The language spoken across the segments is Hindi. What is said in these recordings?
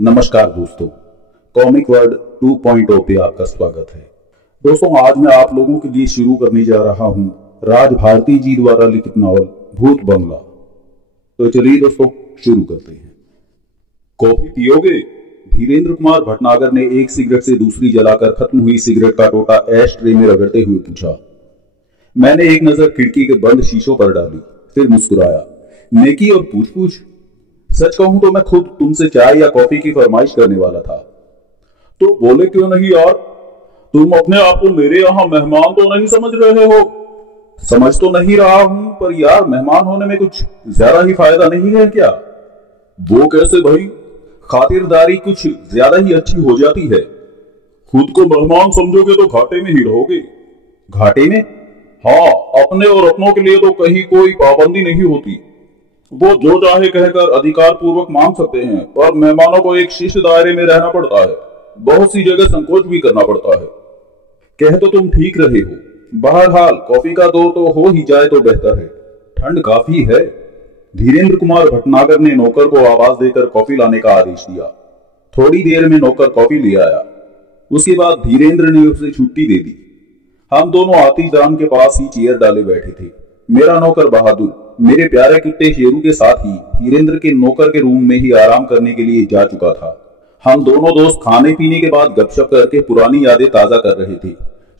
नमस्कार दोस्तों, कॉमिक वर्ल्ड 2.0 पे आपका स्वागत है। दोस्तों, आज मैं आप लोगों के लिए शुरू करने जा रहा हूं राज भारती जी द्वारा लिखित नॉवल भूत बंगला। तो चलिए दोस्तों शुरू करते हैं। कॉफी पियोगे? धीरेन्द्र कुमार भटनागर ने एक सिगरेट से दूसरी जलाकर खत्म हुई सिगरेट का टोटा ऐश ट्रे में रगड़ते हुए पूछा। मैंने एक नजर खिड़की के बंद शीशों पर डाली, फिर मुस्कुराया। नेकी और पूछ-पूछ। सच कहूं तो मैं खुद तुमसे चाय या कॉफी की फरमाइश करने वाला था। तो बोले क्यों नहीं यार? तुम अपने आप को मेरे यहाँ मेहमान तो नहीं समझ रहे हो? समझ तो नहीं रहा हूं, पर यार मेहमान होने में कुछ ज्यादा ही फायदा नहीं है क्या? वो कैसे भाई? खातिरदारी कुछ ज्यादा ही अच्छी हो जाती है। खुद को मेहमान समझोगे तो घाटे में ही रहोगे। घाटे में? हाँ, अपने और अपनों के लिए तो कहीं कोई पाबंदी नहीं होती। वो जो चाहे कहकर अधिकार पूर्वक मांग सकते हैं, पर मेहमानों को एक शिष्ट दायरे में रहना पड़ता है। बहुत सी जगह संकोच भी करना पड़ता है। कह तो तुम ठीक रहे हो। बहरहाल कॉफी का दौर तो हो ही जाए तो बेहतर है। ठंड काफी है। धीरेन्द्र कुमार भटनागर ने नौकर को आवाज देकर कॉफी लाने का आदेश दिया। थोड़ी देर में नौकर कॉफी ले आया। उसके बाद धीरेन्द्र ने उसे छुट्टी दे दी। हम दोनों आतिशदान के पास ही चेयर डाले बैठे थे। मेरा नौकर बहादुर मेरे प्यारे कुत्ते शेरू के साथ ही धीरेन्द्र के नौकर के रूम में ही आराम करने के लिए जा चुका था। हम दोनों दोस्त खाने पीने के बाद गपशप करके पुरानी यादें ताजा कर रहे थे।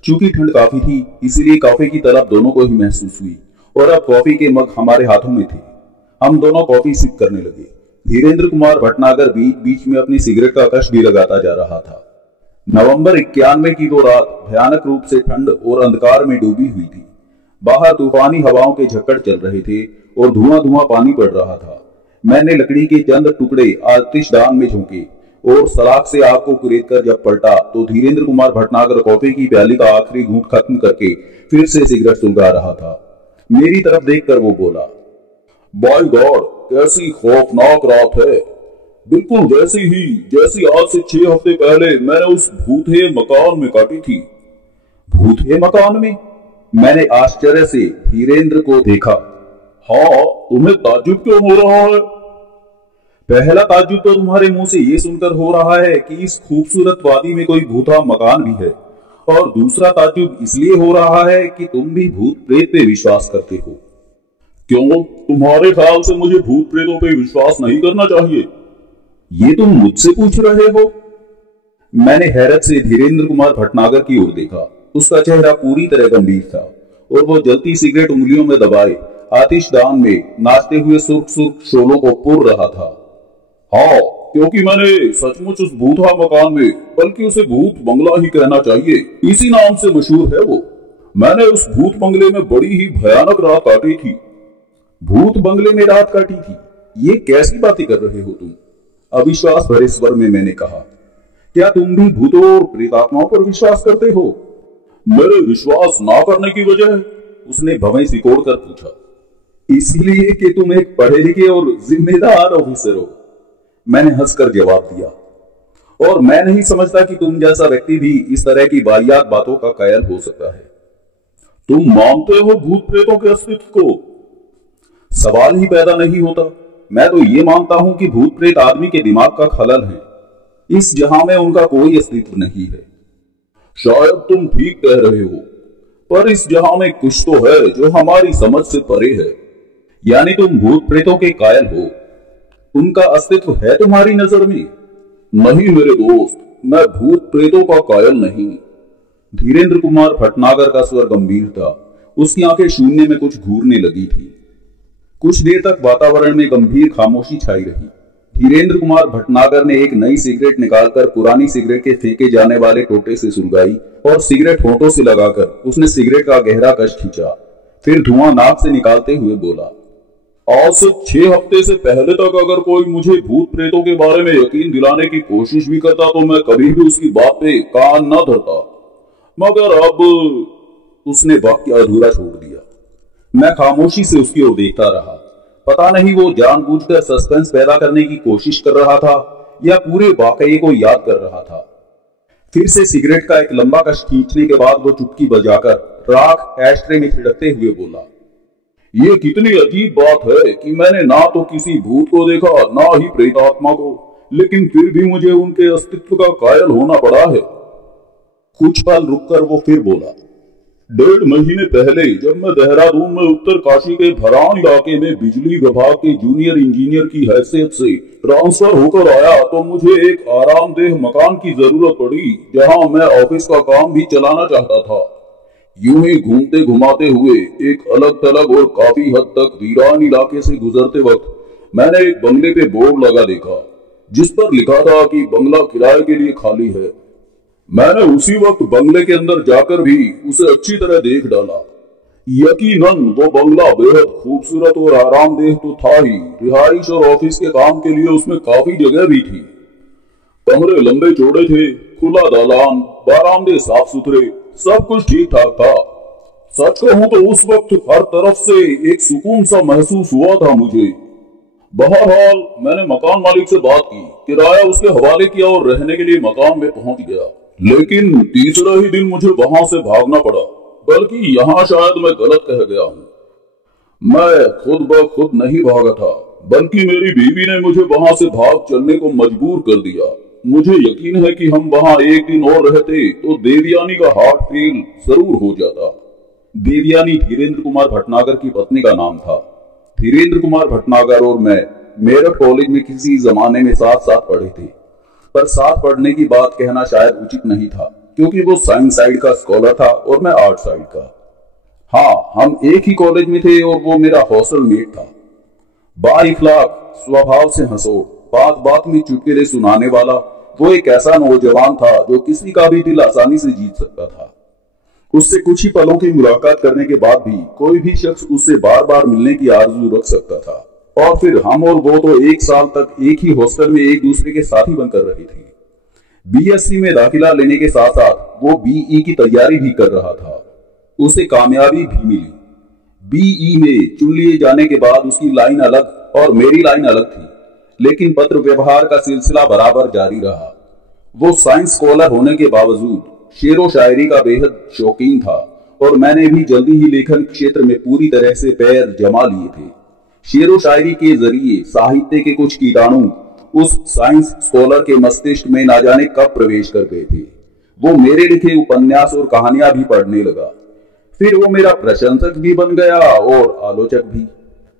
चूंकि ठंड काफी थी, इसलिए कॉफी की तलब दोनों को ही महसूस हुई और अब कॉफी के मग हमारे हाथों में थे। हम दोनों कॉफी सिप करने लगे। धीरेन्द्र कुमार भटनागर बीच बीच में अपनी सिगरेट का कश भी लगाता जा रहा था। नवंबर 91 की वो रात भयानक रूप से ठंड और अंधकार में डूबी हुई थी। बाहर तूफानी हवाओं के झक्कड़ चल रहे थे और धुआं धुआं पानी पड़ रहा था। मैंने लकड़ी के चंद टुकड़े आतिशदान में झोंके और सलाख से आग को कुरेद कर जब पलटा तो धीरेन्द्र कुमार भटनागर कॉफी की प्याली का आखिरी घूंट खत्म करके फिर से सिगरेट सुलगा रहा था। मेरी तरफ देखकर वो बोला, बाय गॉड, कैसी खौफनाक रात है। बिल्कुल जैसी आज से 6 हफ्ते पहले मैंने उस भूतिए मकान में काटी थी। भूतिए मकान में? मैंने आश्चर्य से धीरेन्द्र को देखा। हाँ, तुम्हें ताज्जुब क्यों हो रहा है? पहला ताज्जुब तो तुम्हारे मुंह से ये सुनकर हो रहा है कि इस खूबसूरत वादी में कोई भूता मकान भी है, और दूसरा ताज्जुब इसलिए हो रहा है कि तुम भी भूत प्रेत पे विश्वास करते हो। क्यों, तुम्हारे ख्याल से मुझे भूत प्रेतों पे विश्वास नहीं करना चाहिए? ये तुम मुझसे पूछ रहे हो? मैंने हैरत से धीरेन्द्र कुमार भटनागर की ओर देखा। उसका चेहरा पूरी तरह गंभीर था और वो जलती सिगरेट उंगलियों में दबाए आतिशदान में नाचते हुए सुर्ख सुर्ख शोलों को पुर रहा था। हाँ, क्योंकि मैंने सचमुच उस भूता मकान में, बल्कि उसे भूत बंगला ही कहना चाहिए, इसी नाम से मशहूर है वो। मैंने उस भूत बंगले में बड़ी ही भयानक रात काटी थी। भूत बंगले में रात काटी थी? ये कैसी बातें कर रहे हो तुम? अविश्वास भरे स्वर में मैंने कहा। क्या तुम भी भूतों और प्रेतात्माओं पर विश्वास करते हो? मेरे विश्वास ना करने की वजह? उसने भवें सिकोड़ कर पूछा। इसलिए कि तुम एक पढ़े लिखे और जिम्मेदार ऑफिसर हो, मैंने हंसकर जवाब दिया। और मैं नहीं समझता कि तुम जैसा व्यक्ति भी इस तरह की वाहियात बातों का कायल हो सकता है। तुम मानते हो भूत प्रेतों के अस्तित्व को? सवाल ही पैदा नहीं होता। मैं तो ये मानता हूं कि भूत प्रेत आदमी के दिमाग का खलल है। इस जहां में उनका कोई अस्तित्व नहीं है। शायद तुम ठीक कह रहे हो, पर इस जहां में कुछ तो है जो हमारी समझ से परे है। यानी तुम भूत प्रेतों के कायल हो? उनका अस्तित्व है तुम्हारी नजर में? नहीं मेरे दोस्त, मैं भूत प्रेतों का कायल नहीं। धीरेन्द्र कुमार भटनागर का स्वर गंभीर था। उसकी आंखें शून्य में कुछ घूरने लगी थी। कुछ देर तक वातावरण में गंभीर खामोशी छाई रही। धीरेन्द्र कुमार भटनागर ने एक नई सिगरेट निकालकर पुरानी सिगरेट के फेंके जाने वाले टोटे से सुलगाई और सिगरेट होठों से लगाकर उसने सिगरेट का गहरा कश खींचा। फिर धुआं नाक से निकालते हुए बोला, आज से 6 हफ्ते से पहले तक अगर कोई मुझे भूत प्रेतों के बारे में यकीन दिलाने की कोशिश भी करता तो मैं कभी भी उसकी बात पे कान न धरता, मगर अब। उसने वाक्य अधूरा छोड़ दिया। मैं खामोशी से उसकी ओर देखता रहा। पता नहीं वो जानबूझकर सस्पेंस पैदा करने की कोशिश कर रहा था या पूरे वाकये को याद कर रहा था। फिर से सिगरेट का एक लंबा कश खींचने के बाद वो चुटकी बजाकर राख एस्ट्रे में छिड़कते हुए बोला, ये कितनी अजीब बात है कि मैंने ना तो किसी भूत को देखा, ना ही प्रेतात्मा को। लेकिन फिर भी मुझे उनके अस्तित्व का कायल होना पड़ा है। कुछ पल रुककर वो फिर बोला, 1.5 महीने पहले जब मैं देहरादून में उत्तर काशी के भरान इलाके में बिजली विभाग के जूनियर इंजीनियर की हैसियत से ट्रांसफर होकर आया तो मुझे एक आरामदेह मकान की जरूरत पड़ी, जहां मैं ऑफिस का काम भी चलाना चाहता था। यूं ही घूमते घुमाते हुए एक अलग थलग और काफी हद तक वीरान इलाके से गुजरते वक्त मैंने एक बंगले पे बोर्ड लगा देखा, जिस पर लिखा था कि बंगला किराए के लिए खाली है। मैंने उसी वक्त बंगले के अंदर जाकर भी उसे अच्छी तरह देख डाला। यकीनन वो बंगला बेहद खूबसूरत और आरामदेह तो था ही, रिहाइश और ऑफिस के काम के लिए उसमें काफी जगह भी थी। कमरे लंबे चौड़े थे, खुला दालान, बरामदे साफ सुथरे, सब कुछ ठीक ठाक था। सच कहूं तो उस वक्त हर तरफ से एक सुकून सा महसूस हुआ था मुझे। बहरहाल मैंने मकान मालिक से बात की, किराया उसके हवाले किया और रहने के लिए मकान में पहुंच गया। लेकिन तीसरा ही दिन मुझे वहां से भागना पड़ा, बल्कि यहाँ शायद मैं गलत कह गया हूँ। मैं खुद ब खुद नहीं भागा था, बल्कि मेरी बीवी ने मुझे वहां से भाग चलने को मजबूर कर दिया। मुझे यकीन है कि हम वहां एक दिन और रहते तो देवयानी का हार्ट फेल जरूर हो जाता। देवयानी धीरेन्द्र कुमार भटनागर की पत्नी का नाम था। धीरेन्द्र कुमार भटनागर और मैं मेरठ कॉलेज में किसी जमाने में साथ साथ पढ़े थे, पर साथ पढ़ने की बात कहना शायद उचित नहीं था, क्योंकि वो साइंस साइड का स्कॉलर था और मैं आर्ट साइड का। हाँ, हम एक ही कॉलेज में थे और वो मेरा हॉस्टल मेट था। बाइखलाक, स्वभाव से हंसोड़, बात बात में चुटकुले सुनाने वाला वो एक ऐसा नौजवान था जो किसी का भी दिल आसानी से जीत सकता था। उससे कुछ ही पलों की मुलाकात करने के बाद भी कोई भी शख्स उससे बार बार मिलने की आरज़ू रख सकता था। और फिर हम और वो तो 1 साल तक एक ही हॉस्टल में एक दूसरे के साथी बनकर रहे थे। बीएससी में दाखिला लेने के साथ साथ वो बीई की तैयारी भी कर रहा था। उसे कामयाबी भी मिली। बीई में चुन लिए जाने के बाद उसकी लाइन अलग और मेरी लाइन अलग थी, लेकिन पत्र व्यवहार का सिलसिला बराबर जारी रहा। वो साइंस स्कॉलर होने के बावजूद शेरो शायरी का बेहद शौकीन था और मैंने भी जल्दी ही लेखन क्षेत्र में पूरी तरह से पैर जमा लिए थे। शेरो शायरी के जरिए साहित्य के कुछ कीटाणु उस साइंस स्कॉलर के मस्तिष्क में ना जाने कब प्रवेश कर गए थे। वो मेरे लिखे उपन्यास और कहानियां भी पढ़ने लगा। फिर वो मेरा प्रशंसक भी बन गया और आलोचक भी।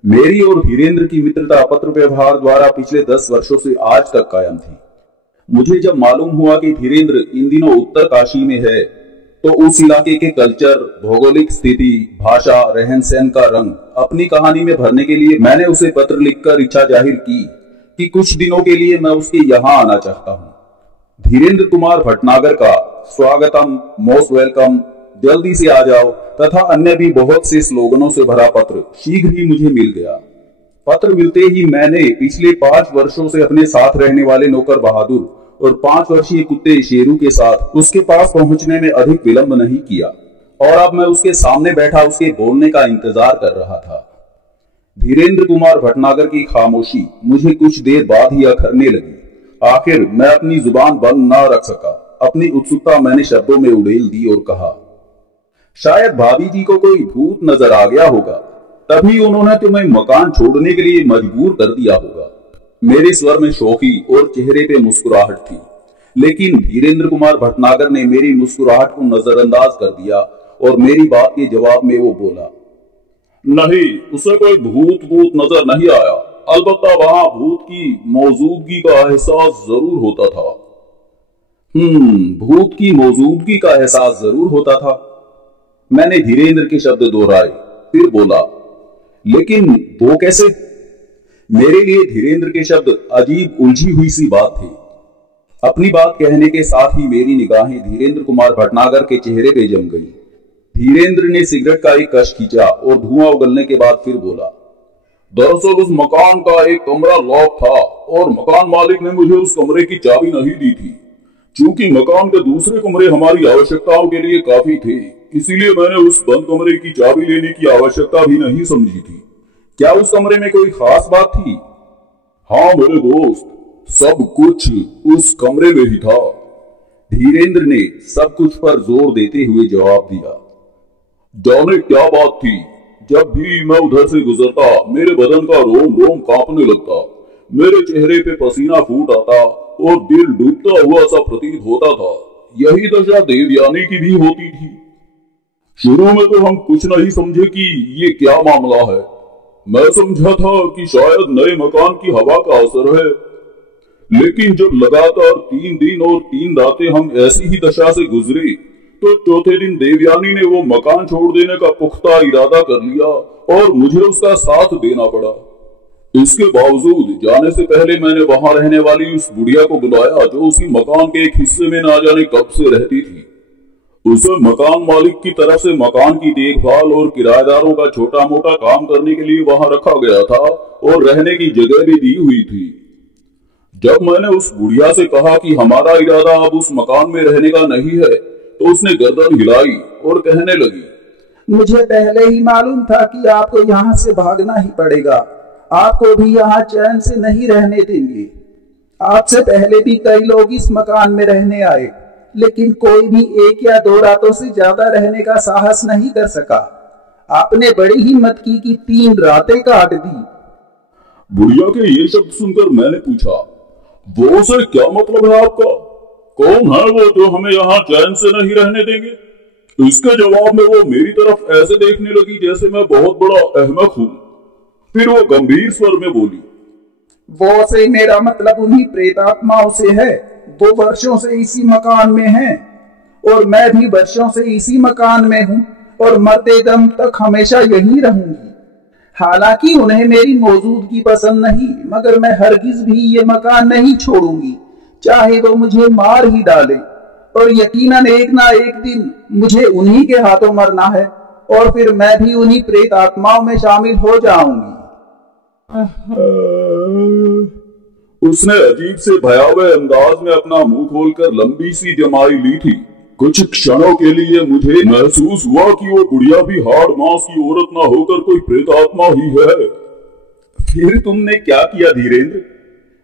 मेरी और धीरेन्द्र की मित्रता पत्र व्यवहार द्वारा पिछले 10 वर्षों से आज तक कायम थी। मुझे जब मालूम हुआ कि धीरेन्द्र इन दिनों उत्तर काशी में है, तो उस इलाके के कल्चर, भौगोलिक स्थिति, भाषा, रहन सहन का रंग अपनी कहानी में भरने के लिए मैंने उसे पत्र लिखकर इच्छा जाहिर की कि कुछ दिनों के लिए मैं उसके यहाँ आना चाहता हूँ। धीरेन्द्र कुमार भटनागर का स्वागतम, मोस्ट वेलकम, जल्दी से आ जाओ तथा अन्य भी बहुत से स्लोगनों से भरा पत्र शीघ्र ही मुझे मिल गया। पत्र मिलते ही मैंने पिछले 5 वर्षों से अपने साथ रहने वाले नौकर बहादुर और 5 वर्षीय कुत्ते शेरू के साथ उसके पास पहुंचने में अधिक विलंब नहीं किया और अब मैं उसके सामने बैठा उसके बोलने का इंतजार कर रहा था। धीरेन्द्र कुमार भटनागर की खामोशी मुझे कुछ देर बाद ही अखरने लगी। आखिर मैं अपनी जुबान बंद न रख सका। अपनी उत्सुकता मैंने शब्दों में उड़ेल दी और कहा, शायद भाभी जी को कोई भूत नजर आ गया होगा, तभी उन्होंने तुम्हें मकान छोड़ने के लिए मजबूर कर दिया होगा। मेरे स्वर में शौकी और चेहरे पे मुस्कुराहट थी, लेकिन धीरेन्द्र कुमार भटनागर ने मेरी मुस्कुराहट को नजरअंदाज कर दिया और मेरी बात के जवाब में वो बोला, नहीं, उसे कोई भूत नजर नहीं आया। अलबत्ता वहां भूत की मौजूदगी का एहसास जरूर होता था। भूत की मौजूदगी का एहसास जरूर होता था। मैंने धीरेन्द्र के शब्द दोहराए, फिर बोला, लेकिन वो कैसे? मेरे लिए धीरेन्द्र के शब्द अजीब उलझी हुई सी बात थी। अपनी बात कहने के साथ ही मेरी निगाहें धीरेन्द्र कुमार भटनागर के चेहरे पे जम गई। धीरेन्द्र ने सिगरेट का एक कश खींचा और धुआं उगलने के बाद फिर बोला, दरअसल उस मकान का एक कमरा लॉक था और मकान मालिक ने मुझे उस कमरे की चाबी नहीं दी थी। चूंकि मकान के दूसरे कमरे हमारी आवश्यकताओं के लिए काफी थे, इसीलिए मैंने उस बंद कमरे की चाबी लेने की आवश्यकता भी नहीं समझी थी। क्या उस कमरे में कोई खास बात थी? हाँ मेरे दोस्त, सब कुछ उस कमरे में ही था। धीरेन्द्र ने सब कुछ पर जोर देते हुए जवाब दिया। जाने क्या बात थी, जब भी मैं उधर से गुजरता मेरे बदन का रोम रोम कांपने लगता। मेरे चेहरे पे पसीना फूट आता और दिल डूबता हुआ सा प्रतीत होता था। यही दशा देवयानी की भी होती थी। शुरू में तो हम कुछ नहीं समझे कि ये क्या मामला है। मैं समझा था कि शायद नए मकान की हवा का असर है, लेकिन जब लगातार 3 दिन और 3 रातें हम ऐसी ही दशा से गुजरे तो चौथे दिन देवयानी ने वो मकान छोड़ देने का पुख्ता इरादा कर लिया और मुझे उसका साथ देना पड़ा। इसके बावजूद जाने से पहले मैंने वहां रहने वाली उस बुढ़िया को बुलाया जो उसी मकान के एक हिस्से में ना जाने कब से रहती थी। उसे मकान मालिक की तरफ से मकान की देखभाल और किराएदारों का छोटा मोटा काम करने के लिए वहां रखा गया था और रहने की जगह भी दी हुई थी। जब मैंने उस बुढ़िया से कहा कि हमारा इरादा अब उस मकान में रहने का नहीं है तो उसने गर्दन हिलाई और कहने लगी, मुझे पहले ही मालूम था कि आपको यहाँ से भागना ही पड़ेगा। आपको भी यहाँ चैन से नहीं रहने देंगे। आपसे पहले भी कई लोग इस मकान में रहने आए, लेकिन कोई भी 1 या 2 रातों से ज्यादा रहने का साहस नहीं कर सका। आपने बड़ी हिम्मत की कि 3 रातें काट दी। बुढ़िया के ये शब्द सुनकर मैंने पूछा, वो से क्या मतलब है आपका? कौन है वो जो हमें यहाँ चैन से नहीं रहने देंगे? इसके जवाब में वो मेरी तरफ ऐसे देखने लगी जैसे मैं बहुत बड़ा अहमक हूँ। फिर वो गंभीर स्वर में बोली, वो से मेरा मतलब उन्हीं प्रेतात्माओं से है। वो वर्षों से इसी मकान में हैं और मैं भी वर्षों से इसी मकान में हूँ और मरते दम तक हमेशा यहीं रहूंगी। हालांकि उन्हें मेरी मौजूदगी पसंद नहीं, मगर मैं हरगिज भी ये मकान नहीं छोड़ूंगी, चाहे वो मुझे मार ही डाले। और यकीनन एक ना एक दिन मुझे उन्हीं के हाथों मरना है और फिर मैं भी उन्हीं प्रेत आत्माओं में शामिल हो जाऊंगी। उसने अजीब से भयावह अंदाज में अपना मुंह खोलकर लंबी सी जमाई ली थी। कुछ क्षणों के लिए मुझे महसूस हुआ कि वो बुढ़िया भी हाड़ मांस की औरत ना होकर कोई प्रेतात्मा ही है। फिर तुमने क्या किया धीरेन्द्र?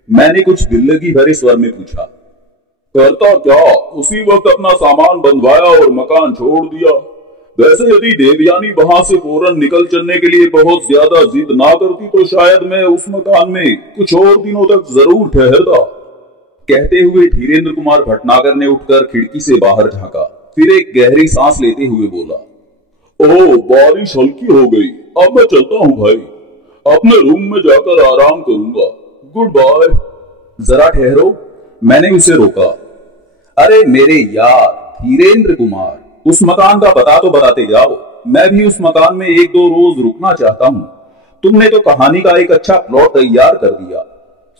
मैंने कुछ दिल्लगी भरे स्वर में पूछा। करता क्या, उसी वक्त अपना सामान बंधवाया और मकान छोड़ दिया। वैसे यदि देवयानी वहां से फौरन निकल चलने के लिए बहुत ज्यादा जिद ना करती तो शायद मैं उस मकान में कुछ और दिनों तक जरूर ठहरता। कहते हुए धीरेन्द्र कुमार भटनागर ने उठकर खिड़की से बाहर झांका, फिर एक गहरी सांस लेते हुए बोला, ओह, बारिश हल्की हो गई। अब मैं चलता हूँ भाई, अपने रूम में जाकर आराम करूंगा। Goodbye. जरा ठहरो, मैंने उसे रोका। अरे मेरे यार धीरेन्द्र कुमार, उस मकान का पता तो बताते जाओ। मैं भी उस मकान में 1-2 रोज रुकना चाहता हूँ। तुमने तो कहानी का एक अच्छा प्लॉट तैयार कर दिया।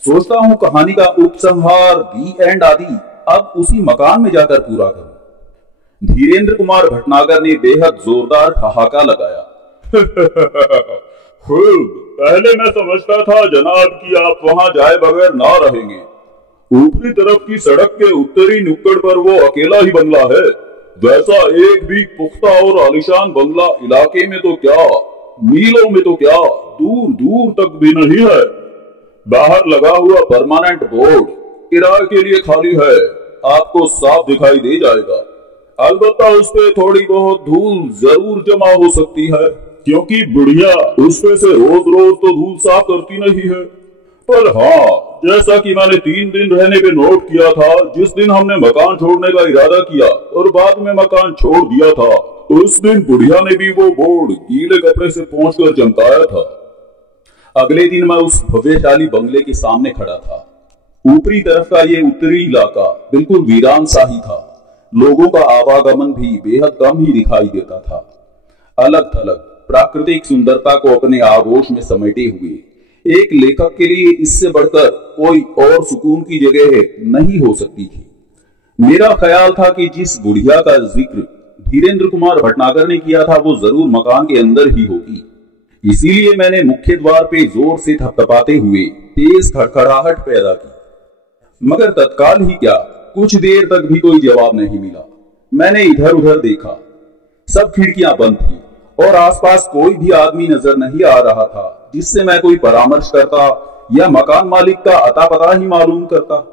सोचता हूँ कहानी का उपसंहार, दी एंड आदि अब उसी मकान में जाकर पूरा करूं। धीरेन्द्र कुमार भटनागर ने बेहद जोरदार ठहाका लगाया। खूब, पहले मैं समझता था जनाब कि आप वहां जाए बगैर ना रहेंगे। ऊपरी तरफ की सड़क के उत्तरी नुक्कड़ पर वो अकेला ही बंगला है। वैसा एक भी पुख्ता और आलीशान बंगला इलाके में तो क्या, मीलों में तो क्या, दूर दूर तक भी नहीं है। बाहर लगा हुआ परमानेंट बोर्ड किराए के लिए खाली है, आपको साफ दिखाई दे जाएगा। अलबत्ता उस पे थोड़ी बहुत धूल जरूर जमा हो सकती है, क्योंकि बुढ़िया उस पे से रोज रोज तो धूल साफ करती नहीं है। पर हाँ, जैसा कि मैंने 3 दिन रहने पे नोट किया था, जिस दिन हमने मकान छोड़ने का इरादा किया और बाद में मकान छोड़ दिया था, उस दिन बुढ़िया ने भी वो बोर्ड गीले कपड़े से पोंछकर चमकाया था। अगले दिन मैं उस भव्यशाली बंगले के सामने खड़ा था। ऊपरी तरफ का ये उत्तरी इलाका बिल्कुल वीरान सा ही था। लोगों का आवागमन भी बेहद कम ही दिखाई देता था। अलग थलग प्राकृतिक सुंदरता को अपने आगोश में समेटे हुए एक लेखक के लिए इससे बढ़कर कोई और सुकून की जगह नहीं हो सकती थी। मेरा ख्याल था कि जिस बुढ़िया का जिक्र धीरेन्द्र कुमार भटनागर ने किया था वो जरूर मकान के अंदर ही होगी। इसीलिए मैंने मुख्य द्वार पे जोर से थपथपाते हुए तेज खड़खड़ाहट पैदा की। मगर तत्काल ही क्या, कुछ देर तक भी कोई जवाब नहीं मिला। मैंने इधर उधर देखा, सब खिड़कियां बंद थी और आसपास कोई भी आदमी नजर नहीं आ रहा था जिससे मैं कोई परामर्श करता या मकान मालिक का अता पता ही मालूम करता।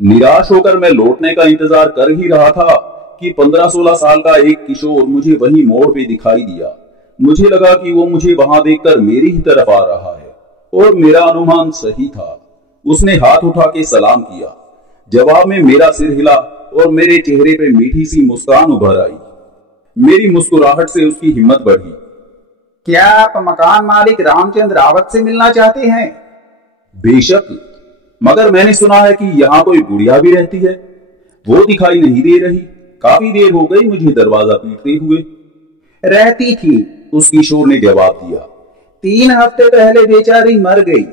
निराश होकर मैं लौटने का इंतजार कर ही रहा था कि 15-16 साल का एक किशोर मुझे वहीं मोड़ पे दिखाई दिया। मुझे लगा कि वो मुझे वहां देखकर मेरी ही तरफ आ रहा है और मेरा अनुमान सही था। उसने हाथ उठा के सलाम किया। जवाब में मेरा सिर हिला और मेरे चेहरे पे मीठी सी मुस्कान उभर आई। मेरी मुस्कुराहट से उसकी हिम्मत बढ़ी। क्या आप मकान मालिक रामचंद्र रावत से मिलना चाहते हैं? बेशक, मगर मैंने सुना है कि यहाँ कोई बुढ़िया भी रहती है। वो दिखाई नहीं दे रही। काफी देर हो गई मुझे दरवाजा पीटते हुए। रहती थी, उस किशोर ने जवाब दिया। 3 हफ्ते पहले बेचारी मर गई।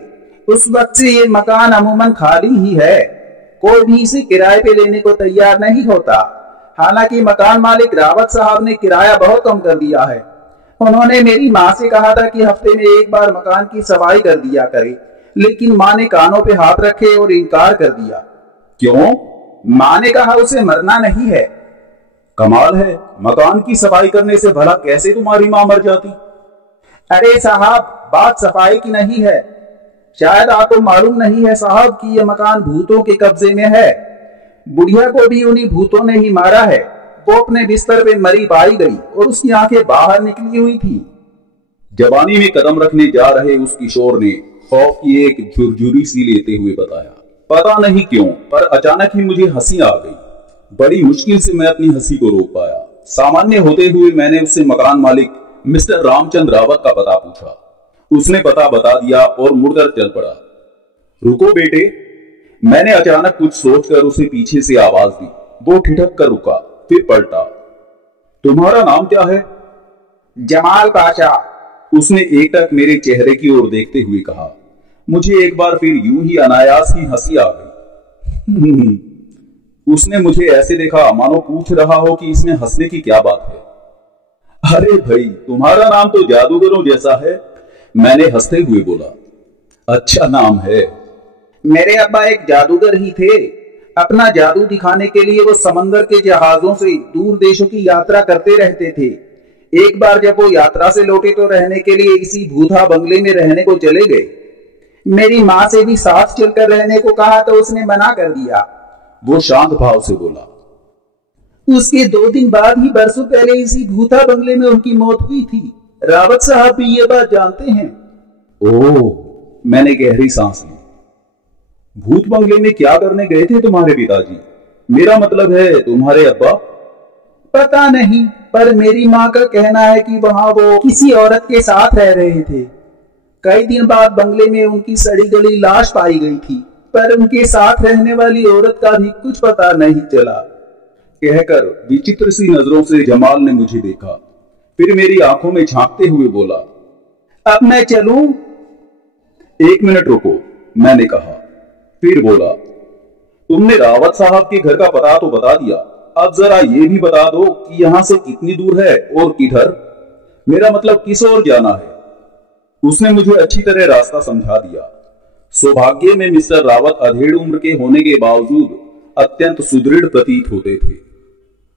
उस वक्त से ये मकान अमूमन खाली ही है। कोई भी इसे किराए पे लेने को तैयार नहीं होता। हालांकि मकान मालिक रावत साहब ने किराया बहुत कम कर दिया है। उन्होंने मेरी माँ से कहा था कि हफ्ते में एक बार मकान की सफाई कर दिया करे, लेकिन माँ ने कानों पे हाथ रखे और इनकार कर दिया। क्यों? माँ ने कहा उसे मरना नहीं है। कमाल है, मकान की सफाई करने से भला कैसे तुम्हारी माँ मर जाती? अरे साहब, बात सफाई की नहीं है। शायद आपको मालूम नहीं है साहब कि यह मकान भूतों के कब्जे में है। बुढ़िया को भी उन्हीं भूतों ने ही मारा है। वो अपने बिस्तर पे मरी पाई गई और उसकी आंखें बाहर निकली हुई थी। जवानी में कदम रखने जा रहे उस किशोर ने खौफ की एक झुरझुरी सी लेते हुए बताया। पता नहीं क्यों, पर अचानक ही मुझे हंसी आ गई। बड़ी मुश्किल से मैं अपनी हंसी को रोक पाया। सामान्य होते हुए मैंने उससे मकान मालिक मिस्टर रामचंद्र रावत का पता पूछा। उसने पता बता दिया और मुड़कर चल पड़ा। रुको बेटे, मैंने अचानक कुछ सोचकर उसे पीछे से आवाज दी। वो ठिठक कर रुका, फिर पलटा। तुम्हारा नाम क्या है? जमाल पाशा। उसने एकटक मेरे चेहरे की ओर देखते हुए कहा। मुझे एक बार फिर यूं ही अनायास ही हंसी आ गई। उसने मुझे ऐसे देखा मानो पूछ रहा हो कि इसमें हंसने की क्या बात है। अरे भाई, तुम्हारा नाम तो जादूगरों जैसा है, मैंने हंसते हुए बोला। अच्छा नाम है। मेरे अब्बा एक जादूगर ही थे। अपना जादू दिखाने के लिए वो समंदर के जहाजों से दूर देशों की यात्रा करते रहते थे। एक बार जब वो यात्रा से लौटे तो रहने के लिए इसी भूथा बंगले में रहने को चले गए। मेरी माँ से भी साथ चलकर रहने को कहा तो उसने मना कर दिया। वो शांत भाव से बोला। उसके 2 दिन बाद ही बरसों पहले इसी भूथा बंगले में उनकी मौत हुई थी। रावत साहब भी ये बात जानते हैं। ओह, मैंने गहरी सांस ली। भूत बंगले में क्या करने गए थे तुम्हारे पिताजी? मेरा मतलब है तुम्हारे अब्बा। पता नहीं, पर मेरी माँ का कहना है कि वहां वो किसी औरत के साथ रह रहे थे। कई दिन बाद बंगले में उनकी सड़ी गली लाश पाई गई थी, पर उनके साथ रहने वाली औरत का भी कुछ पता नहीं चला। कहकर विचित्र सी नजरों से जमाल ने मुझे देखा, फिर मेरी आंखों में झांकते हुए बोला, अब मैं चलूं? 1 मिनट रुको, मैंने कहा। फिर बोला, तुमने रावत साहब के घर का पता तो बता दिया, अब जरा ये भी बता दो कि यहां से कितनी दूर है और किधर, मेरा मतलब किस ओर जाना है। उसने मुझे अच्छी तरह रास्ता समझा दिया। सौभाग्य में मिस्टर रावत अधेड़ उम्र के होने के बावजूद अत्यंत सुदृढ़ प्रतीत होते थे।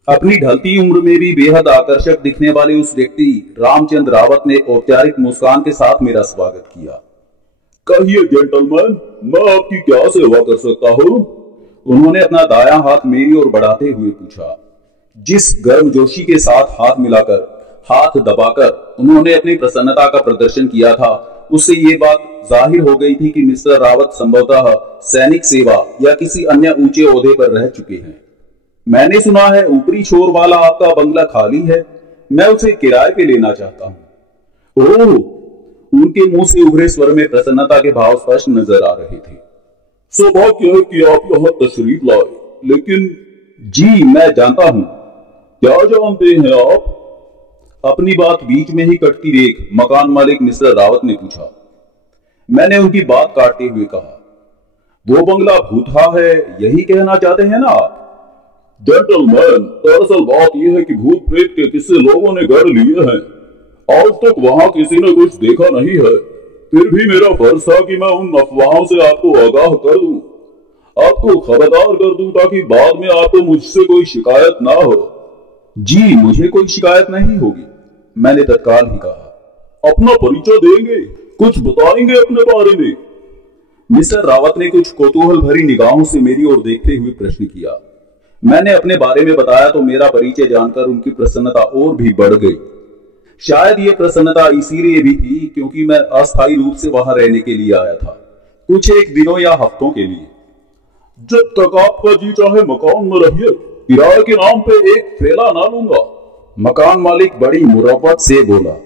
अपनी ढलती उम्र में भी बेहद आकर्षक दिखने वाले उस व्यक्ति रामचंद्र रावत ने औपचारिक मुस्कान के साथ मेरा स्वागत किया। कहिए जेंटलमैन, मैं आपकी क्या सेवा कर सकता हूं? उन्होंने अपना दायां हाथ मेरी ओर बढ़ाते हुए पूछा। जिस गर्मजोशी के साथ हाथ मिलाकर, हाथ दबाकर उन्होंने अपनी प्रसन्नता का प्रदर्शन किया था, उससे ये बात जाहिर हो गई थी कि मिस्टर रावत संभवतः सैनिक सेवा या किसी अन्य ऊंचे ओहदे पर रह चुके हैं। मैंने सुना है ऊपरी छोर वाला आपका बंगला खाली है, मैं उसे किराए पे लेना चाहता हूं। ओह, उनके मुंह से उभरे स्वर में प्रसन्नता के भाव स्पष्ट नजर आ रहे थे। सौभाग्य है कि आप यहां तशरीफ लाए, लेकिन जी मैं जानता हूं। क्या जानते हैं आप? अपनी बात बीच में ही कटती देख मकान मालिक मिस्टर रावत ने पूछा। मैंने उनकी बात काटते हुए कहा, वो बंगला भूतहा है, यही कहना चाहते हैं ना आप? जेंटलमैन, दरअसल बात यह है कि भूत प्रेत के किस्से लोगों ने गढ़ लिए हैं। आज तक वहां किसी ने कुछ देखा नहीं है, फिर भी मेरा फर्ज था कि मैं उन अफवाहों से आपको आगाह कर दूं, आपको खबरदार कर दूं, ताकि बाद में आपको मुझसे कोई शिकायत ना हो। जी मुझे कोई शिकायत नहीं होगी, मैंने तत्काल ही कहा। अपना परिचय देंगे, कुछ बताएंगे अपने बारे में? मिस्टर रावत ने कुछ कौतूहल भरी निगाहों से मेरी ओर देखते हुए प्रश्न किया। मैंने अपने बारे में बताया तो मेरा परिचय जानकर उनकी प्रसन्नता और भी बढ़ गई। शायद ये प्रसन्नता इसीलिए भी थी क्योंकि मैं अस्थायी रूप से वहां रहने के लिए आया था, कुछ एक दिनों या हफ्तों के लिए। जब तक आपका जी चाहे मकान में रहिए, किराए के नाम पे एक फेला ना लूंगा। मकान मालिक बड़ी मुरव्वत से बोला।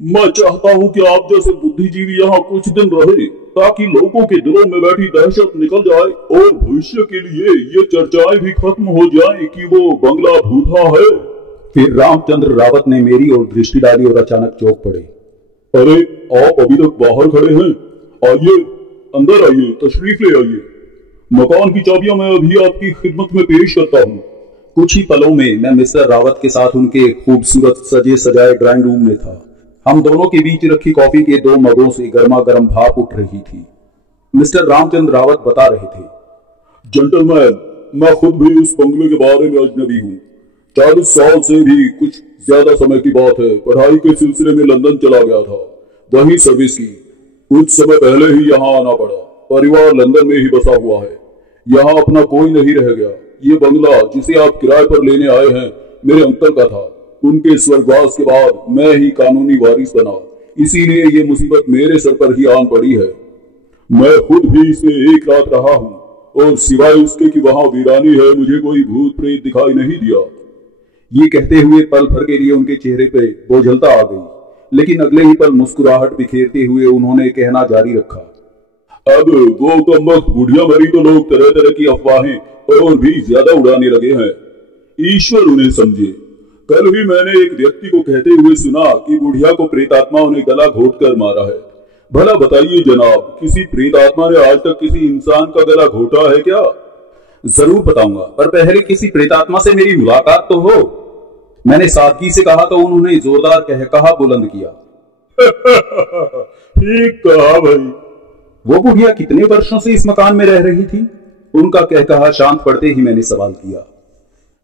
मैं चाहता हूं कि आप जैसे बुद्धिजीवी यहाँ कुछ दिन रहे ताकि लोगों के दिलों में बैठी दहशत निकल जाए और भविष्य के लिए ये चर्चाएं भी खत्म हो जाएं कि वो बंगला भूथा है। फिर रामचंद्र रावत ने मेरी ओर दृष्टि डाली और अचानक चौंक पड़े। अरे, आप अभी तक बाहर खड़े हैं? आइए, अंदर आइए, तशरीफ ले आइए। मकान की चाबियां मैं अभी आपकी खिदमत में पेश करता हूँ। कुछ ही पलों में मैं मिस्टर रावत के साथ उनके खूबसूरत सजे सजाए ड्राइंग रूम में था। हम दोनों के बीच रखी कॉफी के 2 मगों से गर्मा गर्म भाप उठ रही थी। मिस्टर रामचंद्र रावत बता रहे थे। जेंटलमैन, मैं खुद भी उस बंगले के बारे में अजनबी हूँ। 40 साल से भी कुछ ज्यादा समय की बात है, पढ़ाई के सिलसिले में लंदन चला गया था, वही सर्विस की। कुछ समय पहले ही यहाँ आना पड़ा। परिवार लंदन में ही बसा हुआ है, यहाँ अपना कोई नहीं रह गया। ये बंगला जिसे आप किराए पर लेने आए हैं मेरे अंकल का था। उनके स्वर्गवास के बाद मैं ही कानूनी वारिस बना, इसीलिए ये मुसीबत मेरे सर पर ही आन पड़ी है। मैं खुद भी इसमें एक रात रहा हूँ और सिवाय उसके कि वहां वीरानी है, मुझे कोई भूत प्रेत दिखाई नहीं दिया। ये कहते हुए पल भर के लिए उनके चेहरे पे बोझलता आ गई, लेकिन अगले ही पल मुस्कुराहट बिखेरते हुए उन्होंने कहना जारी रखा। अब वो कमबख्त बुढ़िया मरी तो लोग तरह तरह की अफवाहें और भी ज्यादा उड़ाने लगे हैं। ईश्वर उन्हें समझे। कल ही मैंने एक व्यक्ति को कहते हुए सुना कि बुढ़िया को प्रेतात्माओं ने गला घोटकर मारा है। भला बताइए जनाब, किसी प्रेतात्मा ने आज तक किसी इंसान का गला घोटा है क्या? जरूर बताऊंगा, पर पहले किसी प्रेतात्मा से मेरी मुलाकात तो हो। मैंने सादगी से कहा तो उन्होंने जोरदार कहा बुलंद किया। ठीक कहा भाई। वो बुढ़िया कितने वर्षों से इस मकान में रह रही थी? उनका कहा शांत पड़ते ही मैंने सवाल किया।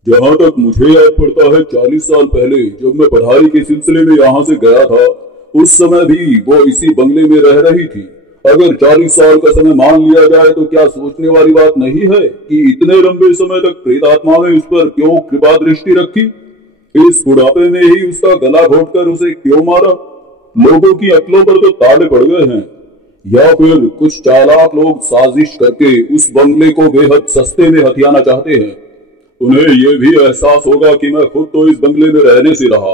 जहां तक मुझे याद पड़ता है, 40 साल पहले जब मैं पढ़ाई के सिलसिले में यहाँ से गया था, उस समय भी वो इसी बंगले में रह रही थी। अगर 40 साल का समय मान लिया जाए तो क्या सोचने वाली बात नहीं है कि इतने लंबे समय तक प्रेतात्मा ने उस पर क्यों कृपा दृष्टि रखी? इस बुढ़ापे में ही उसका गला घोटकर उसे क्यों मारा? लोगों की अक्लों पर तो ताले पड़ गए हैं। या फिर कुछ चालाक लोग साजिश करके उस बंगले को बेहद सस्ते में हथियाना चाहते हैं। उन्हें यह भी एहसास होगा कि मैं खुद तो इस बंगले में रहने से रहा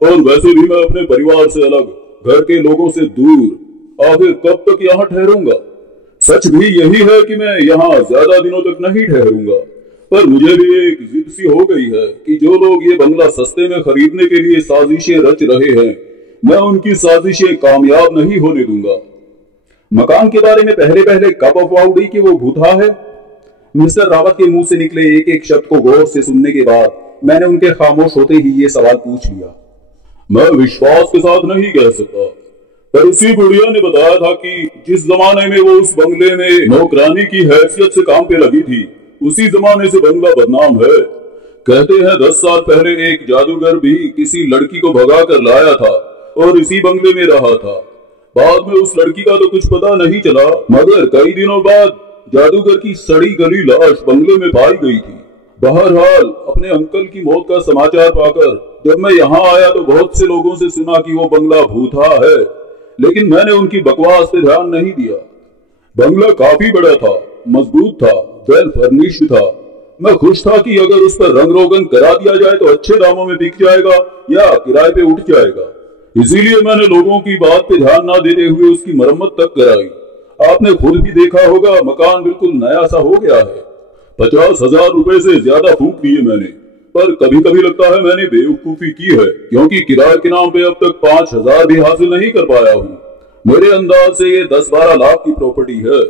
और वैसे भी मैं अपने परिवार से अलग, घर के लोगों से दूर, आखिर कब तक यहाँ ठहरूंगा? सच भी यही है कि मैं यहाँ ज्यादा दिनों तक नहीं ठहरूंगा, पर मुझे भी एक जिद सी हो गई है कि जो लोग ये बंगला सस्ते में खरीदने के लिए साजिशें रच रहे हैं, मैं उनकी साजिशें कामयाब नहीं होने दूंगा। मकान के बारे में पहले पहले कब अफवाह उड़ी कि वो भूथा है? मिस्टर रावत के मुंह से निकले एक एक शब्द को गौर से सुनने के बाद मैंने उनके खामोश होते ही ये सवाल पूछ लिया। मैं विश्वास के साथ नहीं कह सकता, पर उसी बुढ़िया ने बताया था कि जिस जमाने में वो उस बंगले में नौकरानी की हैसियत से काम पे लगी थी, उसी जमाने से बंगला बदनाम है। कहते हैं 10 साल पहले एक जादूगर भी किसी लड़की को भगा कर लाया था और इसी बंगले में रहा था। बाद में उस लड़की का तो कुछ पता नहीं चला, मगर कई दिनों बाद जादूगर की सड़ी गली लाश बंगले में पाई गई थी। बहरहाल अपने अंकल की मौत का समाचार पाकर जब मैं यहाँ आया तो बहुत से लोगों से सुना कि वो बंगला भूथा है, लेकिन मैंने उनकी बकवास पे ध्यान नहीं दिया। बंगला काफी बड़ा था, मजबूत था, वेल फर्निश्ड था। मैं खुश था कि अगर उस पर रंग रोगन करा दिया जाए तो अच्छे दामों में बिक जाएगा या किराए पे उठ जाएगा। इसीलिए मैंने लोगों की बात पे ध्यान ना देते हुए उसकी मरम्मत तक कराई। आपने खुद भी देखा होगा, मकान बिल्कुल नया सा हो गया है। 50,000 रुपए से ज्यादा फूंक दिए मैंने, पर कभी कभी लगता है मैंने बेवकूफी की है, क्योंकि किराए के नाम पे अब तक 5,000 भी हासिल नहीं कर पाया हूँ। मेरे अंदाज से ये 10-12 लाख की प्रॉपर्टी है,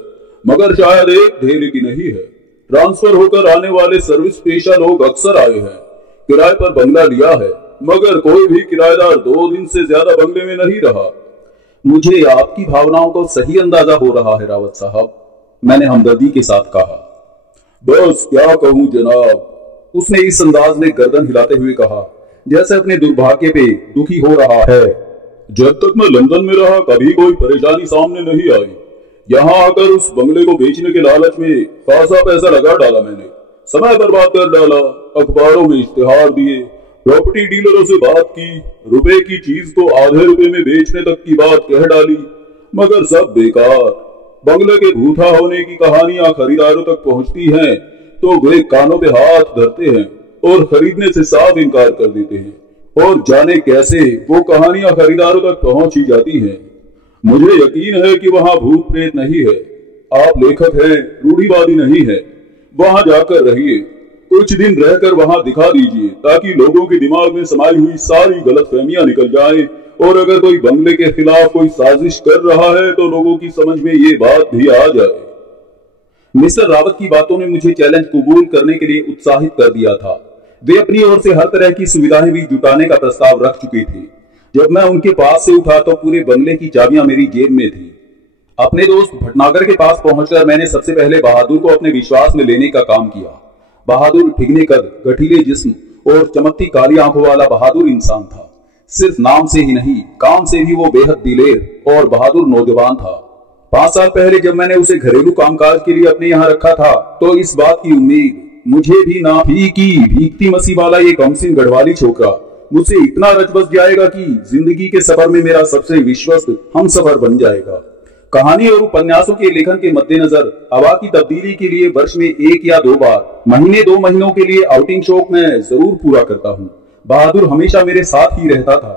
मगर शायद एक ढेले की नहीं है। ट्रांसफर होकर आने वाले सर्विस पेशा लोग अक्सर आए हैं, किराए पर बंगला लिया है, मगर कोई भी किराएदार 2 दिन से ज्यादा बंगले में नहीं रहा। मुझे आपकी भावनाओं को सही अंदाजा हो रहा है रावत साहब, मैंने हमदर्दी के साथ कहा। बस क्या कहूँ जनाब, उसने इस अंदाज में गर्दन हिलाते हुए कहा जैसे अपने दुर्भाग्य पे दुखी हो रहा है। जब तक मैं लंदन में रहा कभी कोई परेशानी सामने नहीं आई। यहाँ आकर उस बंगले को बेचने के लालच में खासा पैसा लगा डाला मैंने, समय बर्बाद कर डाला, अखबारों में इश्तिहार दिए, प्रॉपर्टी डीलरों से बात की, रुपए की चीज को आधे रुपए में बेचने तक की बात कह डाली, मगर सब बेकार। बंगले के भूथा होने की कहानियां खरीदारों तक पहुंचती हैं तो वे कानों पे हाथ धरते हैं और खरीदने से साफ इनकार कर देते हैं। और जाने कैसे वो कहानियां खरीदारों तक पहुंच ही जाती हैं। मुझे यकीन है कि वहां भूत प्रेत नहीं है। आप लेखक हैं, रूढ़िवादी नहीं है। वहां जाकर रहिए, कुछ दिन रहकर वहां दिखा दीजिए, ताकि लोगों के दिमाग में समाई हुई सारी गलतफहमियां निकल जाएं। और अगर कोई बंगले के खिलाफ कोई साजिश कर रहा है तो लोगों की समझ में ये बात भी आ जाए। मिस्टर रावत की बातों ने मुझे चैलेंज कबूल करने के लिए उत्साहित कर दिया था। वे अपनी ओर से हर तरह की सुविधाएं भी जुटाने का प्रस्ताव रख चुके थे। जब मैं उनके पास से उठा तो पूरे बंगले की चाबियां मेरी जेब में थी। अपने दोस्त भटनागर के पास पहुंचकर मैंने सबसे पहले बहादुर को अपने विश्वास में लेने का काम किया। बहादुर ठिगने कद, गठीले जिस्म और चमकती काली आंखों वाला बहादुर इंसान था। सिर्फ नाम से ही नहीं, काम से भी वो बेहद दिलेर और बहादुर नौजवान था। 5 साल पहले जब मैंने उसे घरेलू कामकाज के लिए अपने यहाँ रखा था तो इस बात की उम्मीद मुझे भी ना थी कि भीगती मसीह वाला ये कमसिन गढ़वाली छोकरा मुझसे इतना रच बस जाएगा कि जिंदगी के सफर में मेरा सबसे विश्वस्त हम सफर बन जाएगा। कहानी और उपन्यासों के लेखन के मद्देनजर हवा की तब्दीली के लिए वर्ष में 1 या 2 बार, महीने 2 महीनों के लिए आउटिंग शौक मैं जरूर पूरा करता हूँ। बहादुर हमेशा मेरे साथ ही रहता था।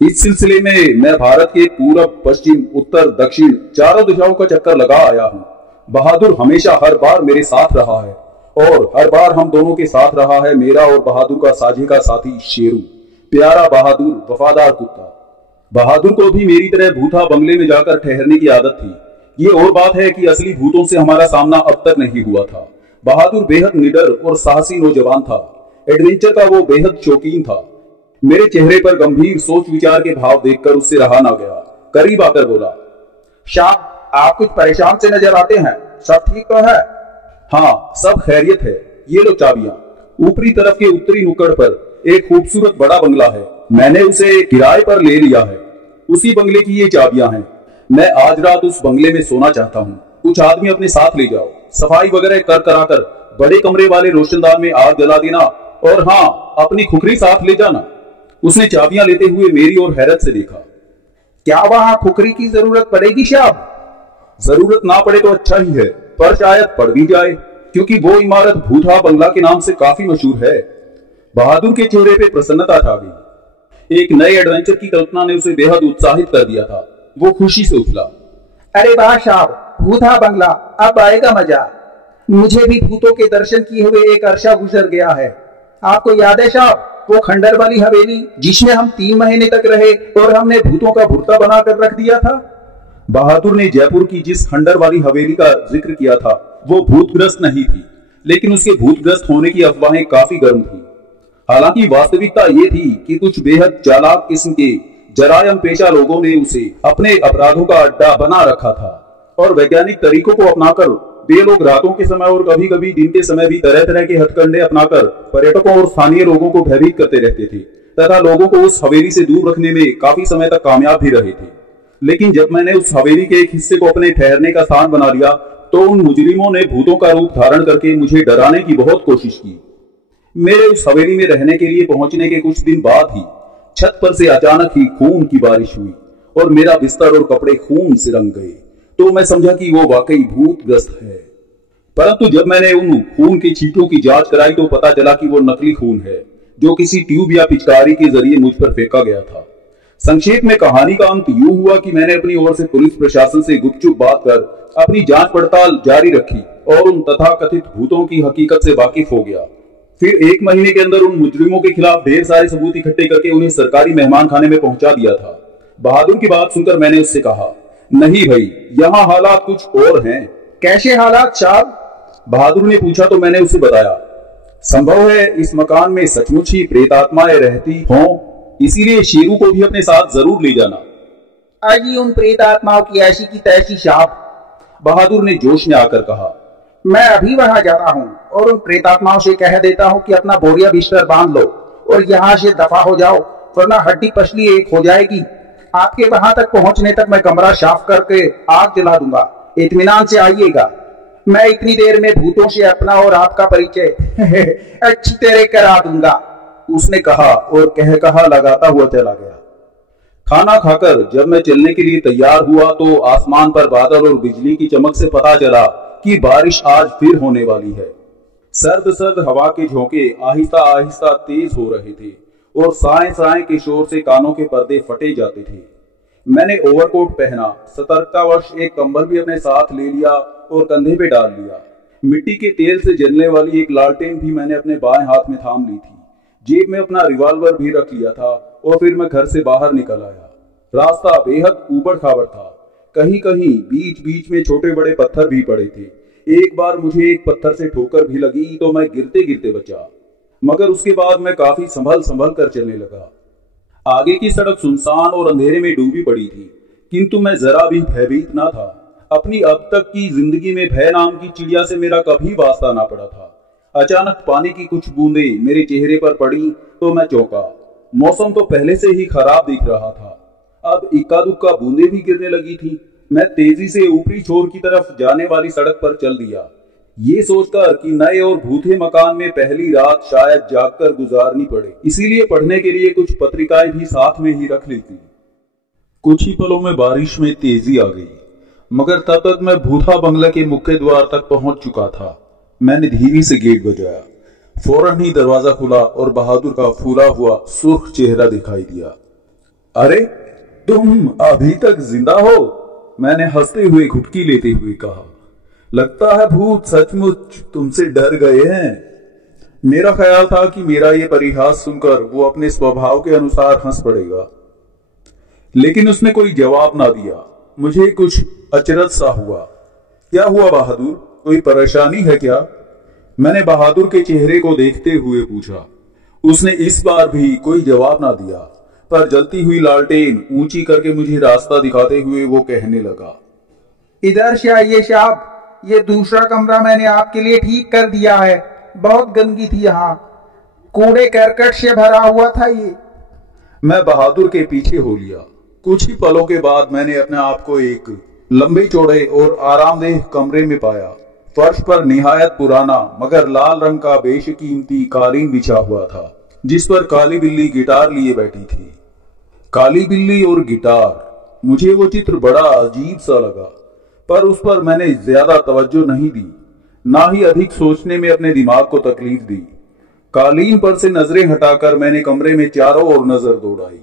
इस सिलसिले में मैं भारत के पूरब, पश्चिम, उत्तर, दक्षिण चारों दिशाओं का चक्कर लगा आया हूँ। बहादुर हमेशा हर बार मेरे साथ रहा है और हर बार हम दोनों के साथ रहा है मेरा और बहादुर का साझे का साथी शेरू, प्यारा बहादुर, वफादार कुत्ता। बहादुर को भी मेरी तरह भूथा बंगले में जाकर ठहरने की आदत थी। ये और बात है कि असली भूतों से हमारा सामना अब तक नहीं हुआ था। बहादुर बेहद निडर और साहसी नौजवान था। एडवेंचर का वो बेहद शौकीन था। मेरे चेहरे पर गंभीर सोच विचार के भाव देखकर उससे रहा ना गया। करीब आकर बोला, साहब, आप कुछ परेशान से नजर आते हैं, सब ठीक तो है? हाँ, सब खैरियत है। ये लो चाबियां। ऊपरी तरफ के उत्तरी नुक्कड़ पर एक खूबसूरत बड़ा बंगला है। मैंने उसे किराए पर ले लिया है। उसी बंगले की ये चाबियां हैं। मैं आज रात उस बंगले में सोना चाहता हूँ। कुछ आदमी अपने साथ ले जाओ। सफाई वगैरह कर कराकर बड़े कमरे वाले रोशनदान में आग जला देना और हाँ, अपनी खुखरी साथ ले जाना। उसने चाबियां लेते हुए मेरी ओर हैरत से देखा। क्या वहां खुखरी की जरूरत पड़ेगी साहब? जरूरत ना पड़े तो अच्छा ही है, पर शायद पड़ भी जाए, क्योंकि वो इमारत भूथा बंगला के नाम से काफी मशहूर है। बहादुर के चेहरे पे प्रसन्नता छा गई। एक नए एडवेंचर की कल्पना ने उसे बेहद उत्साहित कर दिया था। वो खुशी से उछला, अरे वाह साहब, भूथा बंगला, अब आएगा मजा। मुझे भी भूतों के दर्शन किए हुए एक अरसा गुजर गया है। आपको याद है साहब, वो खंडर वाली हवेली जिसमें हम 3 महीने तक रहे और हमने भूतों का भुर्ता बनाकर रख दिया था? बहादुर ने जयपुर की जिस खंडर वाली हवेली का जिक्र किया था वो भूतग्रस्त नहीं थी, लेकिन उसके भूतग्रस्त होने की अफवाहें काफी गर्म थी। हालांकि वास्तविकता ये थी कि कुछ बेहद चालाक किस्म के जरायम पेशा लोगों ने उसे अपने अपराधों का अड्डा बना रखा था और वैज्ञानिक तरीकों को अपनाकर वे लोग रातों के समय और कभी कभी दिन के समय भी तरह तरह के हथकंडे अपनाकर पर्यटकों और स्थानीय लोगों को भयभीत करते रहते थे तथा लोगों को उस हवेली से दूर रखने में काफी समय तक कामयाब भी रहे थे। लेकिन जब मैंने उस हवेली के एक हिस्से को अपने ठहरने का स्थान बना लिया तो उन मुजरिमों ने भूतों का रूप धारण करके मुझे डराने की बहुत कोशिश की। मेरे उस हवेली में रहने के लिए पहुंचने के कुछ दिन बाद ही छत पर से अचानक ही खून की बारिश हुई और मेरा बिस्तर और कपड़े खून से रंग गए। तो मैं समझा कि वो वाकई भूतग्रस्त है। परंतु जब मैंने उन खून के छींटों की जांच कराई तो पता चला कि वो नकली खून है जो किसी ट्यूब या पिचकारी के जरिए मुझ पर फेंका गया था। संक्षेप में कहानी का अंत यूं हुआ कि मैंने अपनी ओर से पुलिस प्रशासन से गुपचुप बात कर अपनी जांच पड़ताल जारी रखी और उन तथाकथित भूतों की हकीकत से वाकिफ हो गया। फिर 1 महीने के अंदर उन मुजरिमों के खिलाफ ढेर सारे सबूत इकट्ठे करके उन्हें सरकारी मेहमान खाने में पहुंचा दिया था। बहादुर की बात सुनकर मैंने उससे कहा, नहीं भाई, यहाँ हालात कुछ और हैं। कैसे हालात साहब? बहादुर ने पूछा तो मैंने उसे बताया। संभव है इस मकान में सचमुच ही प्रेतात्माएं रहती हों, इसीलिए शेरू को भी अपने साथ जरूर ले जाना। अजी उन प्रेतात्माओं की ऐसी की तैसी साहब, बहादुर ने जोश में आकर कहा। मैं अभी वहां जा रहा हूँ और उन प्रेतात्माओं से कह देता हूँ कि अपना बोरिया बिस्तर बांध लो और यहाँ से दफा हो जाओ, वरना हड्डी पसली एक हो जाएगी। आपके वहां तक पहुंचने तक मैं कमरा साफ करके आग जला दूंगा। इत्मीनान से आइएगा। मैं इतनी देर में भूतों से अपना और आपका परिचय अच्छी तरह करा दूंगा। उसने कहा और कहा लगाता हुआ चला गया। खाना खाकर जब मैं चलने के लिए तैयार हुआ तो आसमान पर बादल और बिजली की चमक से पता चला कि बारिश आज फिर होने वाली है। सर्द सर्द हवा के झोंके आहिस्ता आहिस्ता तेज हो रहे थे और साए साए के शोर से कानों के पर्दे फटे जाते थे। मैंने ओवरकोट पहना, सतर्कतावश एक कंबल भी अपने साथ ले लिया और कंधे पे डाल लिया। मिट्टी के तेल से जलने वाली एक लालटेन भी मैंने अपने बाएं हाथ में थाम ली थी। जेब में अपना रिवॉल्वर भी रख लिया था और फिर मैं घर से बाहर निकल आया। रास्ता बेहद ऊबड़ खाबड़ था, कहीं कहीं बीच बीच में छोटे बड़े पत्थर भी पड़े थे। एक बार मुझे एक पत्थर से ठोकर भी लगी तो मैं गिरते गिरते बचा, मगर उसके बाद मैं काफी संभल कर चलने लगा। आगे की सड़क सुनसान और अंधेरे में डूबी पड़ी थी, किंतु मैं जरा भी भयभीत ना था। अपनी अब तक की जिंदगी में भय नाम की चिड़िया से मेरा कभी वास्ता ना पड़ा था। अचानक पानी की कुछ बूंदें मेरे चेहरे पर पड़ी तो मैं चौंका। मौसम तो पहले से ही खराब दिख रहा था, अब इक्का दुक्का बूंदें भी गिरने लगी थी। मैं तेजी से ऊपरी छोर की तरफ जाने वाली सड़क पर चल दिया, ये सोचकर कि नए और भूखे मकान में पहली रात शायद जागकर गुजारनी पड़े, इसीलिए पढ़ने के लिए कुछ पत्रिकाएं भी साथ में ही रख ली थी। कुछ ही पलों में बारिश में तेजी आ गई, मगर तब तक मैं भूथा बंगला के मुख्य द्वार तक पहुंच चुका था। मैंने धीरे से गेट बजाया, फौरन ही दरवाजा खुला और बहादुर का फूला हुआ सुर्ख चेहरा दिखाई दिया। अरे तुम अभी तक जिंदा हो? मैंने हंसते हुए घुटकी लेते हुए कहा। लगता है भूत सचमुच तुमसे डर गए हैं। मेरा ख्याल था कि मेरा ये परिहास सुनकर वो अपने स्वभाव के अनुसार हंस पड़ेगा, लेकिन उसने कोई जवाब ना दिया। मुझे कुछ अचरज सा हुआ। क्या हुआ बहादुर, कोई परेशानी है क्या? मैंने बहादुर के चेहरे को देखते हुए पूछा। उसने इस बार भी कोई जवाब ना दिया, पर जलती हुई लालटेन ऊंची करके मुझे रास्ता दिखाते हुए वो कहने लगा, इधर से आइए साहब, ये दूसरा कमरा मैंने आपके लिए ठीक कर दिया है। बहुत गंदगी थी यहाँ, कूड़े करकट से भरा हुआ था ये। मैं बहादुर के पीछे हो लिया। कुछ ही पलों के बाद मैंने अपने आप को एक लंबे चौड़े और आरामदेह कमरे में पाया। फर्श पर निहायत पुराना मगर लाल रंग का बेशकीमती कालीन बिछा हुआ था, जिस पर काली बिल्ली गिटार लिए बैठी थी। काली बिल्ली और गिटार, मुझे वो चित्र बड़ा अजीब सा लगा, पर उस पर मैंने ज्यादा तवज्जो नहीं दी, ना ही अधिक सोचने में अपने दिमाग को तकलीफ दी। कालीन पर से नजरें हटाकर मैंने कमरे में चारों ओर नजर दौड़ाई।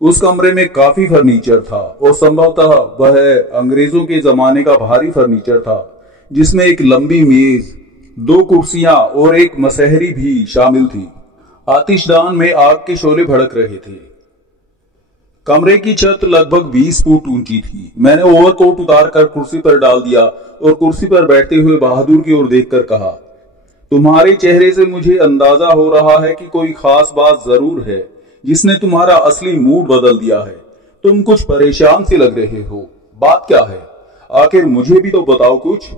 उस कमरे में काफी फर्नीचर था और संभवतः वह अंग्रेजों के जमाने का भारी फर्नीचर था, जिसमें एक लंबी मेज, 2 कुर्सियां और एक मसहरी भी शामिल थी। आतिशदान में आग के शोले भड़क रहे थे। कमरे की छत लगभग 20 फुट ऊंची थी। मैंने ओवरकोट उतारकर कुर्सी पर डाल दिया और कुर्सी पर बैठते हुए बहादुर की ओर देखकर कहा, तुम्हारे चेहरे से मुझे अंदाजा हो रहा है कि कोई खास बात जरूर है जिसने तुम्हारा असली मूड बदल दिया है। तुम कुछ परेशान से लग रहे हो, बात क्या है? आखिर मुझे भी तो बताओ कुछ।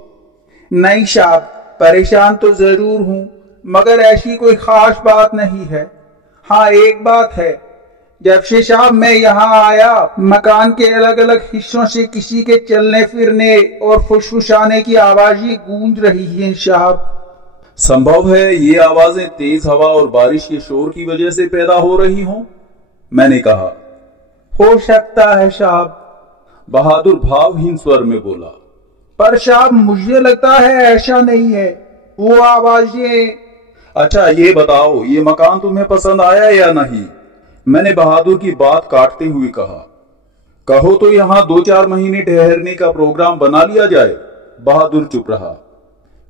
नहीं साहब, परेशान तो जरूर हूं, मगर ऐसी कोई खास बात नहीं है। हाँ, एक बात है, जब से साहब मैं यहाँ आया, मकान के अलग अलग हिस्सों से किसी के चलने फिरने और फुसफुसाने की आवाजें गूंज रही हैं साहब। संभव है ये आवाजें तेज हवा और बारिश के शोर की वजह से पैदा हो रही हों, मैंने कहा। हो सकता है साहब, बहादुर भावहीन स्वर में बोला। पर साहब मुझे लगता है ऐसा नहीं है, वो आवाजें। अच्छा ये बताओ, ये मकान तुम्हें पसंद आया या नहीं? मैंने बहादुर की बात काटते हुए कहा। कहो तो यहाँ 2-4 महीने ठहरने का प्रोग्राम बना लिया जाए। बहादुर चुप रहा।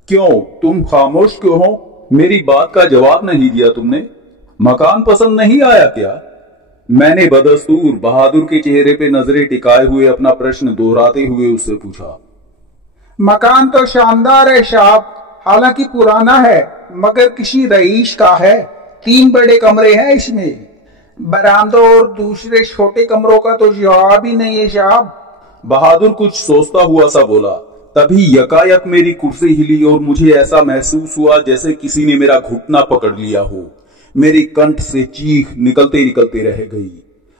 क्यों, तुम खामोश क्यों हो? मेरी बात का जवाब नहीं दिया तुमने। मकान पसंद नहीं आया क्या? मैंने बदस्तूर बहादुर के चेहरे पे नजरें टिकाए हुए अपना प्रश्न दोहराते हुए उससे पूछा। मकान तो शानदार है साहब, हालांकि पुराना है, मगर किसी रईस का है। 3 बड़े कमरे हैं इसमें, बरामदों और दूसरे छोटे कमरों का तो जवाब ही नहीं है साहब। बहादुर कुछ सोचता हुआ सा बोला। तभी यकायक मेरी कुर्सी हिली और मुझे ऐसा महसूस हुआ जैसे किसी ने मेरा घुटना पकड़ लिया हो। मेरी कंठ से चीख निकलते निकलते रह गई।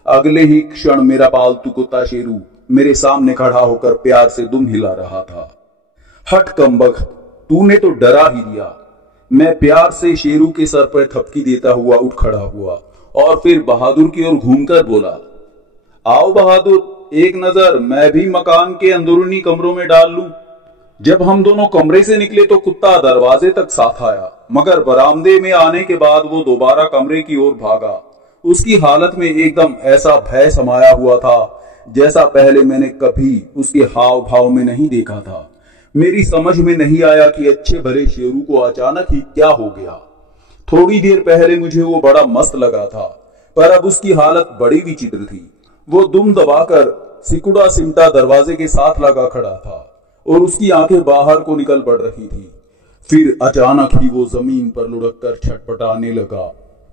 अगले ही क्षण मेरा पालतू कुत्ता शेरू मेरे सामने खड़ा होकर प्यार से दुम हिला रहा था। हट कमबख्त, तूने तो डरा ही दिया। मैं प्यार से शेरू के सर पर थपकी देता हुआ उठ खड़ा हुआ और फिर बहादुर की ओर घूमकर बोला, आओ बहादुर, एक नजर मैं भी मकान के अंदरूनी कमरों में डाल लूं। जब हम दोनों कमरे से निकले तो कुत्ता दरवाजे तक साथ आया, मगर बरामदे में आने के बाद वो दोबारा कमरे की ओर भागा। उसकी हालत में एकदम ऐसा भय समाया हुआ था जैसा पहले मैंने कभी उसके हाव भाव में नहीं देखा था। मेरी समझ में नहीं आया कि अच्छे भले शेरू को अचानक ही क्या हो गया। थोड़ी देर पहले मुझे वो बड़ा मस्त लगा था, पर अब उसकी हालत बड़ी विचित्र थी। वो दुम दबाकर सिकुड़ा सिमटा दरवाजे के साथ लगा खड़ा था और उसकी आंखें बाहर को निकल पड़ रही थी। फिर अचानक ही वो जमीन पर लुढ़क कर छटपटाने लगा।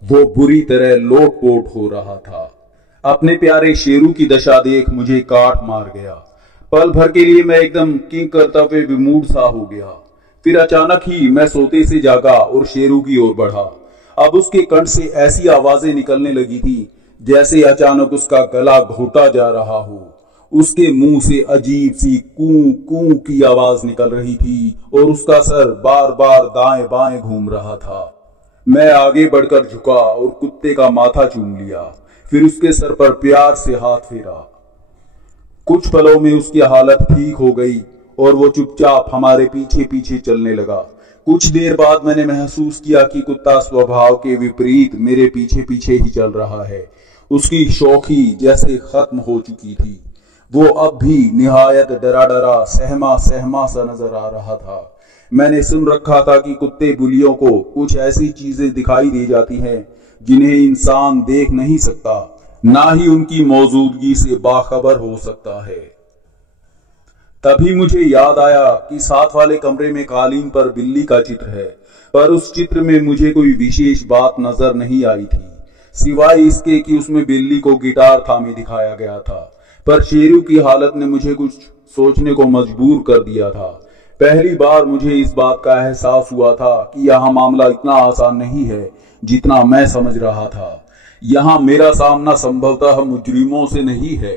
वो बुरी तरह लोटपोट हो रहा था। अपने प्यारे शेरू की दशा देख मुझे काट मार गया। पल भर के लिए मैं एकदम किंग कर्तव्य विमूढ़ सा हो गया। फिर अचानक ही मैं सोते से जागा और शेरू की ओर बढ़ा। अब उसके कंठ से ऐसी आवाजें निकलने लगी थी जैसे अचानक उसका गला घोटा जा रहा हो। उसके मुंह से अजीब सी कू कू की आवाज निकल रही थी और उसका सर बार बार दाएं बाएं घूम रहा था। मैं आगे बढ़कर झुका और कुत्ते का माथा चूम लिया, फिर उसके सर पर प्यार से हाथ फेरा। कुछ पलों में उसकी हालत ठीक हो गई और वो चुपचाप हमारे पीछे पीछे चलने लगा। कुछ देर बाद मैंने महसूस किया कि कुत्ता स्वभाव के विपरीत मेरे पीछे पीछे ही चल रहा है। उसकी शौखी जैसे खत्म हो चुकी थी। वो अब भी निहायत डरा डरा सहमा सहमा सा नजर आ रहा था। मैंने सुन रखा था कि कुत्ते बुलियों को कुछ ऐसी चीजें दिखाई दे जाती हैं जिन्हें इंसान देख नहीं सकता, ना ही उनकी मौजूदगी से बाखबर हो सकता है। तभी मुझे याद आया कि साथ वाले कमरे में कालीन पर बिल्ली का चित्र है, पर उस चित्र में मुझे कोई विशेष बात नजर नहीं आई थी, सिवाय इसके कि उसमें बिल्ली को गिटार थामे दिखाया गया था। पर शेरू की हालत ने मुझे कुछ सोचने को मजबूर कर दिया था। पहली बार मुझे इस बात का एहसास हुआ था कि यह मामला इतना आसान नहीं है जितना मैं समझ रहा था। यहाँ मेरा सामना संभवतः मुजरिमों से नहीं है,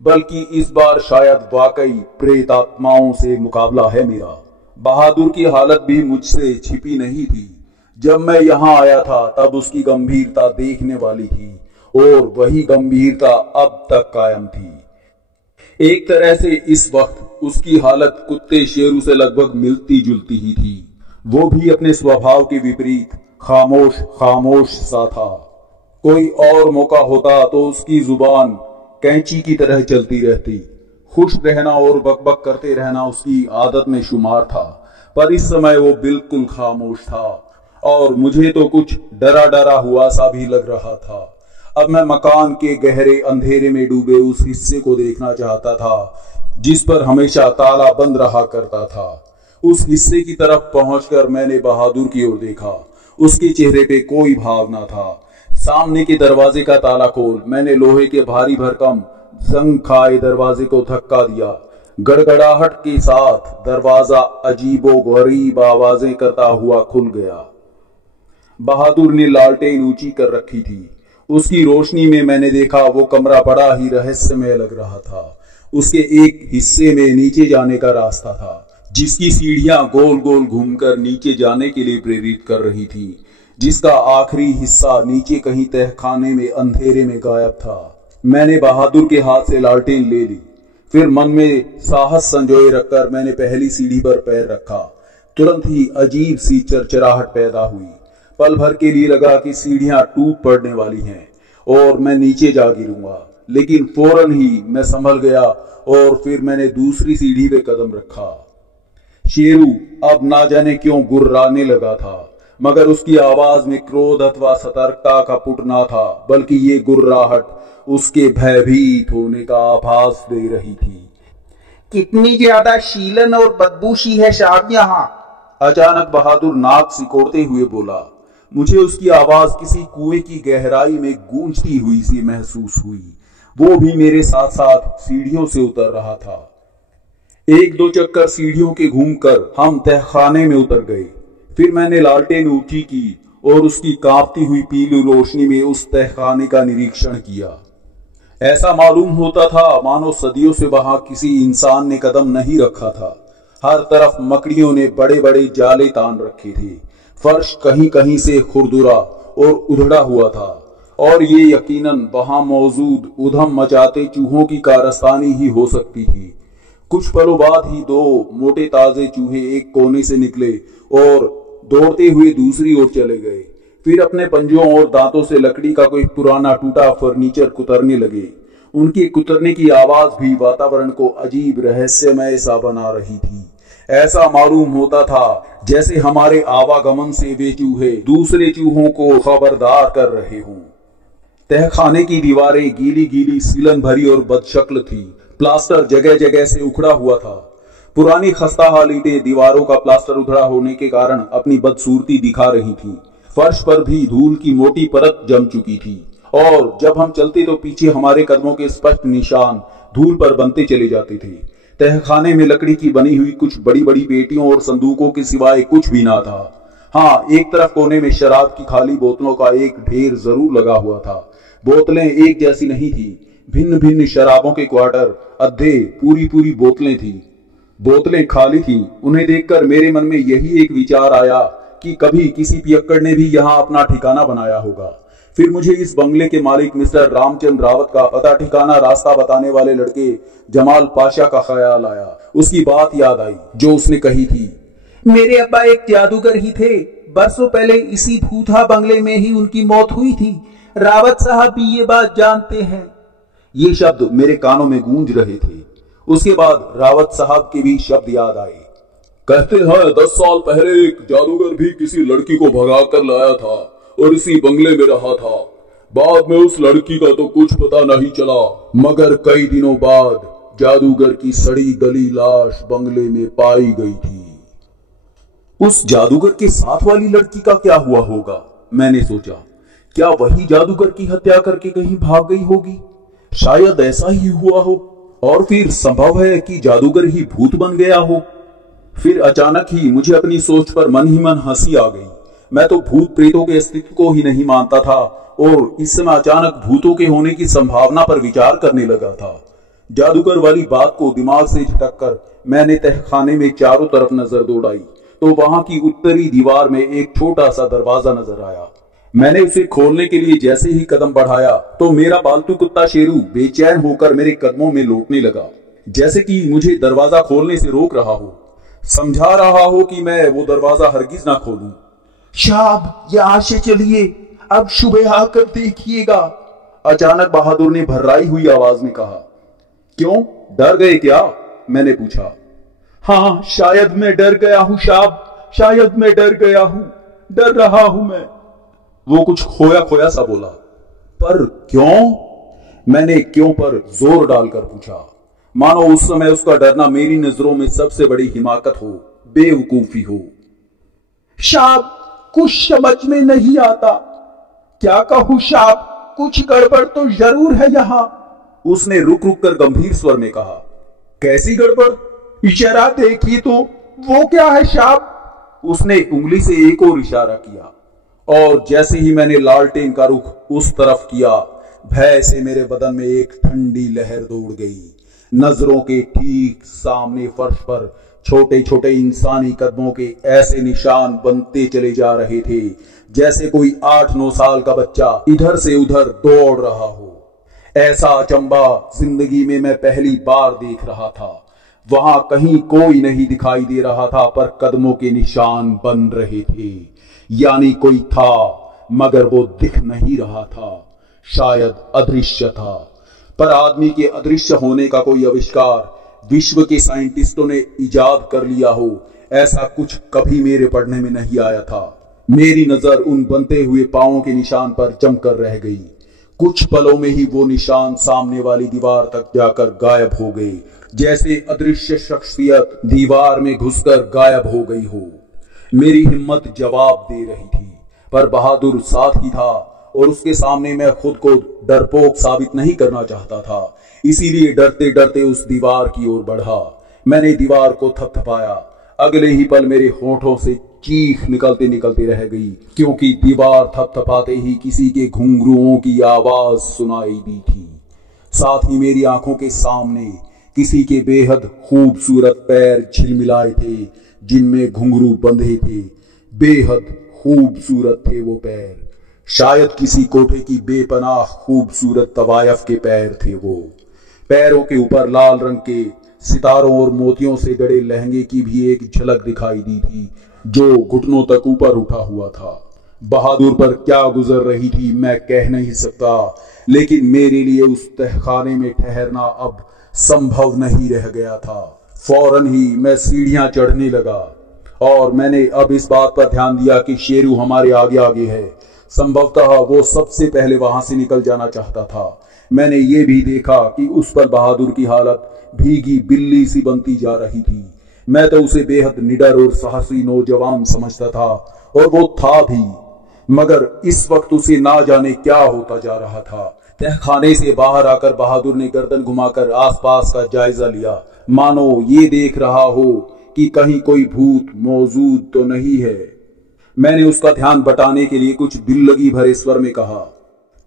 बल्कि इस बार शायद वाकई प्रेत आत्माओं से मुकाबला है मेरा। बहादुर की हालत भी मुझसे छिपी नहीं थी। जब मैं यहाँ आया था तब उसकी गंभीरता देखने वाली थी और वही गंभीरता अब तक कायम थी। एक तरह से इस वक्त उसकी हालत कुत्ते शेरू से लगभग मिलती जुलती ही थी। वो भी अपने स्वभाव के विपरीत खामोश खामोश सा था। कोई और मौका होता तो उसकी जुबान कैंची की तरह चलती रहती। खुश रहना और बकबक करते रहना उसकी आदत में शुमार था, पर इस समय वो बिल्कुल खामोश था और मुझे तो कुछ डरा डरा हुआ सा भी लग रहा था। अब मैं मकान के गहरे अंधेरे में डूबे उस हिस्से को देखना चाहता था जिस पर हमेशा ताला बंद रहा करता था। उस हिस्से की तरफ पहुंचकर मैंने बहादुर की ओर देखा। उसके चेहरे पे कोई भाव न था। सामने के दरवाजे का ताला खोल मैंने लोहे के भारी भरकम जंग खाए दरवाजे को धक्का दिया। गड़गड़ाहट के साथ दरवाजा अजीबो गरीब आवाजें करता हुआ खुल गया। बहादुर ने लालटेन ऊंची कर रखी थी। उसकी रोशनी में मैंने देखा वो कमरा बड़ा ही रहस्यमय लग रहा था। उसके एक हिस्से में नीचे जाने का रास्ता था, जिसकी सीढ़ियां गोल गोल घूमकर नीचे जाने के लिए प्रेरित कर रही थी, जिसका आखिरी हिस्सा नीचे कहीं तहखाने में अंधेरे में गायब था। मैंने बहादुर के हाथ से लालटेन ले ली। फिर मन में साहस संजोए रखकर मैंने पहली सीढ़ी पर पैर रखा। तुरंत ही अजीब सी चरचराहट पैदा हुई। पल भर के लिए लगा कि सीढ़ियां टूट पड़ने वाली हैं और मैं नीचे जा गिरूंगा, लेकिन फौरन ही मैं संभल गया और फिर मैंने दूसरी सीढ़ी पे कदम रखा। शेरू अब ना जाने क्यों गुर्राने लगा था, मगर उसकी आवाज में क्रोध अथवा सतर्कता का पुट ना था, बल्कि ये गुर्राहट उसके भयभीत होने का आभास दे रही थी। कितनी ज्यादा शीलन और बदबूशी है साहब यहाँ। अचानक बहादुर नाक सिकोड़ते हुए बोला। मुझे उसकी आवाज किसी कुएं की गहराई में गूंजती हुई सी महसूस हुई। वो भी मेरे साथ साथ सीढ़ियों से उतर रहा था। एक दो चक्कर सीढ़ियों के घूमकर हम तहखाने में उतर गए। फिर मैंने लालटेन ऊंची की और उसकी कांपती हुई पीली रोशनी में उस तहखाने का निरीक्षण किया। ऐसा मालूम होता था मानो सदियों से वहां किसी इंसान ने कदम नहीं रखा था। हर तरफ मकड़ियों ने बड़े बड़े जाले तान रखे थे। फर्श कहीं कहीं से खुरदुरा और उधड़ा हुआ था और ये यकीनन वहां मौजूद उधम मचाते चूहों की कारस्तानी ही हो सकती थी। कुछ पलों बाद ही दो मोटे ताजे चूहे एक कोने से निकले और दौड़ते हुए दूसरी ओर चले गए। फिर अपने पंजों और दांतों से लकड़ी का कोई पुराना टूटा फर्नीचर कुतरने लगे। उनके कुतरने की आवाज भी वातावरण को अजीब रहस्यमय सा बना रही थी। ऐसा मालूम होता था जैसे हमारे आवागमन से वे चूहे दूसरे चूहों को खबरदार कर रहे हों। तहखाने की दीवारें गीली गीली सीलन भरी और बदशक्ल थी। प्लास्टर जगह जगह से उखड़ा हुआ था। पुरानी खस्ताहाल ईंटें दीवारों का प्लास्टर उधड़ा होने के कारण अपनी बदसूरती दिखा रही थी। फर्श पर भी धूल की मोटी परत जम चुकी थी और जब हम चलते तो पीछे हमारे कदमों के स्पष्ट निशान धूल पर बनते चले जाते थे। तहखाने में लकड़ी की बनी हुई कुछ बड़ी बड़ी पेटियों और संदूकों के सिवाय कुछ भी ना था। हाँ, एक तरफ कोने में शराब की खाली बोतलों का एक ढेर जरूर लगा हुआ था। बोतलें एक जैसी नहीं थी। भिन्न भिन्न शराबों के क्वार्टर, अद्धे पूरी पूरी बोतलें थी। बोतलें खाली थी। उन्हें देखकर मेरे मन में यही एक विचार आया कि कभी किसी पियक्कड़ ने भी यहाँ अपना ठिकाना बनाया होगा। फिर मुझे इस बंगले के मालिक मिस्टर रामचंद्र रावत का पता ठिकाना रास्ता बताने वाले लड़के जमाल पाशा का ख्याल आया। उसकी बात याद आई जो उसने कही थी, मेरे अब्बा एक जादूगर ही थे। बरसों पहले इसी भूथा बंगले में ही उनकी मौत हुई थी। रावत साहब भी ये बात जानते हैं। ये शब्द मेरे कानों में गूंज रहे थे। उसके बाद रावत साहब के भी शब्द याद आए। कहते हैं 10 साल पहले एक जादूगर भी किसी लड़की को भगा कर लाया था और इसी बंगले में रहा था। बाद में उस लड़की का तो कुछ पता नहीं चला, मगर कई दिनों बाद जादूगर की सड़ी गली लाश बंगले में पाई गई थी। उस जादूगर के साथ वाली लड़की का क्या हुआ होगा? मैंने सोचा, क्या वही जादूगर की हत्या करके कहीं भाग गई होगी? शायद ऐसा ही हुआ हो और फिर संभव है कि जादूगर ही भूत बन गया हो। फिर अचानक ही मुझे अपनी सोच पर मन ही मन हंसी आ गई। मैं तो भूत प्रेतों के अस्तित्व को ही नहीं मानता था और इस समय अचानक भूतों के होने की संभावना पर विचार करने लगा था। जादूगर वाली बात को दिमाग से झटक कर मैंने तहखाने में चारों तरफ नजर दौड़ाई तो वहां की उत्तरी दीवार में एक छोटा सा दरवाजा नजर आया। मैंने उसे खोलने के लिए जैसे ही कदम बढ़ाया तो मेरा पालतू कुत्ता शेरू बेचैन होकर मेरे कदमों में लौटने लगा, जैसे कि मुझे दरवाजा खोलने से रोक रहा हो, समझा रहा हो कि मैं वो दरवाजा हरगिज ना खोलूं। शाब, यहाँ से चलिए, अब सुबह आकर देखिएगा। अचानक बहादुर ने भर्राई हुई आवाज में कहा। क्यों, डर गए क्या? मैंने पूछा। हाँ, शायद मैं डर गया हूँ शाब, शायद मैं डर गया हूँ, डर रहा हूं मैं। वो कुछ खोया खोया सा बोला। पर क्यों? मैंने क्यों पर जोर डालकर पूछा, मानो उस समय उसका डरना मेरी नजरों में सबसे बड़ी हिमाकत हो, बेवकूफी हो। शाब, कुछ समझ में नहीं आता। क्या कहूं शाब, कुछ गड़बड़ तो जरूर है यहाँ। उसने रुक रुक कर गंभीर स्वर में कहा। कैसी गड़बड़? जरा देखिए तो, वो क्या है शाब? उसने उंगली से एक और इशारा किया और जैसे ही मैंने लालटेन का रुख उस तरफ किया, भय से मेरे बदन में एक ठंडी लहर दौड़ गई। नजरों के ठीक सामने फर्श पर छोटे छोटे इंसानी कदमों के ऐसे निशान बनते चले जा रहे थे जैसे कोई 8-9 साल का बच्चा इधर से उधर दौड़ रहा हो। ऐसा अचंबा जिंदगी में मैं पहली बार देख रहा था। वहां कहीं कोई नहीं दिखाई दे रहा था पर कदमों के निशान बन रहे थे। यानी कोई था मगर वो दिख नहीं रहा था, शायद अदृश्य था। पर आदमी के अदृश्य होने का कोई आविष्कार विश्व के साइंटिस्टों ने इजाद कर लिया हो, ऐसा कुछ कभी मेरे पढ़ने में नहीं आया था। मेरी नजर उन बनते हुए पांवों के निशान पर जमकर रह गई। कुछ पलों में ही वो निशान सामने वाली दीवार तक जाकर गायब हो गए, जैसे अदृश्य शख्सियत दीवार में घुसकर गायब हो गई हो। मेरी हिम्मत जवाब दे रही थी पर बहादुर साथ ही था और उसके सामने मैं खुद को डरपोक साबित नहीं करना चाहता था। इसीलिए डरते डरते उस दीवार की ओर बढ़ा। मैंने दीवार को थपथपाया। अगले ही पल मेरे होठों से चीख निकलते निकलते रह गई, क्योंकि दीवार थपथपाते ही किसी के घुंघरुओं की आवाज सुनाई दी थी। साथ ही मेरी आंखों के सामने किसी के बेहद खूबसूरत पैर झिलमिलाए थे जिनमें घुंघरू बंधे थे। बेहद खूबसूरत थे वो पैर, शायद किसी कोठे की बेपनाह खूबसूरत तवायफ के पैर थे वो। पैरों के ऊपर लाल रंग के सितारों और मोतियों से जड़े लहंगे की भी एक झलक दिखाई दी थी जो घुटनों तक ऊपर उठा हुआ था। बहादुर पर क्या गुजर रही थी मैं कह नहीं सकता, लेकिन मेरे लिए उस तहखाने में ठहरना अब संभव नहीं रह गया था। फौरन ही मैं सीढ़ियां चढ़ने लगा और मैंने अब इस बात पर ध्यान दिया कि शेरू हमारे आगे आगे है। संभवतः वो सबसे पहले वहां से निकल जाना चाहता था। मैंने ये भी देखा कि उस पर बहादुर की हालत भीगी बिल्ली सी बनती जा रही थी। मैं तो उसे बेहद निडर और साहसी नौजवान समझता था, और वो था भी, मगर इस वक्त उसे ना जाने क्या होता जा रहा था। तहखाने से बाहर आकर बहादुर ने गर्दन घुमाकर आसपास का जायजा लिया, मानो ये देख रहा हो कि कहीं कोई भूत मौजूद तो नहीं है। मैंने उसका ध्यान बटाने के लिए कुछ दिल्लगी भरे स्वर में कहा,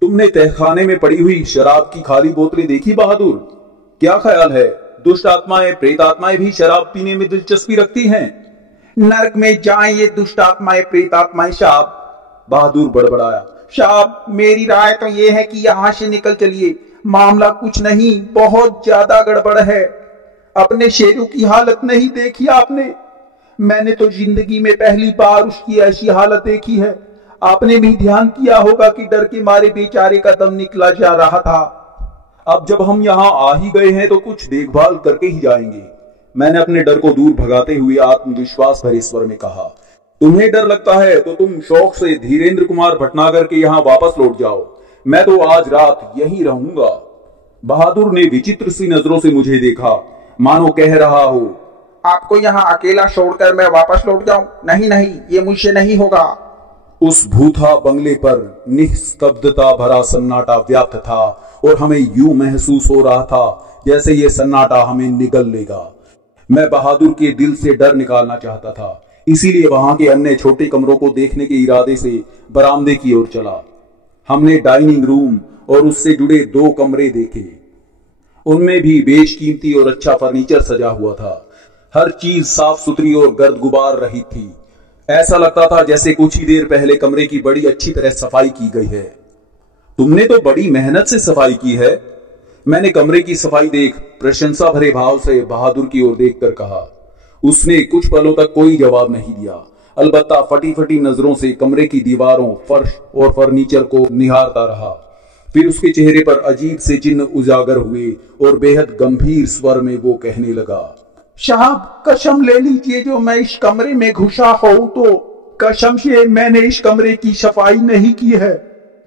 तुमने तहखाने में पड़ी हुई शराब की खाली बोतलें देखी बहादुर? क्या ख्याल है, दुष्ट आत्माएं प्रेत आत्माएं भी शराब पीने में दिलचस्पी रखती हैं? नरक में जाएं ये दुष्ट आत्माएं प्रेत आत्माएं साहब, बहादुर बड़बड़ाया। साहब मेरी राय तो ये है कि यहाँ से निकल चलिए, मामला कुछ नहीं, बहुत ज्यादा गड़बड़ है। अपने शेरू की हालत नहीं देखी आपने? मैंने तो जिंदगी में पहली बार उसकी ऐसी हालत देखी है। आपने भी ध्यान किया होगा कि डर के मारे बेचारे का दम निकला जा रहा था। अब जब हम यहाँ आ ही गए हैं तो कुछ देखभाल करके ही जाएंगे, मैंने अपने डर को दूर भगाते हुए आत्मविश्वास भरे स्वर में कहा। तुम्हें डर लगता है तो तुम शौक से धीरेन्द्र कुमार भटनागर के यहाँ वापस लौट जाओ, मैं तो आज रात यहीं रहूंगा। बहादुर ने विचित्र सी नजरों से मुझे देखा, मानो कह रहा हो, आपको यहाँ अकेला छोड़कर मैं वापस लौट जाऊं? नहीं नहीं, ये मुझसे नहीं होगा। उस भूथा बंगले पर निस्तब्धता भरा सन्नाटा व्याप्त था और हमें यूं महसूस हो रहा था जैसे ये सन्नाटा हमें निगल लेगा। मैं बहादुर के दिल से डर निकालना चाहता था, इसीलिए वहां के अन्य छोटे कमरों को देखने के इरादे से बरामदे की ओर चला। हमने डाइनिंग रूम और उससे जुड़े 2 कमरे देखे। उनमें भी बेशकीमती और अच्छा फर्नीचर सजा हुआ था। हर चीज साफ सुथरी और गर्द गुबार रही थी। ऐसा लगता था जैसे कुछ ही देर पहले कमरे की बड़ी अच्छी तरह सफाई की गई है। तुमने तो बड़ी मेहनत से सफाई की है, मैंने कमरे की सफाई देख प्रशंसा भरे भाव से बहादुर की ओर देखकर कहा। उसने कुछ पलों तक कोई जवाब नहीं दिया, अलबत्ता फटी फटी नजरों से कमरे की दीवारों, फर्श और फर्नीचर को निहारता रहा। फिर उसके चेहरे पर अजीब से चिन्ह उजागर हुए और बेहद गंभीर स्वर में वो कहने लगा, साहब कसम ले लीजिए, जो मैं इस कमरे में घुसा हूं तो कसम से मैंने इस कमरे की सफाई नहीं की है।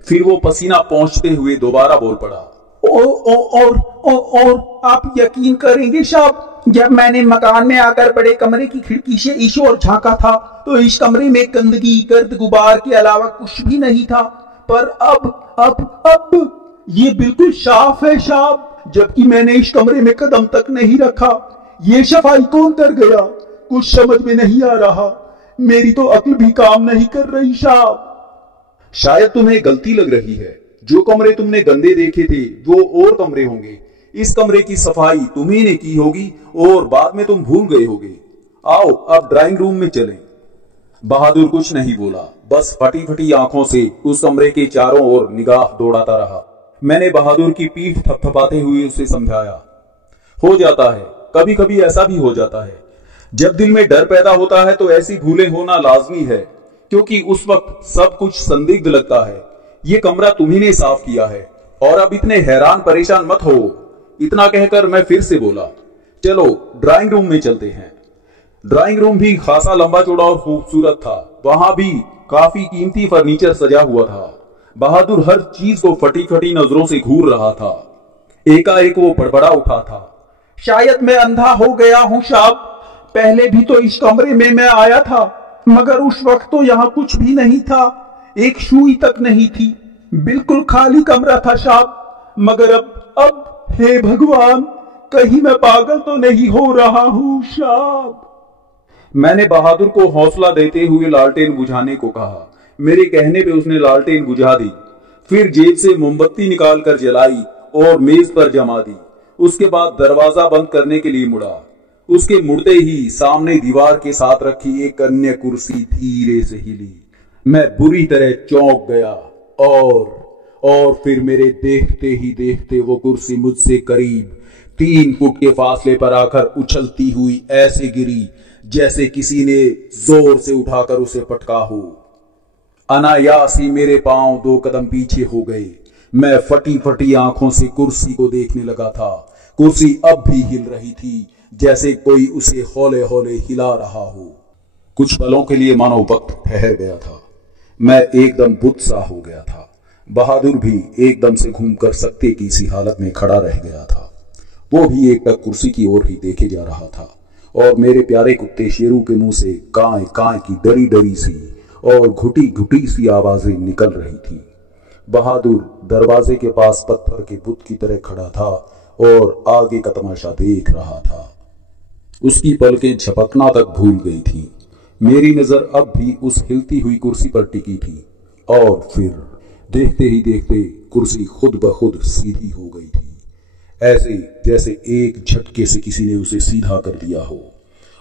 फिर वो पसीना पहुंचते हुए दोबारा बोल पड़ा, और आप यकीन करेंगे साहब, जब मैंने मकान में आकर बड़े कमरे की खिड़की से इस ओर झांका था तो इस कमरे में गंदगी, गर्द गुबार के अलावा कुछ भी नहीं था। पर अब ये बिल्कुल साफ है साहब, जबकि मैंने इस कमरे में कदम तक नहीं रखा। ये सफाई कौन कर गया, कुछ समझ में नहीं आ रहा। मेरी तो अक्ल भी काम नहीं कर रही साहब। शायद तुम्हें गलती लग रही है, जो कमरे तुमने गंदे देखे थे वो और कमरे होंगे। इस कमरे की सफाई तुम्ही ने की होगी और बाद में तुम भूल गए होगे। आओ अब ड्राइंग रूम में चलें। बहादुर कुछ नहीं बोला, बस फटी फटी आंखों से उस कमरे के चारों ओर निगाह दौड़ाता रहा। मैंने बहादुर की पीठ थपथपाते हुए उसे समझाया, हो जाता है, कभी कभी ऐसा भी हो जाता है। जब दिल में डर पैदा होता है तो ऐसी भूलें होना लाजमी है, क्योंकि उस वक्त सब कुछ संदिग्ध लगता है। ये कमरा तुम्ही ने साफ किया है और अब इतने हैरान परेशान मत हो। इतना कहकर मैं फिर से बोला, चलो ड्राइंग रूम में चलते हैं। ड्राइंग रूम भी खासा लंबा चौड़ा और खूबसूरत था। वहां भी काफी कीमती फर्नीचर सजा हुआ था। बहादुर हर चीज को फटी फटी नजरों से घूर रहा था। एकाएक वो बड़बड़ा उठा था, शायद मैं अंधा हो गया हूं साहब। पहले भी तो इस कमरे में मैं आया था, मगर उस वक्त तो यहाँ कुछ भी नहीं था, एक सुई तक नहीं थी, बिल्कुल खाली कमरा था साहब। मगर अब हे भगवान, कहीं मैं पागल तो नहीं हो रहा हूं साहब। मैंने बहादुर को हौसला देते हुए लालटेन बुझाने को कहा। मेरे कहने पे उसने लालटेन बुझा दी, फिर जेब से मोमबत्ती निकालकर जलाई और मेज पर जमा दी। उसके बाद दरवाजा बंद करने के लिए मुड़ा। उसके मुड़ते ही सामने दीवार के साथ रखी एक अन्य कुर्सी धीरे से हिली। मैं बुरी तरह चौंक गया और फिर मेरे देखते ही देखते वो कुर्सी मुझसे करीब 3 फुट के फासले पर आकर उछलती हुई ऐसे गिरी जैसे किसी ने जोर से उठाकर उसे पटका हो। अनायास ही मेरे पांव 2 कदम पीछे हो गए। मैं फटी फटी आंखों से कुर्सी को देखने लगा था। कुर्सी अब भी हिल रही थी, जैसे कोई उसे हौले हौले हिला रहा हो। कुछ पलों के लिए मानो वक्त ठहर गया था। मैं एकदम बुत सा हो गया था। बहादुर भी एकदम से घूमकर सकते की सी हालत में खड़ा रह गया था। वो भी एकटक कुर्सी की ओर ही देखे जा रहा था और मेरे प्यारे कुत्ते शेरू के मुंह से कांय कांय की डरी डरी सी और घुटी घुटी सी आवाजें निकल रही थी। बहादुर दरवाजे के पास पत्थर के बुत की तरह खड़ा था और आगे का तमाशा देख रहा था। उसकी पलकें झपकना तक भूल गई थी। मेरी नजर अब भी उस हिलती हुई कुर्सी पर टिकी थी और फिर देखते ही देखते कुर्सी खुद ब खुद सीधी हो गई थी, ऐसे जैसे एक झटके से किसी ने उसे सीधा कर दिया हो।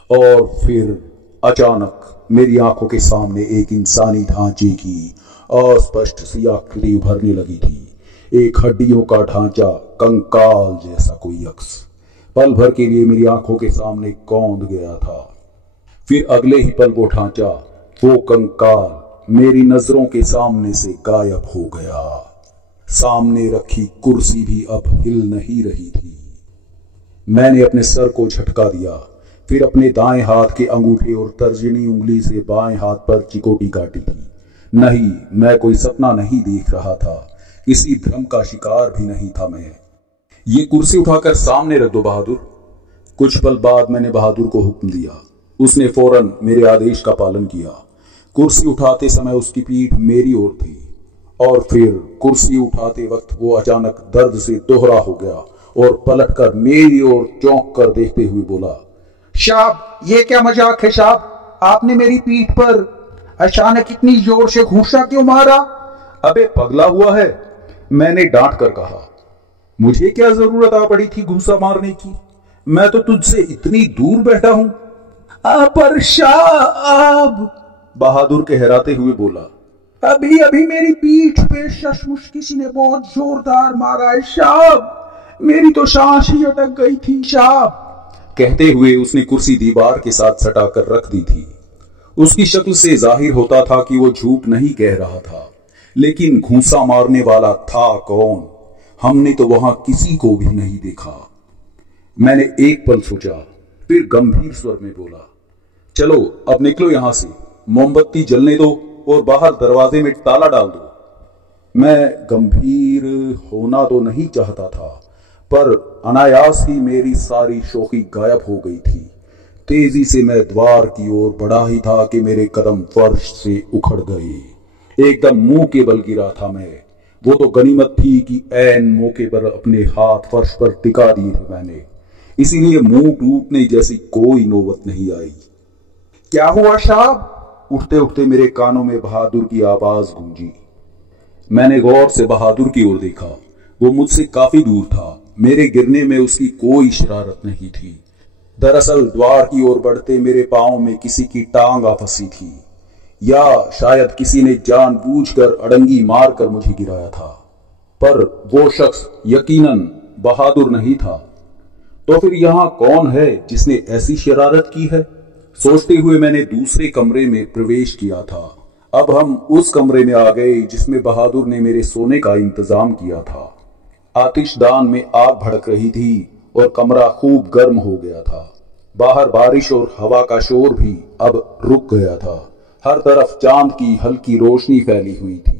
और फिर अचानक मेरी आंखों के सामने एक इंसानी ढांचे की अस्पष्ट सी आकृति उभरने लगी थी। एक हड्डियों का ढांचा, कंकाल जैसा कोई अक्स पल भर के लिए मेरी आंखों के सामने कौंध गया था। फिर अगले ही पल वो ढांचा, वो कंकाल मेरी नजरों के सामने से गायब हो गया। सामने रखी कुर्सी भी अब हिल नहीं रही थी। मैंने अपने सर को झटका दिया, फिर अपने दाएं हाथ के अंगूठे और तर्जनी उंगली से बाएं हाथ पर चिकोटी काटी थी। नहीं, मैं कोई सपना नहीं देख रहा था, किसी भ्रम का शिकार भी नहीं था मैं। ये कुर्सी उठाकर सामने रख दो बहादुर। कुछ पल बाद मैंने बहादुर को हुक्म दिया। उसने फौरन मेरे आदेश का पालन किया। कुर्सी उठाते समय उसकी पीठ मेरी ओर थी और फिर कुर्सी उठाते वक्त वो अचानक दर्द से दोहरा हो गया और पलटकर मेरी ओर चौंक कर देखते हुए बोला, साहब, ये क्या मजाक है साहब? आपने मेरी पीठ पर अचानक इतनी जोर से घूंसा क्यों मारा? अबे पगला हुआ है, मैंने डांट कर कहा। मुझे क्या जरूरत आ पड़ी थी घूंसा मारने की? मैं तो तुझसे इतनी दूर बैठा हूं। पर साहब, बहादुर कहराते हुए बोला, अभी अभी मेरी पीठ पे सचमुच किसी ने बहुत जोरदार मारा है साहब। मेरी तो सांस ही अटक गई थी साहब। कहते हुए उसने कुर्सी दीवार के साथ सटाकर रख दी थी। उसकी शक्ल से जाहिर होता था कि वो झूठ नहीं कह रहा था, लेकिन घूंसा मारने वाला था कौन? हमने तो वहां किसी को भी नहीं देखा। मैंने एक पल सोचा, फिर गंभीर स्वर में बोला, चलो अब निकलो यहां से, मोमबत्ती जलने दो और बाहर दरवाजे में ताला डाल दो। मैं गंभीर होना तो नहीं चाहता था, पर अनायास ही मेरी सारी शोखी गायब हो गई थी। तेजी से मैं द्वार की ओर बढ़ा ही था कि मेरे कदम फर्श से उखड़ गए। एकदम मुंह के बल गिरा था मैं। वो तो गनीमत थी कि ऐन मौके पर अपने हाथ फर्श पर टिका दिए थे मैंने, इसीलिए मुंह टूटने जैसी कोई नौबत नहीं आई। क्या हुआ साहब? उठते उठते मेरे कानों में बहादुर की आवाज गूंजी। मैंने गौर से बहादुर की ओर देखा। वो मुझसे काफी दूर था। मेरे गिरने में उसकी कोई शरारत नहीं थी। दरअसल द्वार की ओर बढ़ते मेरे पांव में किसी की टांग आ फंसी थी, या शायद किसी ने जानबूझकर अड़ंगी मारकर मुझे गिराया था। पर वो शख्स यकीनन बहादुर नहीं था। तो फिर यहां कौन है जिसने ऐसी शरारत की है? सोचते हुए मैंने दूसरे कमरे में प्रवेश किया था। अब हम उस कमरे में आ गए जिसमें बहादुर ने मेरे सोने का इंतजाम किया था। आतिशदान में आग भड़क रही थी और कमरा खूब गर्म हो गया था। बाहर बारिश और हवा का शोर भी अब रुक गया था। हर तरफ चांद की हल्की रोशनी फैली हुई थी।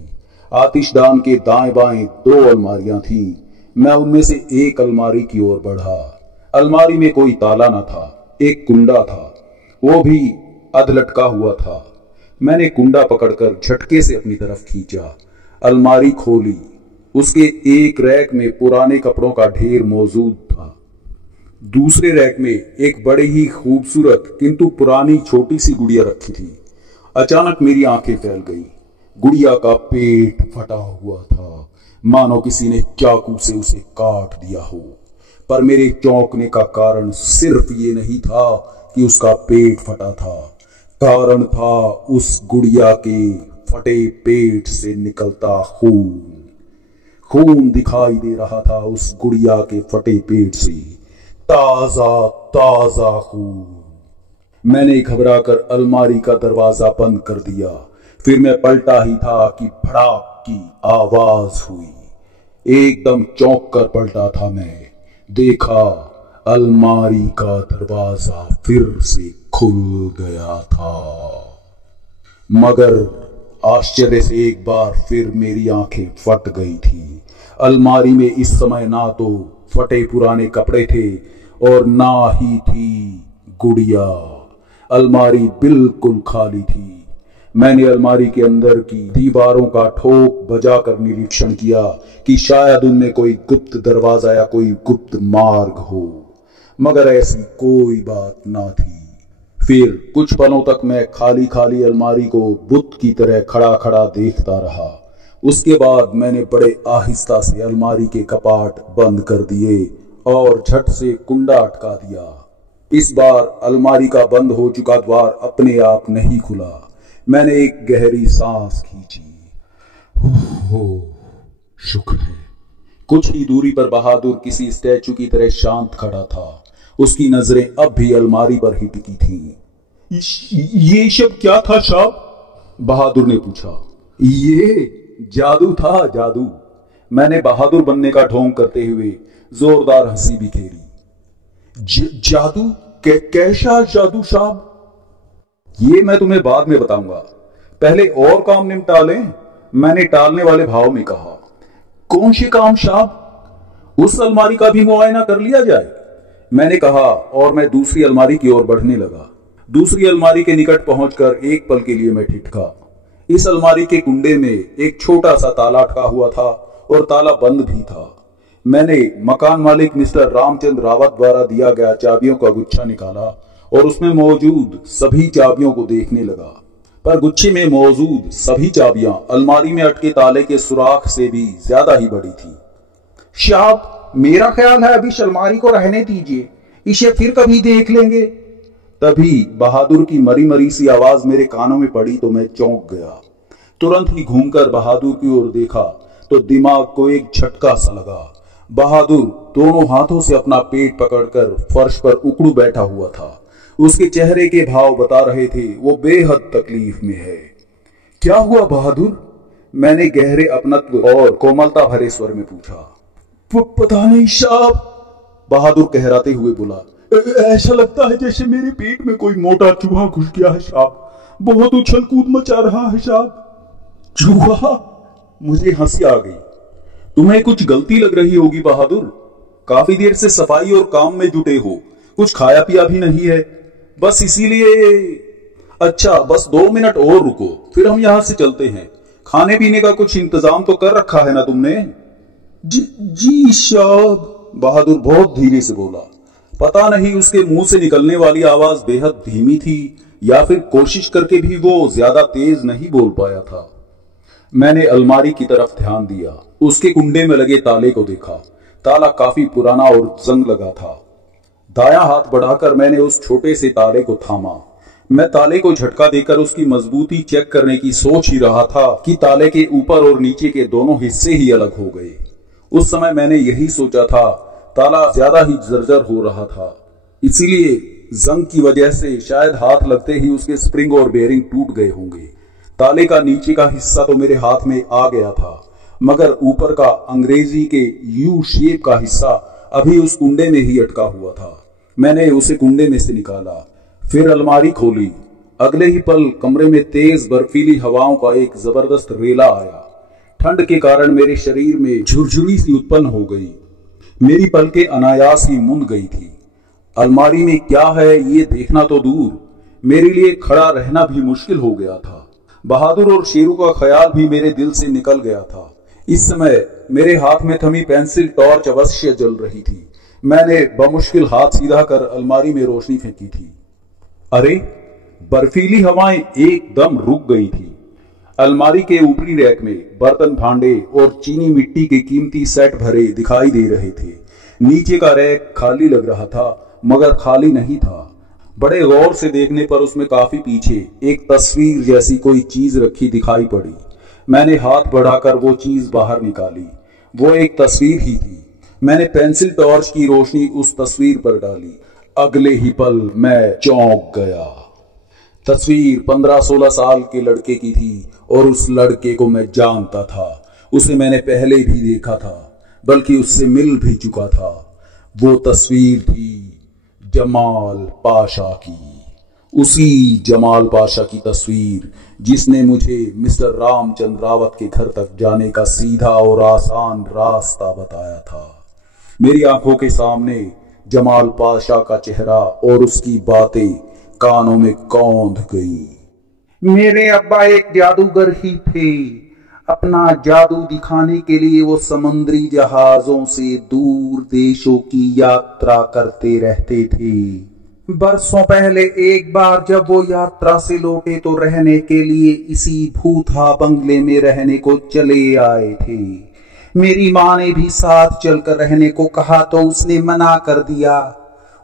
आतिशदान के दाएं बाएं 2 अलमारियां थीं। मैं उनमें से एक अलमारी की ओर बढ़ा। अलमारी में कोई ताला न था, एक कुंडा था, वो भी अध लटका हुआ था। मैंने कुंडा पकड़कर झटके से अपनी तरफ खींचा। अलमारी खोली। उसके एक रैक में पुराने कपड़ों का ढेर मौजूद था। दूसरे रैक में एक बड़ी ही खूबसूरत किंतु पुरानी छोटी सी गुड़िया रखी थी। अचानक मेरी आंखें फैल गई। गुड़िया का पेट फटा हुआ था, मानो किसी ने चाकू से उसे काट दिया हो। पर मेरे चौंकने का कारण सिर्फ ये नहीं था कि उसका पेट फटा था, कारण था उस गुड़िया के फटे पेट से निकलता खून। खून दिखाई दे रहा था उस गुड़िया के फटे पेट से, ताजा ताजा खून। मैंने घबराकर अलमारी का दरवाजा बंद कर दिया। फिर मैं पलटा ही था कि भड़ाक की आवाज हुई। एकदम चौंक कर पलटा था मैं। देखा, अलमारी का दरवाजा फिर से खुल गया था। मगर आश्चर्य से एक बार फिर मेरी आंखें फट गई थी। अलमारी में इस समय ना तो फटे पुराने कपड़े थे और ना ही थी गुड़िया। अलमारी बिल्कुल खाली थी। मैंने अलमारी के अंदर की दीवारों का ठोक बजाकर निरीक्षण किया कि शायद उनमें कोई गुप्त दरवाजा या कोई गुप्त मार्ग हो, मगर ऐसी कोई बात ना थी। फिर कुछ पलों तक मैं खाली खाली अलमारी को बुत की तरह खड़ा खड़ा देखता रहा। उसके बाद मैंने बड़े आहिस्ता से अलमारी के कपाट बंद कर दिए और झट से कुंडा अटका दिया। इस बार अलमारी का बंद हो चुका द्वार अपने आप नहीं खुला। मैंने एक गहरी सांस खींची। शुक्र है। कुछ ही दूरी पर बहादुर किसी स्टैचू की तरह शांत खड़ा था। उसकी नजरें अब भी अलमारी पर ही टिकी थीं। ये सब क्या था साहब? बहादुर ने पूछा। ये जादू था, जादू। मैंने बहादुर बनने का ढोंग करते हुए जोरदार हंसी बिखेरी। जादू? कैसा जादू साहब? ये मैं तुम्हें बाद में बताऊंगा, पहले और काम निपटा लें, मैंने टालने वाले भाव में कहा। कौन से काम साहब? उस अलमारी का भी मुआयना कर लिया जाए, मैंने कहा और मैं दूसरी अलमारी की ओर बढ़ने लगा। दूसरी अलमारी के निकट पहुंचकर एक पल के लिए मैं ठिठका। इस अलमारी के कुंडे में एक छोटा सा ताला अटका हुआ था और ताला बंद भी था। मैंने मकान मालिक मिस्टर रामचंद्र रावत द्वारा दिया गया चाबियों का गुच्छा निकाला और उसमें मौजूद सभी चाबियों को देखने लगा, पर गुच्छे में मौजूद सभी चाबियां अलमारी में अटके ताले के सुराख से भी ज्यादा ही बड़ी थी। साहब, मेरा ख्याल है अभी इस अलमारी को रहने दीजिए, इसे फिर कभी देख लेंगे। तभी बहादुर की मरी मरी सी आवाज मेरे कानों में पड़ी तो मैं चौंक गया। तुरंत ही घूमकर बहादुर की ओर देखा तो दिमाग को एक झटका सा लगा। बहादुर दोनों हाथों से अपना पेट पकड़कर फर्श पर उकड़ू बैठा हुआ था। उसके चेहरे के भाव बता रहे थे वो बेहद तकलीफ में है। क्या हुआ बहादुर? मैंने गहरे अपनत्व और कोमलता भरे स्वर में पूछा। पता नहीं साहब, बहादुर कहराते हुए बोला। ऐसा लगता है जैसे मेरे पेट में कोई मोटा चूहा घुस गया है साहब। बहुत उछल कूद मचा रहा है साहब। चूहा? मुझे हंसी आ गई। तुम्हें कुछ गलती लग रही होगी बहादुर। काफी देर से सफाई और काम में जुटे हो, कुछ खाया पिया भी नहीं है, बस इसीलिए। अच्छा, बस 2 मिनट और रुको, फिर हम यहां से चलते हैं। खाने पीने का कुछ इंतजाम तो कर रखा है ना तुमने? जी साहब, बहादुर बहुत धीरे से बोला। पता नहीं उसके मुंह से निकलने वाली आवाज बेहद धीमी थी या फिर कोशिश करके भी वो ज्यादा तेज नहीं बोल पाया था। मैंने अलमारी की तरफ ध्यान दिया, उसके कुंडे में लगे ताले को देखा। ताला काफी पुराना और जंग लगा था। दायां हाथ बढ़ाकर मैंने उस छोटे से ताले को थामा। मैं ताले को झटका देकर उसकी मजबूती चेक करने की सोच ही रहा था कि ताले के ऊपर और नीचे के दोनों हिस्से ही अलग हो गए। उस समय मैंने यही सोचा था, ताला ज्यादा ही जर्जर हो रहा था, इसीलिए जंग की वजह से शायद हाथ लगते ही उसके स्प्रिंग और बेयरिंग टूट गए होंगे। ताले का नीचे का हिस्सा तो मेरे हाथ में आ गया था, मगर ऊपर का अंग्रेजी के यू शेप का हिस्सा अभी उस कुंडे में ही अटका हुआ था। मैंने उसे कुंडे में से निकाला, फिर अलमारी खोली। अगले ही पल कमरे में तेज बर्फीली हवाओं का एक जबरदस्त रेला आया। ठंड के कारण मेरे शरीर में झुरझुरी सी उत्पन्न हो गई। मेरी पलकें अनायास ही मुंद गई थी। अलमारी में क्या है ये देखना तो दूर, मेरे लिए खड़ा रहना भी मुश्किल हो गया था। बहादुर और शेरू का ख्याल भी मेरे दिल से निकल गया था। इस समय मेरे हाथ में थमी पेंसिल टॉर्च अवश्य जल रही थी। मैंने बमुश्किल हाथ सीधा कर अलमारी में रोशनी फेंकी थी। अरे, बर्फीली हवाएं एकदम रुक गई थी। अलमारी के ऊपरी रैक में बर्तन भांडे और चीनी मिट्टी के कीमती सेट भरे दिखाई दे रहे थे। नीचे का रैक खाली लग रहा था, मगर खाली नहीं था। बड़े गौर से देखने पर उसमें काफी पीछे एक तस्वीर जैसी कोई चीज रखी दिखाई पड़ी। मैंने हाथ बढ़ाकर वो चीज बाहर निकाली। वो एक तस्वीर ही थी। मैंने पेंसिल टॉर्च की रोशनी उस तस्वीर पर डाली। अगले ही पल मैं चौंक गया। तस्वीर 15-16 साल के लड़के की थी और उस लड़के को मैं जानता था। उसे मैंने पहले भी देखा था, बल्कि उससे मिल भी चुका था। वो तस्वीर थी जमाल पाशा की, उसी जमाल पाशा की तस्वीर जिसने मुझे मिस्टर रामचंद्र रावत के घर तक जाने का सीधा और आसान रास्ता बताया था। मेरी आंखों के सामने जमाल पाशा का चेहरा और उसकी बातें कानों में कौंध गई। मेरे अब्बा एक जादूगर ही थे। अपना जादू दिखाने के लिए वो समुद्री जहाजों से दूर देशों की यात्रा करते रहते थे। बरसों पहले एक बार जब वो यात्रा से लौटे तो रहने के लिए इसी भूथा बंगले में रहने को चले आए थे। मेरी माँ ने भी साथ चलकर रहने को कहा तो उसने मना कर दिया।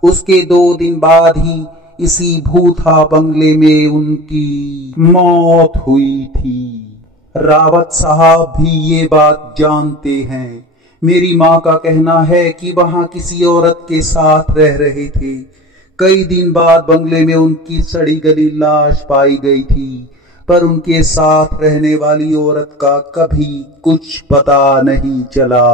उसके 2 दिन बाद ही इसी भूथा बंगले में उनकी मौत हुई थी। रावत साहब भी ये बात जानते हैं। मेरी माँ का कहना है कि वहां किसी औरत के साथ रह रहे थे। कई दिन बाद बंगले में उनकी सड़ी गली लाश पाई गई थी, पर उनके साथ रहने वाली औरत का कभी कुछ पता नहीं चला।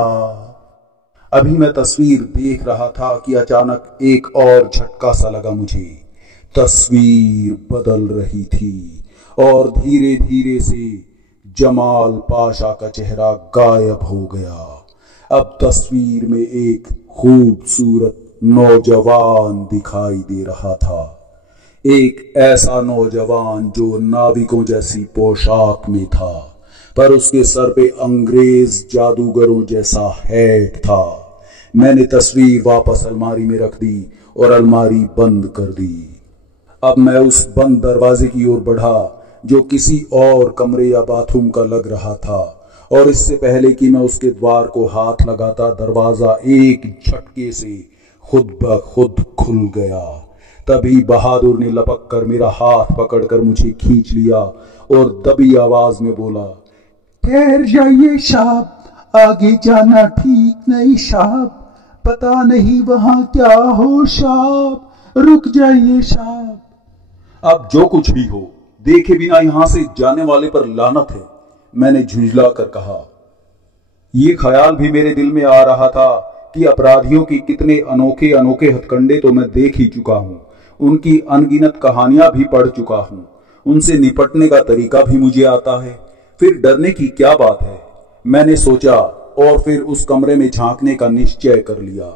अभी मैं तस्वीर देख रहा था कि अचानक एक और झटका सा लगा मुझे। तस्वीर बदल रही थी और धीरे धीरे से जमाल पाशा का चेहरा गायब हो गया। अब तस्वीर में एक खूबसूरत नौजवान दिखाई दे रहा था। एक ऐसा नौजवान जो नाविकों जैसी पोशाक में था, पर उसके सर पे अंग्रेज जादूगरों जैसा हैट था। मैंने तस्वीर वापस अलमारी में रख दी और अलमारी बंद कर दी। अब मैं उस बंद दरवाजे की ओर बढ़ा जो किसी और कमरे या बाथरूम का लग रहा था, और इससे पहले कि मैं उसके द्वार को हाथ लगाता दरवाजा एक झटके से खुद ब खुद खुल गया। तभी बहादुर ने लपक कर मेरा हाथ पकड़कर मुझे खींच लिया और दबी आवाज में बोला, ठहर जाइए साहब, आगे जाना ठीक नहीं साहब, पता नहीं वहां क्या हो साहब, रुक जाइए साहब। अब जो कुछ भी हो, देखे बिना यहां से जाने वाले पर लानत है, मैंने झुंझला कर कहा। ये ख्याल भी मेरे दिल में आ रहा था कि अपराधियों की कितने अनोखे अनोखे हथकंडे तो मैं देख ही चुका हूं, उनकी अनगिनत कहानियां भी पढ़ चुका हूं, उनसे निपटने का तरीका भी मुझे आता है, फिर डरने की क्या बात है, मैंने सोचा और फिर उस कमरे में झांकने का निश्चय कर लिया।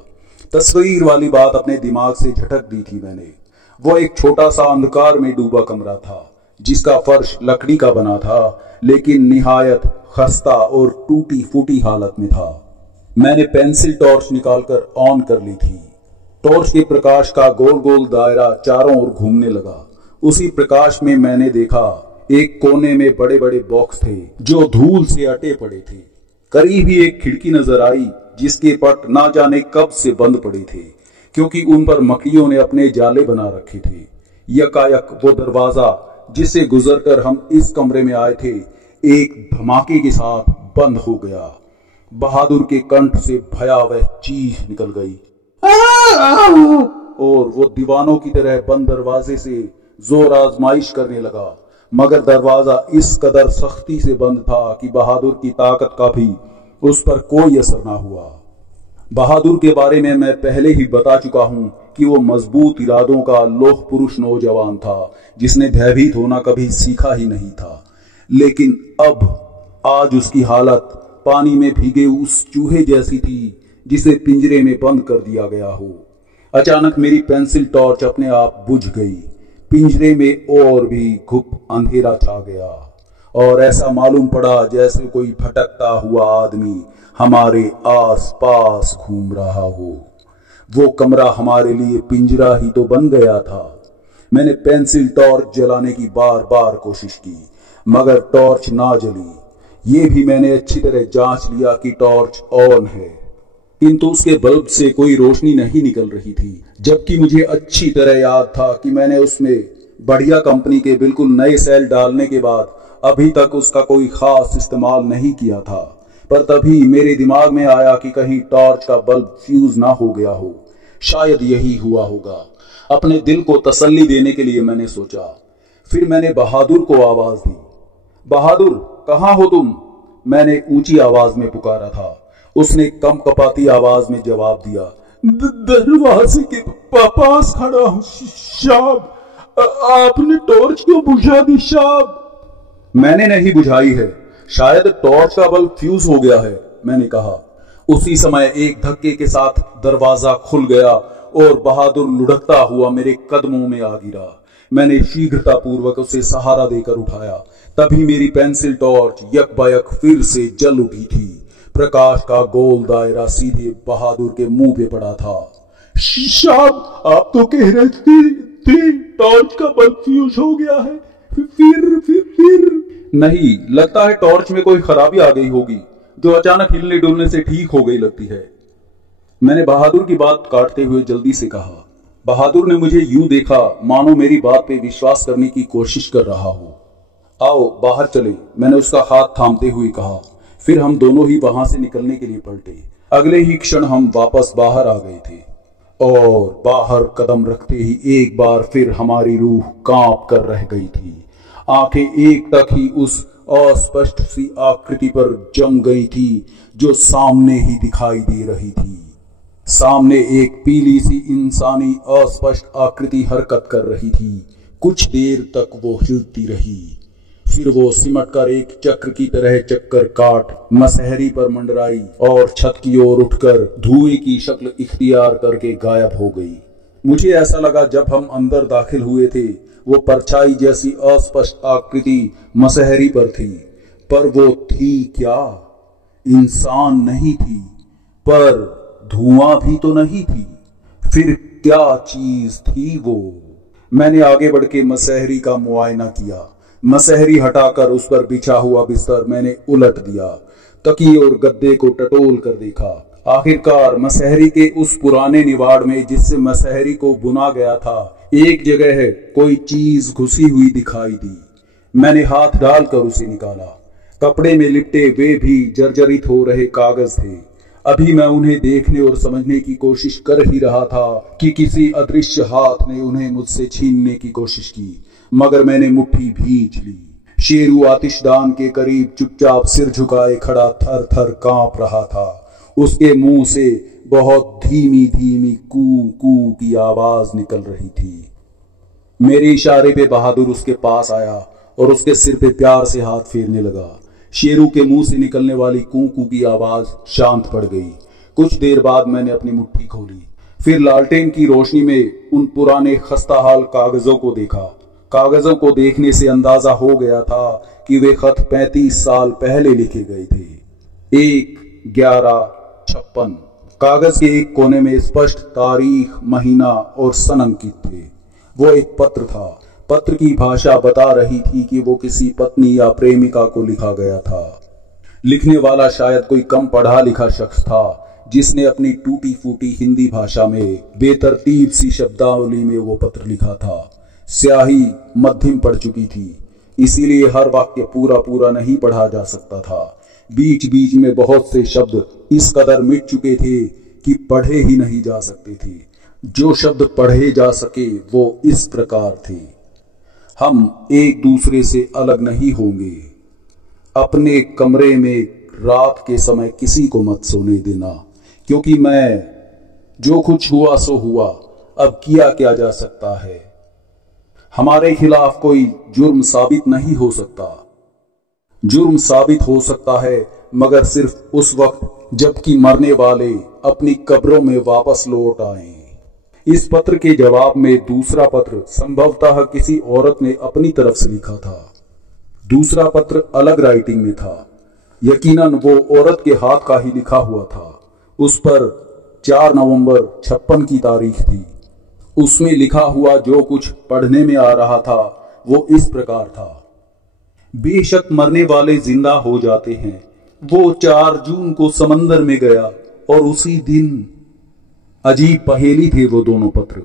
तस्वीर वाली बात अपने दिमाग से झटक दी थी मैंने। वो एक छोटा सा अंधकार में डूबा कमरा था जिसका फर्श लकड़ी का बना था, लेकिन निहायत खस्ता और टूटी फूटी हालत में था। मैंने पेंसिल टॉर्च निकालकर ऑन कर ली थी। टॉर्च के प्रकाश का गोल गोल दायरा चारों ओर घूमने लगा। उसी प्रकाश में मैंने देखा एक कोने में बड़े बड़े बॉक्स थे जो धूल से अटे पड़े थे। करीब ही एक खिड़की नजर आई जिसके पट ना जाने कब से बंद पड़े थे, क्योंकि उन पर मकड़ियों ने अपने जाले बना रखे थे। यकायक वो दरवाजा जिसे गुजरकर हम इस कमरे में आए थे एक धमाके के साथ बंद हो गया। बहादुर के कंठ से भयावह चीख निकल गई और वो दीवानों की तरह बंद दरवाजे से जोर आजमाइश करने लगा, मगर दरवाजा इस कदर सख्ती से बंद था कि बहादुर की ताकत का भी उस पर कोई असर ना हुआ। बहादुर के बारे में मैं पहले ही बता चुका हूं कि वो मजबूत इरादों का लोह पुरुष नौजवान था जिसने भयभीत होना कभी सीखा ही नहीं था। लेकिन अब आज उसकी हालत पानी में भीगे उस चूहे जैसी थी जिसे पिंजरे में बंद कर दिया गया हो। अचानक मेरी पेंसिल टॉर्च अपने आप बुझ गई। पिंजरे में और भी घुप अंधेरा छा गया और ऐसा मालूम पड़ा जैसे कोई भटकता हुआ आदमी हमारे आस पास घूम रहा हो। वो कमरा हमारे लिए पिंजरा ही तो बन गया था। मैंने पेंसिल टॉर्च जलाने की बार बार कोशिश की, मगर टॉर्च ना जली। ये भी मैंने अच्छी तरह जांच लिया कि टॉर्च ऑन है। किंतु उसके बल्ब से कोई रोशनी नहीं निकल रही थी, जबकि मुझे अच्छी तरह याद था कि मैंने उसमें बढ़िया कंपनी के बिल्कुल नए सेल डालने के बाद अभी तक उसका कोई खास इस्तेमाल नहीं किया था। पर तभी मेरे दिमाग में आया कि कहीं टॉर्च का बल्ब फ्यूज ना हो गया हो। शायद यही हुआ होगा। अपने दिल को तसल्ली देने के लिए मैंने सोचा। फिर मैंने बहादुर को आवाज दी। बहादुर, कहाँ हो तुम? मैंने ऊंची आवाज में पुकारा था। उसने कम कपाती आवाज में जवाब दिया, दरवाजे के पास खड़ा हूं साहब, आपने टॉर्च क्यों बुझा दी साहब? मैंने नहीं बुझाई है, शायद टॉर्च का बल्ब फ्यूज हो गया है, मैंने कहा। उसी समय एक धक्के के साथ दरवाजा खुल गया और बहादुर लुढ़कता हुआ मेरे कदमों में आ गिरा। मैंने शीघ्रता पूर्वक उसे सहारा देकर उठाया। तभी मेरी पेंसिल टॉर्च यकबायक फिर से जल उठी थी। प्रकाश का गोल दायरा सीधे बहादुर के मुंह पे पड़ा था। साहब, आप तो कह रहे थे टॉर्च का बल्ब फ्यूज हो गया है। फिर नहीं, लगता है टॉर्च में कोई खराबी आ गई होगी, जो अचानक हिलने डुलने से ठीक हो गई लगती है। मैंने बहादुर की बात काटते हुए जल्दी से कहा। बहादुर ने मुझे यूं देखा मानो मेरी बात पे विश्वास करने की कोशिश कर रहा हो। आओ बाहर चले, मैंने उसका हाथ थामते हुए कहा। फिर हम दोनों ही वहां से निकलने के लिए पलटे। अगले ही क्षण हम वापस बाहर आ गए थे और बाहर कदम रखते ही एक बार फिर हमारी रूह कांप कर रह गई थी। आंखें एक टक ही उस अस्पष्ट सी आकृति पर जम गई थी जो सामने ही दिखाई दे रही थी। सामने एक पीली सी इंसानी अस्पष्ट आकृति हरकत कर रही थी। कुछ देर तक वो हिलती रही, फिर वो सिमट कर एक चक्र की तरह चक्कर काट मसहरी पर मंडराई और छत की ओर उठकर धुएं की शक्ल इख्तियार करके गायब हो गई। मुझे ऐसा लगा जब हम अंदर दाखिल हुए थे, वो परछाई जैसी अस्पष्ट आकृति मसहरी पर थी, पर वो थी क्या? इंसान नहीं थी, पर धुआं भी तो नहीं थी। फिर क्या चीज थी वो? मैंने आगे बढ़ के मसहरी का मुआयना किया। मसहरी हटाकर उस पर बिछा हुआ बिस्तर मैंने उलट दिया। तकिए और गद्दे को टटोल कर देखा। आखिरकार मसहरी के उस पुराने निवाड़ में जिससे मसहरी को बुना गया था, एक जगह है कोई चीज घुसी हुई दिखाई दी। मैंने हाथ डालकर उसे निकाला। कपड़े में लिपटे वे भी जर्जरित हो रहे कागज थे। अभी मैं उन्हें देखने और समझने की कोशिश कर ही रहा था कि किसी अदृश्य हाथ ने उन्हें मुझसे छीनने की कोशिश की, मगर मैंने मुट्ठी भींच ली। शेरू आतिशदान के करीब चुपचाप सिर झुकाए खड़ा थर थर कांप रहा था। उसके मुंह से बहुत धीमी धीमी कू कू की आवाज निकल रही थी। मेरे इशारे पे बहादुर उसके पास आया और उसके सिर पे प्यार से हाथ फेरने लगा। शेरू के मुंह से निकलने वाली कू कू की आवाज शांत पड़ गई। कुछ देर बाद मैंने अपनी मुट्ठी खोली, फिर लालटेन की रोशनी में उन पुराने खस्ताहाल कागजों को देखा। कागजों को देखने से अंदाजा हो गया था कि वे खत 35 साल पहले लिखे गए थे। 1/11/56। कागज के एक कोने में स्पष्ट तारीख, महीना और सन अंकित थे। वो एक पत्र था। पत्र की भाषा बता रही थी कि वो किसी पत्नी या प्रेमिका को लिखा गया था। लिखने वाला शायद कोई कम पढ़ा लिखा शख्स था जिसने अपनी टूटी फूटी हिंदी भाषा में बेतरतीब सी शब्दावली में वो पत्र लिखा था। स्याही मध्यम पड़ चुकी थी, इसीलिए हर वाक्य पूरा पूरा नहीं पढ़ा जा सकता था। बीच बीच में बहुत से शब्द इस कदर मिट चुके थे कि पढ़े ही नहीं जा सकते थे। जो शब्द पढ़े जा सके वो इस प्रकार थे। हम एक दूसरे से अलग नहीं होंगे। अपने कमरे में रात के समय किसी को मत सोने देना, क्योंकि मैं जो कुछ हुआ सो हुआ, अब किया क्या जा सकता है। हमारे खिलाफ कोई जुर्म साबित नहीं हो सकता। जुर्म साबित हो सकता है मगर सिर्फ उस वक्त जबकि मरने वाले अपनी कब्रों में वापस लौट आए। इस पत्र के जवाब में दूसरा पत्र संभवतः किसी औरत ने अपनी तरफ से लिखा था। दूसरा पत्र अलग राइटिंग में था। यकीनन वो औरत के हाथ का ही लिखा हुआ था। उस पर 4 नवंबर 56 की तारीख थी। उसमें लिखा हुआ जो कुछ पढ़ने में आ रहा था वो इस प्रकार था। बेशक मरने वाले जिंदा हो जाते हैं। वो 4 जून को समंदर में गया और उसी दिन। अजीब पहेली थे वो दोनों पत्र।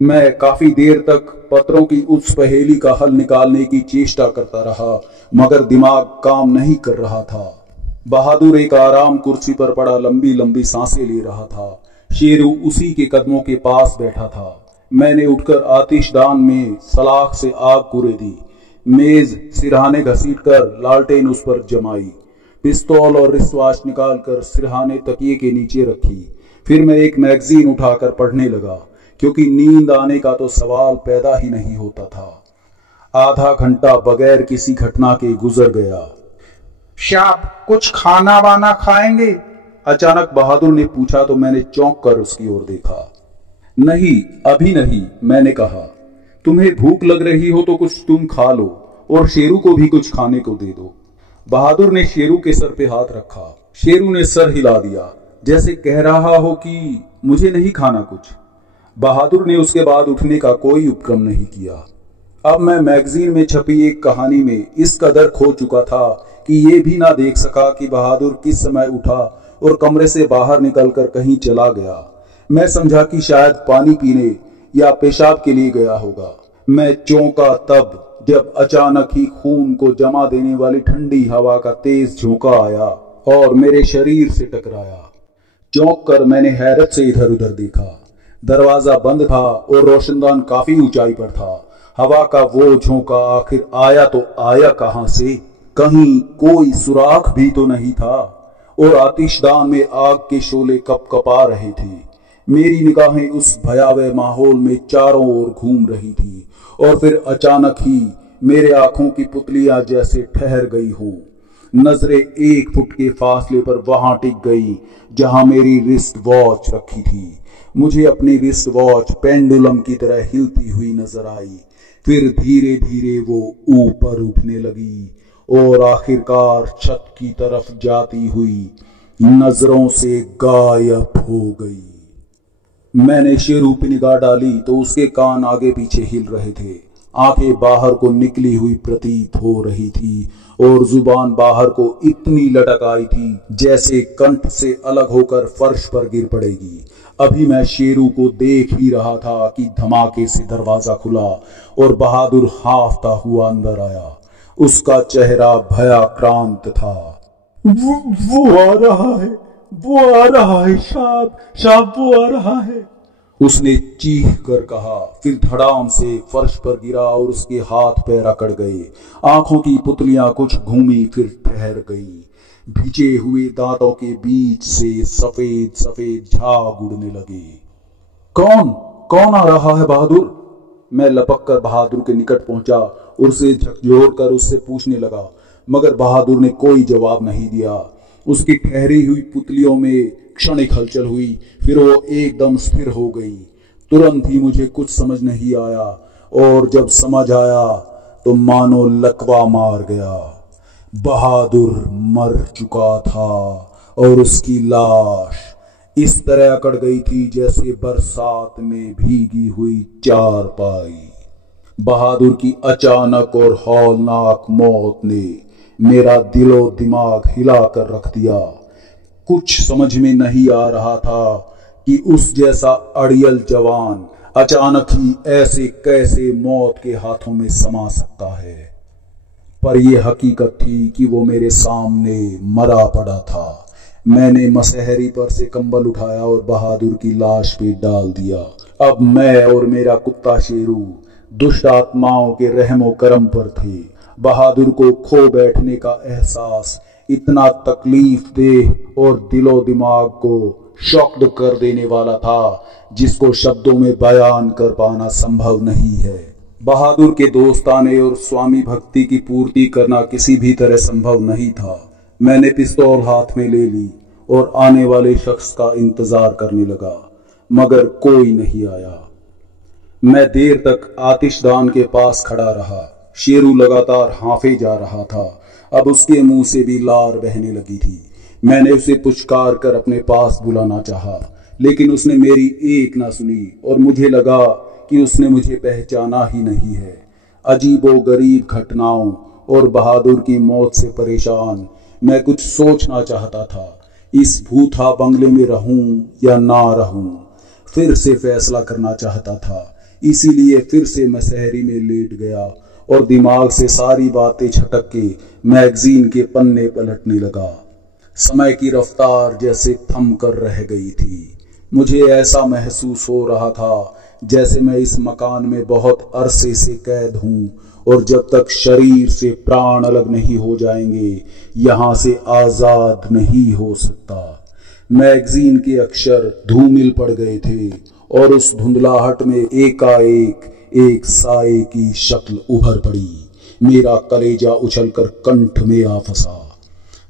मैं काफी देर तक पत्रों की उस पहेली का हल निकालने की चेष्टा करता रहा, मगर दिमाग काम नहीं कर रहा था। बहादुर एक आराम कुर्सी पर पड़ा लंबी लंबी सांसें ले रहा था। शेरू उसी के कदमों के पास बैठा था। मैंने उठकर आतिशदान में सलाख से आग पूरे दी। मेज सिरहाने घसीटकर लालटेन उस पर जमाई। पिस्तौल और रिस्टवॉच निकालकर सिरहाने तकिए के नीचे रखी। फिर मैं एक मैगजीन उठाकर पढ़ने लगा, क्योंकि नींद आने का तो सवाल पैदा ही नहीं होता था। आधा घंटा बगैर किसी घटना के गुजर गया। शाप, कुछ खाना वाना खाएंगे? अचानक बहादुर ने पूछा तो मैंने चौंक कर उसकी ओर देखा। नहीं, अभी नहीं, मैंने कहा। तुम्हें भूख लग रही हो तो कुछ तुम खा लो और शेरू को भी कुछ खाने को दे दो। बहादुर ने शेरू के सर पे हाथ रखा। शेरू ने सर हिला दिया, जैसे कह रहा हो कि मुझे नहीं खाना कुछ। बहादुर ने उसके बाद उठने का कोई उपक्रम नहीं किया। अब मैं मैगजीन में छपी एक कहानी में इस कदर खो चुका था कि ये भी ना देख सका कि बहादुर किस समय उठा और कमरे से बाहर निकलकर कहीं चला गया। मैं समझा कि शायद पानी पीने या पेशाब के लिए गया होगा। मैं चौंका तब जब अचानक ही खून को जमा देने वाली ठंडी हवा का तेज झोंका आया और मेरे शरीर से टकराया। चौंक कर मैंने हैरत से इधर उधर देखा। दरवाजा बंद था और रोशनदान काफी ऊंचाई पर था। हवा का वो झोंका आखिर आया तो आया कहां से? कहीं कोई सुराख भी तो नहीं था और आतिशदान में आग के शोले कपकपा रहे थे। मेरी निगाहें उस भयावह माहौल में चारों ओर घूम रही थी और फिर अचानक ही मेरे आंखों की पुतलियां जैसे ठहर गई हों। नजरें 1 फुट के फासले पर वहां टिक गई जहां मेरी रिस्ट वॉच रखी थी। मुझे अपनी रिस्ट वॉच पेंडुलम की तरह हिलती हुई नजर आई। फिर धीरे धीरे वो ऊपर उठने लगी और आखिरकार छत की तरफ जाती हुई नजरों से गायब हो गई। मैंने शेरू पे निगाह डाली तो उसके कान आगे पीछे हिल रहे थे। आंखें बाहर को निकली हुई प्रतीत हो रही थी और जुबान बाहर को इतनी लटक आई थी जैसे कंठ से अलग होकर फर्श पर गिर पड़ेगी। अभी मैं शेरू को देख ही रहा था कि धमाके से दरवाजा खुला और बहादुर हांफता हुआ अंदर आया। उसका चेहरा भयाक्रांत था। वो आ रहा है, वो आ रहा है, शाप वो आ रहा है, उसने चीख कर कहा। फिर धड़ाम से फर्श पर गिरा और उसके हाथ पैर अकड़ गए। आंखों की पुतलियां कुछ घूमी फिर ठहर गई। भिजे हुए दांतों के बीच से सफेद सफेद झाग उड़ने लगे। कौन आ रहा है बहादुर? मैं लपक कर बहादुर के निकट पहुंचा और उसे झकझोर कर उससे पूछने लगा, मगर बहादुर ने कोई जवाब नहीं दिया। उसकी ठहरी हुई पुतलियों में क्षणिक हलचल हुई, फिर वो एकदम स्थिर हो गई। तुरंत ही मुझे कुछ समझ नहीं आया और जब समझ आया तो मानो लकवा मार गया। बहादुर मर चुका था और उसकी लाश इस तरह अकड़ गई थी जैसे बरसात में भीगी हुई चारपाई। बहादुर की अचानक और हौलनाक मौत ने मेरा दिलो दिमाग हिला कर रख दिया। कुछ समझ में नहीं आ रहा था कि उस जैसा अड़ियल जवान अचानक ही ऐसे कैसे मौत के हाथों में समा सकता है। पर यह हकीकत थी कि वो मेरे सामने मरा पड़ा था। मैंने मसहरी पर से कंबल उठाया और बहादुर की लाश पे डाल दिया। अब मैं और मेरा कुत्ता शेरू दुष्ट आत्माओं के रहमो करम पर थे। बहादुर को खो बैठने का एहसास इतना तकलीफ देह और दिलो दिमाग को शॉक्ड कर देने वाला था जिसको शब्दों में बयान कर पाना संभव नहीं है। बहादुर के दोस्ताने और स्वामी भक्ति की पूर्ति करना किसी भी तरह संभव नहीं था। मैंने पिस्तौल हाथ में ले ली और आने वाले शख्स का इंतजार करने लगा, मगर कोई नहीं आया। मैं देर तक आतिशदान के पास खड़ा रहा। शेरू लगातार हांफे जा रहा था। अब उसके मुंह से भी लार बहने लगी थी। मैंने उसे पुचकार कर अपने पास बुलाना चाहा, लेकिन उसने मेरी एक ना सुनी और मुझे लगा कि उसने मुझे पहचाना ही नहीं है। अजीबो गरीब घटनाओं और बहादुर की मौत से परेशान मैं कुछ सोचना चाहता था। इस भूथा बंगले में रहूं या ना रहूं, फिर से फैसला करना चाहता था। इसीलिए फिर से मैं सहरी में लेट गया और दिमाग से सारी बातें छटक के मैगजीन के पन्ने पलटने लगा। समय की रफ्तार जैसे थम कर रह गई थी। मुझे ऐसा महसूस हो रहा था जैसे मैं इस मकान में बहुत अरसे से कैद हूं और जब तक शरीर से प्राण अलग नहीं हो जाएंगे यहां से आजाद नहीं हो सकता। मैगजीन के अक्षर धूमिल पड़ गए थे और उस धुंधलाहट में एकाएक एक साए की शक्ल उभर पड़ी। मेरा कलेजा उछलकर कंठ में आ फंसा।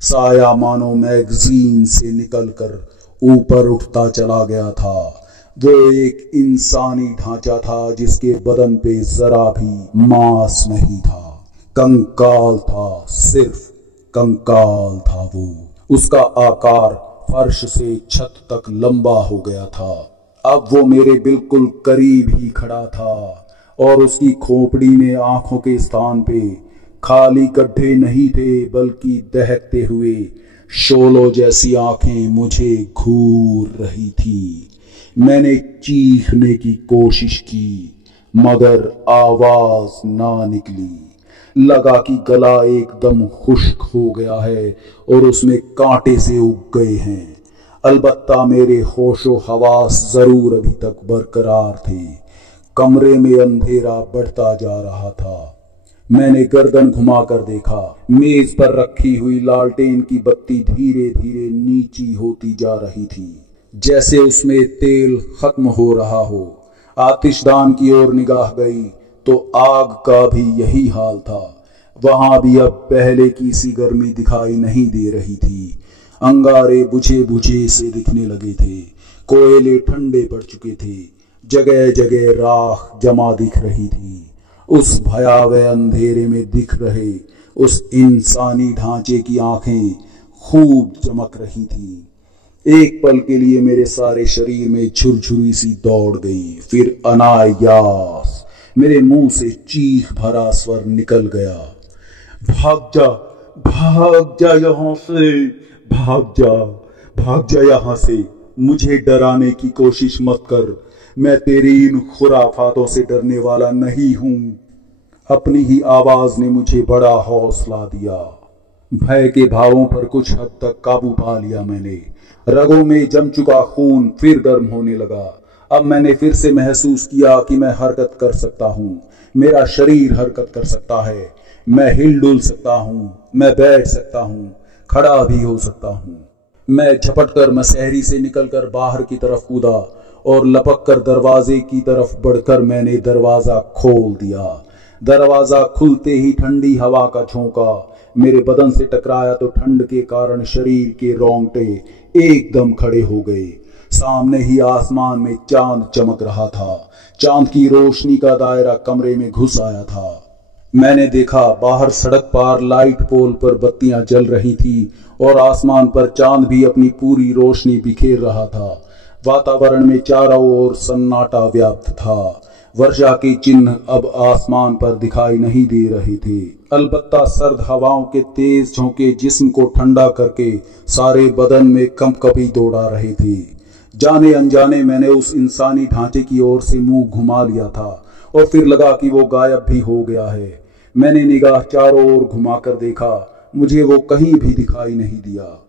साया मानो मैगजीन से निकलकर ऊपर उठता चला गया था। वो एक इंसानी ढांचा था जिसके बदन पे जरा भी मांस नहीं था। कंकाल था, सिर्फ कंकाल था वो। उसका आकार फर्श से छत तक लंबा हो गया था। अब वो मेरे बिल्कुल करीब ही खड़ा था और उसकी खोपड़ी में आंखों के स्थान पे खाली गड्ढे नहीं थे बल्कि दहकते हुए शोलों जैसी आंखें मुझे घूर रही थी। मैंने चीखने की कोशिश की मगर आवाज ना निकली। लगा कि गला एकदम खुश्क हो गया है और उसमें कांटे से उग गए हैं। अलबत्ता मेरे होशो हवास जरूर अभी तक बरकरार थे। कमरे में अंधेरा बढ़ता जा रहा था। मैंने गर्दन घुमाकर देखा। मेज पर रखी हुई लालटेन की बत्ती धीरे धीरे नीची होती जा रही थी, जैसे उसमें तेल खत्म हो रहा हो। आतिशदान की ओर निगाह गई तो आग का भी यही हाल था। वहां भी अब पहले की सी गर्मी दिखाई नहीं दे रही थी। अंगारे बुझे बुझे से दिखने लगे थे। कोयले ठंडे पड़ चुके थे। जगह जगह राख जमा दिख रही थी। उस भयावह अंधेरे में दिख रहे उस इंसानी ढांचे की आंखें खूब चमक रही थी। एक पल के लिए मेरे सारे शरीर में झुरझुरी सी दौड़ गई। फिर अनायास मेरे मुंह से चीख भरा स्वर निकल गया, भाग जा यहां से, भाग जा यहां से। मुझे डराने की कोशिश मत कर। मैं तेरी इन खुराफातों से डरने वाला नहीं हूं। अपनी ही आवाज ने मुझे बड़ा हौसला दिया। भय के भावों पर कुछ हद तक काबू पा लिया मैंने। रगों में जम चुका खून फिर गर्म होने लगा। अब मैंने फिर से महसूस किया कि मैं हरकत कर सकता हूं। मेरा शरीर हरकत कर सकता है। मैं हिलडुल सकता हूं, मैं बैठ सकता हूं, खड़ा भी हो सकता हूं। मैं झपटकर मसहरी से निकलकर बाहर की तरफ कूदा और लपककर दरवाजे की तरफ बढ़कर मैंने दरवाजा खोल दिया। दरवाजा खुलते ही ठंडी हवा का झोंका मेरे बदन से टकराया तो ठंड के कारण शरीर के रोंगटे एकदम खड़े हो गए। सामने ही आसमान में चांद चमक रहा था। चांद की रोशनी का दायरा कमरे में घुस आया था। मैंने देखा बाहर सड़क पार लाइट पोल पर बत्तियां जल रही थी और आसमान पर चांद भी अपनी पूरी रोशनी बिखेर रहा था। वातावरण में चारों ओर सन्नाटा व्याप्त था। वर्षा के चिन्ह अब आसमान पर दिखाई नहीं दे रहे थे। अलबत्ता सर्द हवाओं के तेज झोंके जिस्म को ठंडा करके सारे बदन में कंपकपी दौड़ा रहे थे। जाने अनजाने मैंने उस इंसानी ढांचे की ओर से मुंह घुमा लिया था और फिर लगा कि वो गायब भी हो गया है। मैंने निगाह चारों ओर घुमाकर देखा। मुझे वो कहीं भी दिखाई नहीं दिया।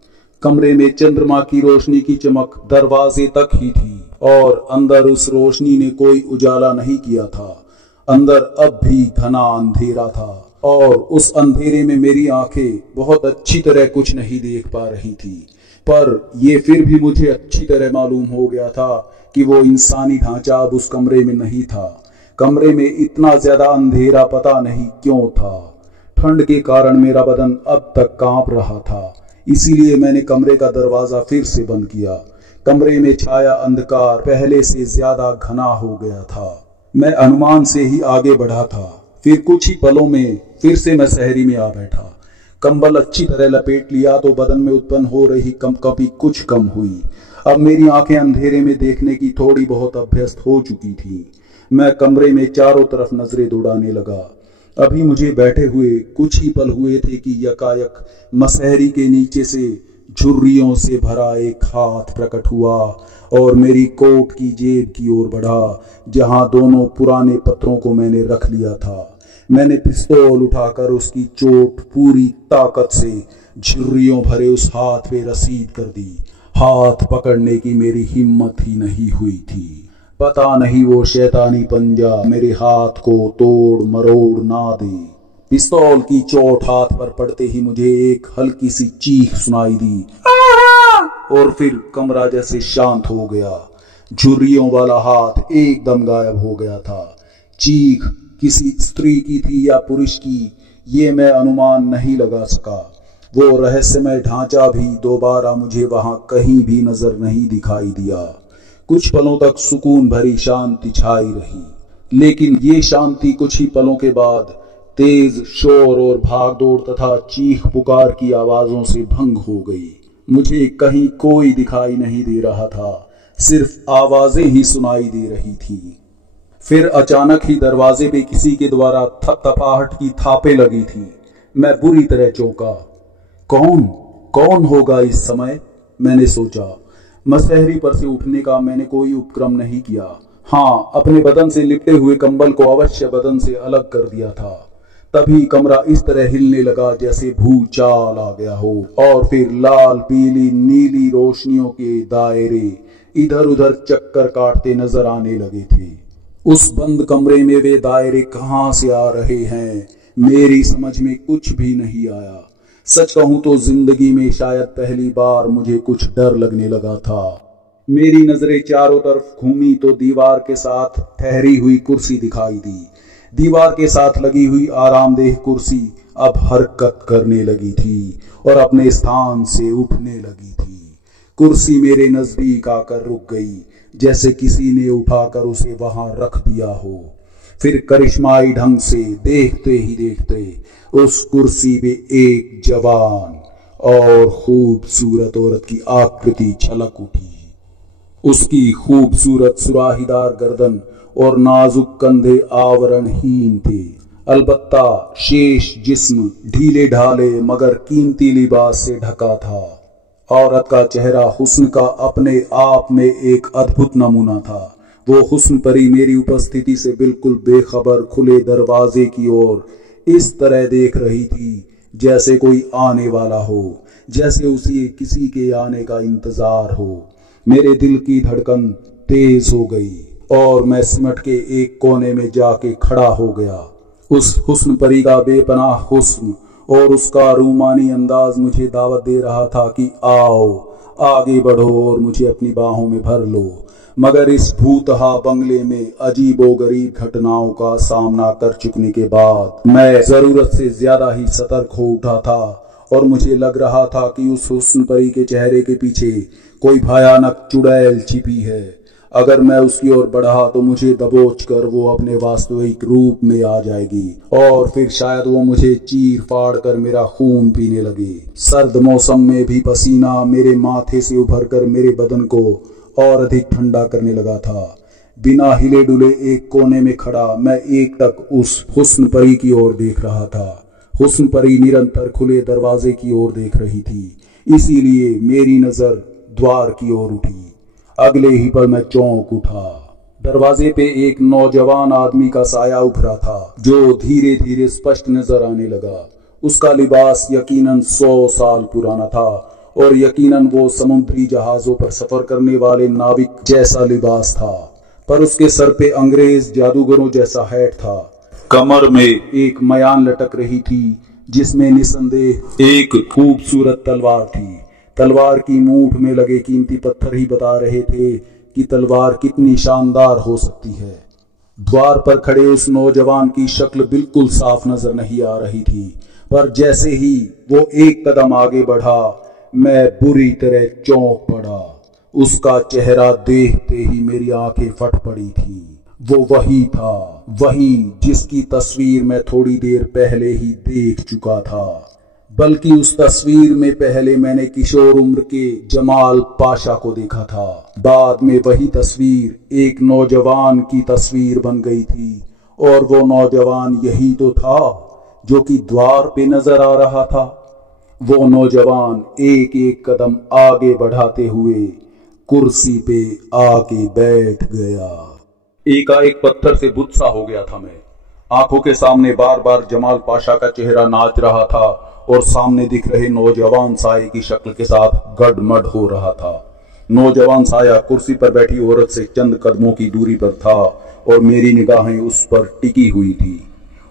कमरे में चंद्रमा की रोशनी की चमक दरवाजे तक ही थी और अंदर उस रोशनी ने कोई उजाला नहीं किया था। अंदर अब भी घना अंधेरा था और उस अंधेरे में मेरी आंखें बहुत अच्छी तरह कुछ नहीं देख पा रही थी। पर यह फिर भी मुझे अच्छी तरह मालूम हो गया था कि वो इंसानी ढांचा अब उस कमरे में नहीं था। कमरे में इतना ज्यादा अंधेरा पता नहीं क्यों था। ठंड के कारण मेरा बदन अब तक कांप रहा था। इसीलिए मैंने कमरे का दरवाजा फिर से बंद किया। कमरे में छाया अंधकार पहले से ज्यादा घना हो गया था। मैं अनुमान से ही आगे बढ़ा था। फिर कुछ ही पलों में फिर से मैं सहरी में आ बैठा। कंबल अच्छी तरह लपेट लिया तो बदन में उत्पन्न हो रही कंपकपी कुछ कम हुई। अब मेरी आंखें अंधेरे में देखने की थोड़ी बहुत अभ्यस्त हो चुकी थी। मैं कमरे में चारों तरफ नजरें दौड़ाने लगा। अभी मुझे बैठे हुए कुछ ही पल हुए थे कि यकायक मसहरी के नीचे से झुर्रियों से भरा एक हाथ प्रकट हुआ और मेरी कोट की जेब की ओर बढ़ा, जहां दोनों पुराने पत्रों को मैंने रख लिया था। मैंने पिस्तौल उठाकर उसकी चोट पूरी ताकत से झुर्रियों भरे उस हाथ पे रसीद कर दी। हाथ पकड़ने की मेरी हिम्मत ही नहीं हुई थी। पता नहीं वो शैतानी पंजा मेरे हाथ को तोड़ मरोड़ ना दे। पिस्तौल की चोट हाथ पर पड़ते ही मुझे एक हल्की सी चीख सुनाई दी और फिर कमरा जैसे शांत हो गया। झुर्रियों वाला हाथ एकदम गायब हो गया था। चीख किसी स्त्री की थी या पुरुष की, ये मैं अनुमान नहीं लगा सका। वो रहस्यमय ढांचा भी दोबारा मुझे वहां कहीं भी नजर नहीं दिखाई दिया। कुछ पलों तक सुकून भरी शांति छाई रही, लेकिन ये शांति कुछ ही पलों के बाद तेज शोर और भागदौड़ तथा चीख पुकार की आवाजों से भंग हो गई। मुझे कहीं कोई दिखाई नहीं दे रहा था, सिर्फ आवाजें ही सुनाई दे रही थी। फिर अचानक ही दरवाजे पे किसी के द्वारा थपथपाहट की थापे लगी थी। मैं बुरी तरह चौंका। कौन होगा इस समय, मैंने सोचा। मसहरी पर से उठने का मैंने कोई उपक्रम नहीं किया। हाँ, अपने बदन से लिपटे हुए कंबल को अवश्य बदन से अलग कर दिया था। तभी कमरा इस तरह हिलने लगा जैसे भूचाल आ गया हो, और फिर लाल पीली नीली रोशनियों के दायरे इधर उधर चक्कर काटते नजर आने लगे थे। उस बंद कमरे में वे दायरे कहां से आ रहे हैं, मेरी समझ में कुछ भी नहीं आया। सच कहूं तो जिंदगी में शायद पहली बार मुझे कुछ डर लगने लगा था। मेरी नजरें चारों तरफ घूमी तो दीवार के साथ ठहरी हुई कुर्सी दिखाई दी। दीवार के साथ लगी हुई आरामदेह कुर्सी अब हरकत करने लगी थी और अपने स्थान से उठने लगी थी। कुर्सी मेरे नजदीक आकर रुक गई, जैसे किसी ने उठाकर उसे वहां रख दिया हो। फिर करिश्माई ढंग से देखते ही देखते उस कुर्सी पे एक जवान और खूबसूरत औरत की आकृति छलक उठी। उसकी खूबसूरत सुराहीदार गर्दन और नाजुक कंधे आवरणहीन थे, अलबत्ता शेष जिस्म ढीले ढाले मगर कीमती लिबास से ढका था। औरत का चेहरा हुस्न का अपने आप में एक अद्भुत नमूना था। वो हुस्न परी मेरी उपस्थिति से बिल्कुल बेखबर खुले दरवाजे की ओर इस तरह देख रही थी जैसे कोई आने वाला हो, जैसे उसे किसी के आने का इंतजार हो। मेरे दिल की धड़कन तेज हो गई और मैं सिमट के एक कोने में जाके खड़ा हो गया। उस हुस्न परी का बेपनाह हुस्न और उसका रूमानी अंदाज मुझे दावत दे रहा था कि आओ, आगे बढ़ो और मुझे अपनी बाहों में भर लो। मगर इस भूतहा बंगले में अजीबोगरीब घटनाओं का सामना कर चुकने के बाद मैं जरूरत से ज्यादा ही सतर्क हो उठा था और मुझे लग रहा था कि उस हुस्न परी के चेहरे के पीछे कोई भयानक चुड़ैल छिपी है। अगर मैं उसकी ओर बढ़ा तो मुझे दबोच कर वो अपने वास्तविक रूप में आ जाएगी और फिर शायद वो मुझे चीर फाड़ कर मेरा खून पीने लगे। सर्द मौसम में भी पसीना मेरे माथे से उभर कर मेरे बदन को और अधिक ठंडा करने लगा था। बिना हिले डुले एक कोने में खड़ा मैं एकटक उस हुस्न परी की ओर देख रहा था। हुस्न परी निरंतर खुले दरवाजे की ओर देख रही थी, इसीलिए मेरी नजर द्वार की ओर उठी। अगले ही पल मैं चौंक उठा। दरवाजे पे एक नौजवान आदमी का साया उभरा था जो धीरे धीरे स्पष्ट नजर आने लगा। उसका लिबास यकीनन 100 साल पुराना था और यकीनन वो समुद्री जहाजों पर सफर करने वाले नाविक जैसा लिबास था, पर उसके सर पे अंग्रेज जादूगरों जैसा हैट था। कमर में एक मयान लटक रही थी जिसमें निसंदेह एक खूबसूरत तलवार थी। तलवार की मूठ में लगे कीमती पत्थर ही बता रहे थे कि तलवार कितनी शानदार हो सकती है। द्वार पर खड़े उस नौजवान की शक्ल बिल्कुल साफ नजर नहीं आ रही थी, पर जैसे ही वो एक कदम आगे बढ़ा मैं बुरी तरह चौंक पड़ा। उसका चेहरा देखते ही मेरी आंखें फट पड़ी थी। वो वही था, वही जिसकी तस्वीर मैं थोड़ी देर पहले ही देख चुका था। बल्कि उस तस्वीर में पहले मैंने किशोर उम्र के जमाल पाशा को देखा था। बाद में वही तस्वीर एक नौजवान की तस्वीर बन गई थी और वो नौजवान यही तो था जो कि द्वार पे नजर आ रहा था। वो नौजवान एक एक कदम आगे बढ़ाते हुए कुर्सी पे आके बैठ गया। एकाएक पत्थर से बुत सा हो गया था मैं। आंखों के सामने बार बार जमाल पाशा का चेहरा नाच रहा था और सामने दिख रहे नौजवान साये की शक्ल के साथ गड़मड़ हो रहा था। नौजवान साया कुर्सी पर बैठी औरत से चंद कदमों की दूरी पर था और मेरी निगाहें उस पर टिकी हुई थी।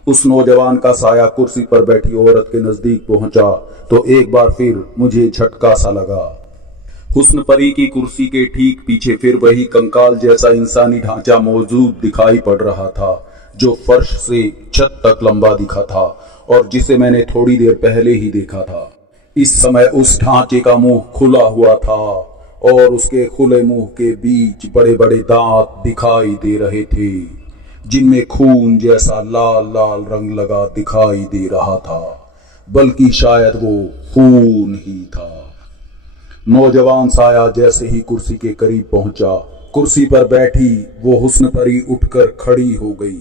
उस नौजवान का साया कुर्सी पर बैठी औरत के नजदीक पहुंचा तो एक बार फिर मुझे झटका सा लगा। हुस्न परी की कुर्सी के ठीक पीछे फिर वही कंकाल जैसा इंसानी ढांचा मौजूद दिखाई पड़ रहा था, जो फर्श से छत तक लंबा दिखा था और जिसे मैंने थोड़ी देर पहले ही देखा था। इस समय उस ढांचे का मुंह खुला हुआ था और उसके खुले मुंह के बीच बड़े बड़े दांत दिखाई दे रहे थे, जिनमें खून जैसा लाल लाल रंग लगा दिखाई दे रहा था, बल्कि शायद वो खून ही था। नौजवान साया जैसे ही कुर्सी के करीब पहुंचा, कुर्सी पर बैठी वो हुस्न परी उठकर खड़ी हो गई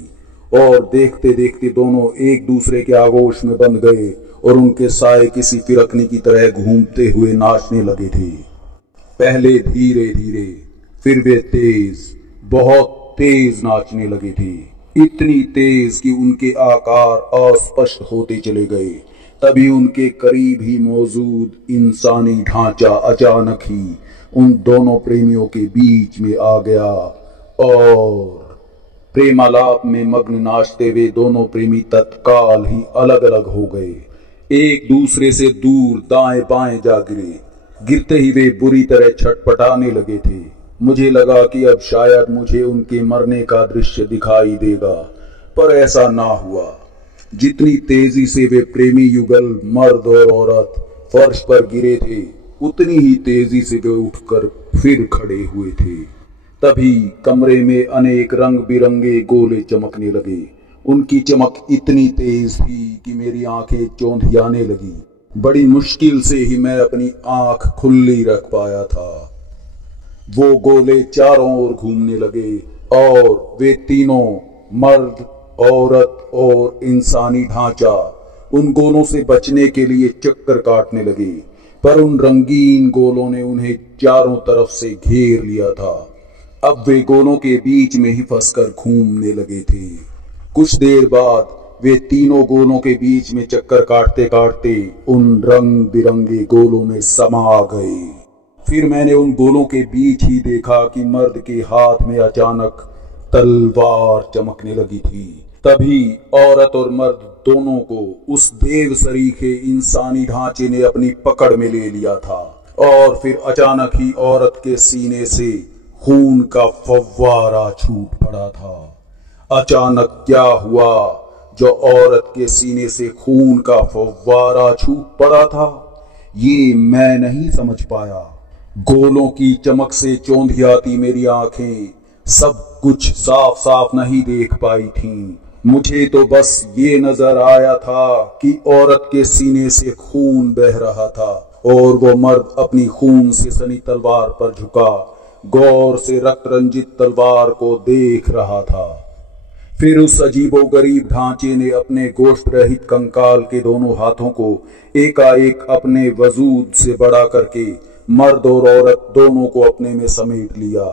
और देखते देखते दोनों एक दूसरे के आगोश में बंध गए और उनके साए किसी फिरकनी की तरह घूमते हुए नाचने लगे थे। पहले धीरे धीरे, फिर वे तेज, बहुत तेज नाचने लगे थे, इतनी तेज कि उनके आकार अस्पष्ट होते चले गए। तभी उनके करीब ही मौजूद इंसानी ढांचा अचानक ही उन दोनों प्रेमियों के बीच में आ गया और प्रेमालाप में मग्न नाचते हुए दोनों प्रेमी तत्काल ही अलग अलग हो गए, एक दूसरे से दूर दाएं बाएं जा गिरे। गिरते ही वे बुरी तरह छटपटाने लगे थे। मुझे लगा कि अब शायद मुझे उनके मरने का दृश्य दिखाई देगा, पर ऐसा ना हुआ। जितनी तेजी से वे प्रेमी युगल मर्द और औरत फर्श पर गिरे थे, उतनी ही तेजी से वे उठकर फिर खड़े हुए थे। तभी कमरे में अनेक रंग बिरंगे गोले चमकने लगे। उनकी चमक इतनी तेज थी कि मेरी आंखें चौंधियाने लगी। बड़ी मुश्किल से ही मैं अपनी आंख खुली रख पाया था। वो गोले चारों ओर घूमने लगे और वे तीनों, मर्द, औरत और इंसानी ढांचा, उन गोलों से बचने के लिए चक्कर काटने लगे, पर उन रंगीन गोलों ने उन्हें चारों तरफ से घेर लिया था। अब वे गोलों के बीच में ही फंसकर घूमने लगे थे। कुछ देर बाद वे तीनों गोलों के बीच में चक्कर काटते काटते उन रंग बिरंगे गोलों में समा गए। फिर मैंने उन गोलों के बीच ही देखा कि मर्द के हाथ में अचानक तलवार चमकने लगी थी। तभी औरत और मर्द दोनों को उस देव सरीखे इंसानी ढांचे ने अपनी पकड़ में ले लिया था और फिर अचानक ही औरत के सीने से खून का फव्वारा छूट पड़ा था। अचानक क्या हुआ जो औरत के सीने से खून का फव्वारा छूट पड़ा था, ये मैं नहीं समझ पाया। गोलों की चमक से चौंधियाती मेरी आंखें सब कुछ साफ साफ नहीं देख पाई थीं। मुझे तो बस ये नजर आया था कि औरत के सीने से खून बह रहा था और वो मर्द अपनी खून से सनी तलवार पर झुका गौर से रक्त रंजित तलवार को देख रहा था। फिर उस अजीबोगरीब ढांचे ने अपने गोश्त रहित कंकाल के दोनों हाथों को एकाएक अपने वजूद से बड़ा करके मर्द और औरत दोनों को अपने में समेट लिया।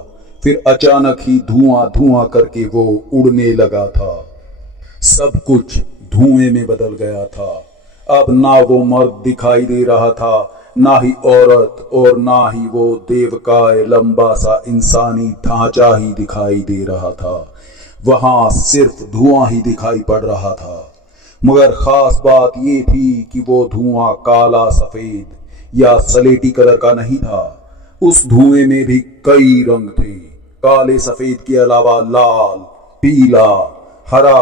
फिर अचानक ही धुआं धुआं करके वो उड़ने लगा था। सब कुछ धुएं में बदल गया था। अब ना वो मर्द दिखाई दे रहा था, ना ही औरत, और ना ही वो देवकाय लंबा सा इंसानी ढांचा ही दिखाई दे रहा था। वहां सिर्फ धुआं ही दिखाई पड़ रहा था। मगर खास बात ये थी कि वो धुआं काला सफेद या सलेटी कलर का नहीं था। उस धुएं में भी कई रंग थे। काले सफेद के अलावा लाल, पीला, हरा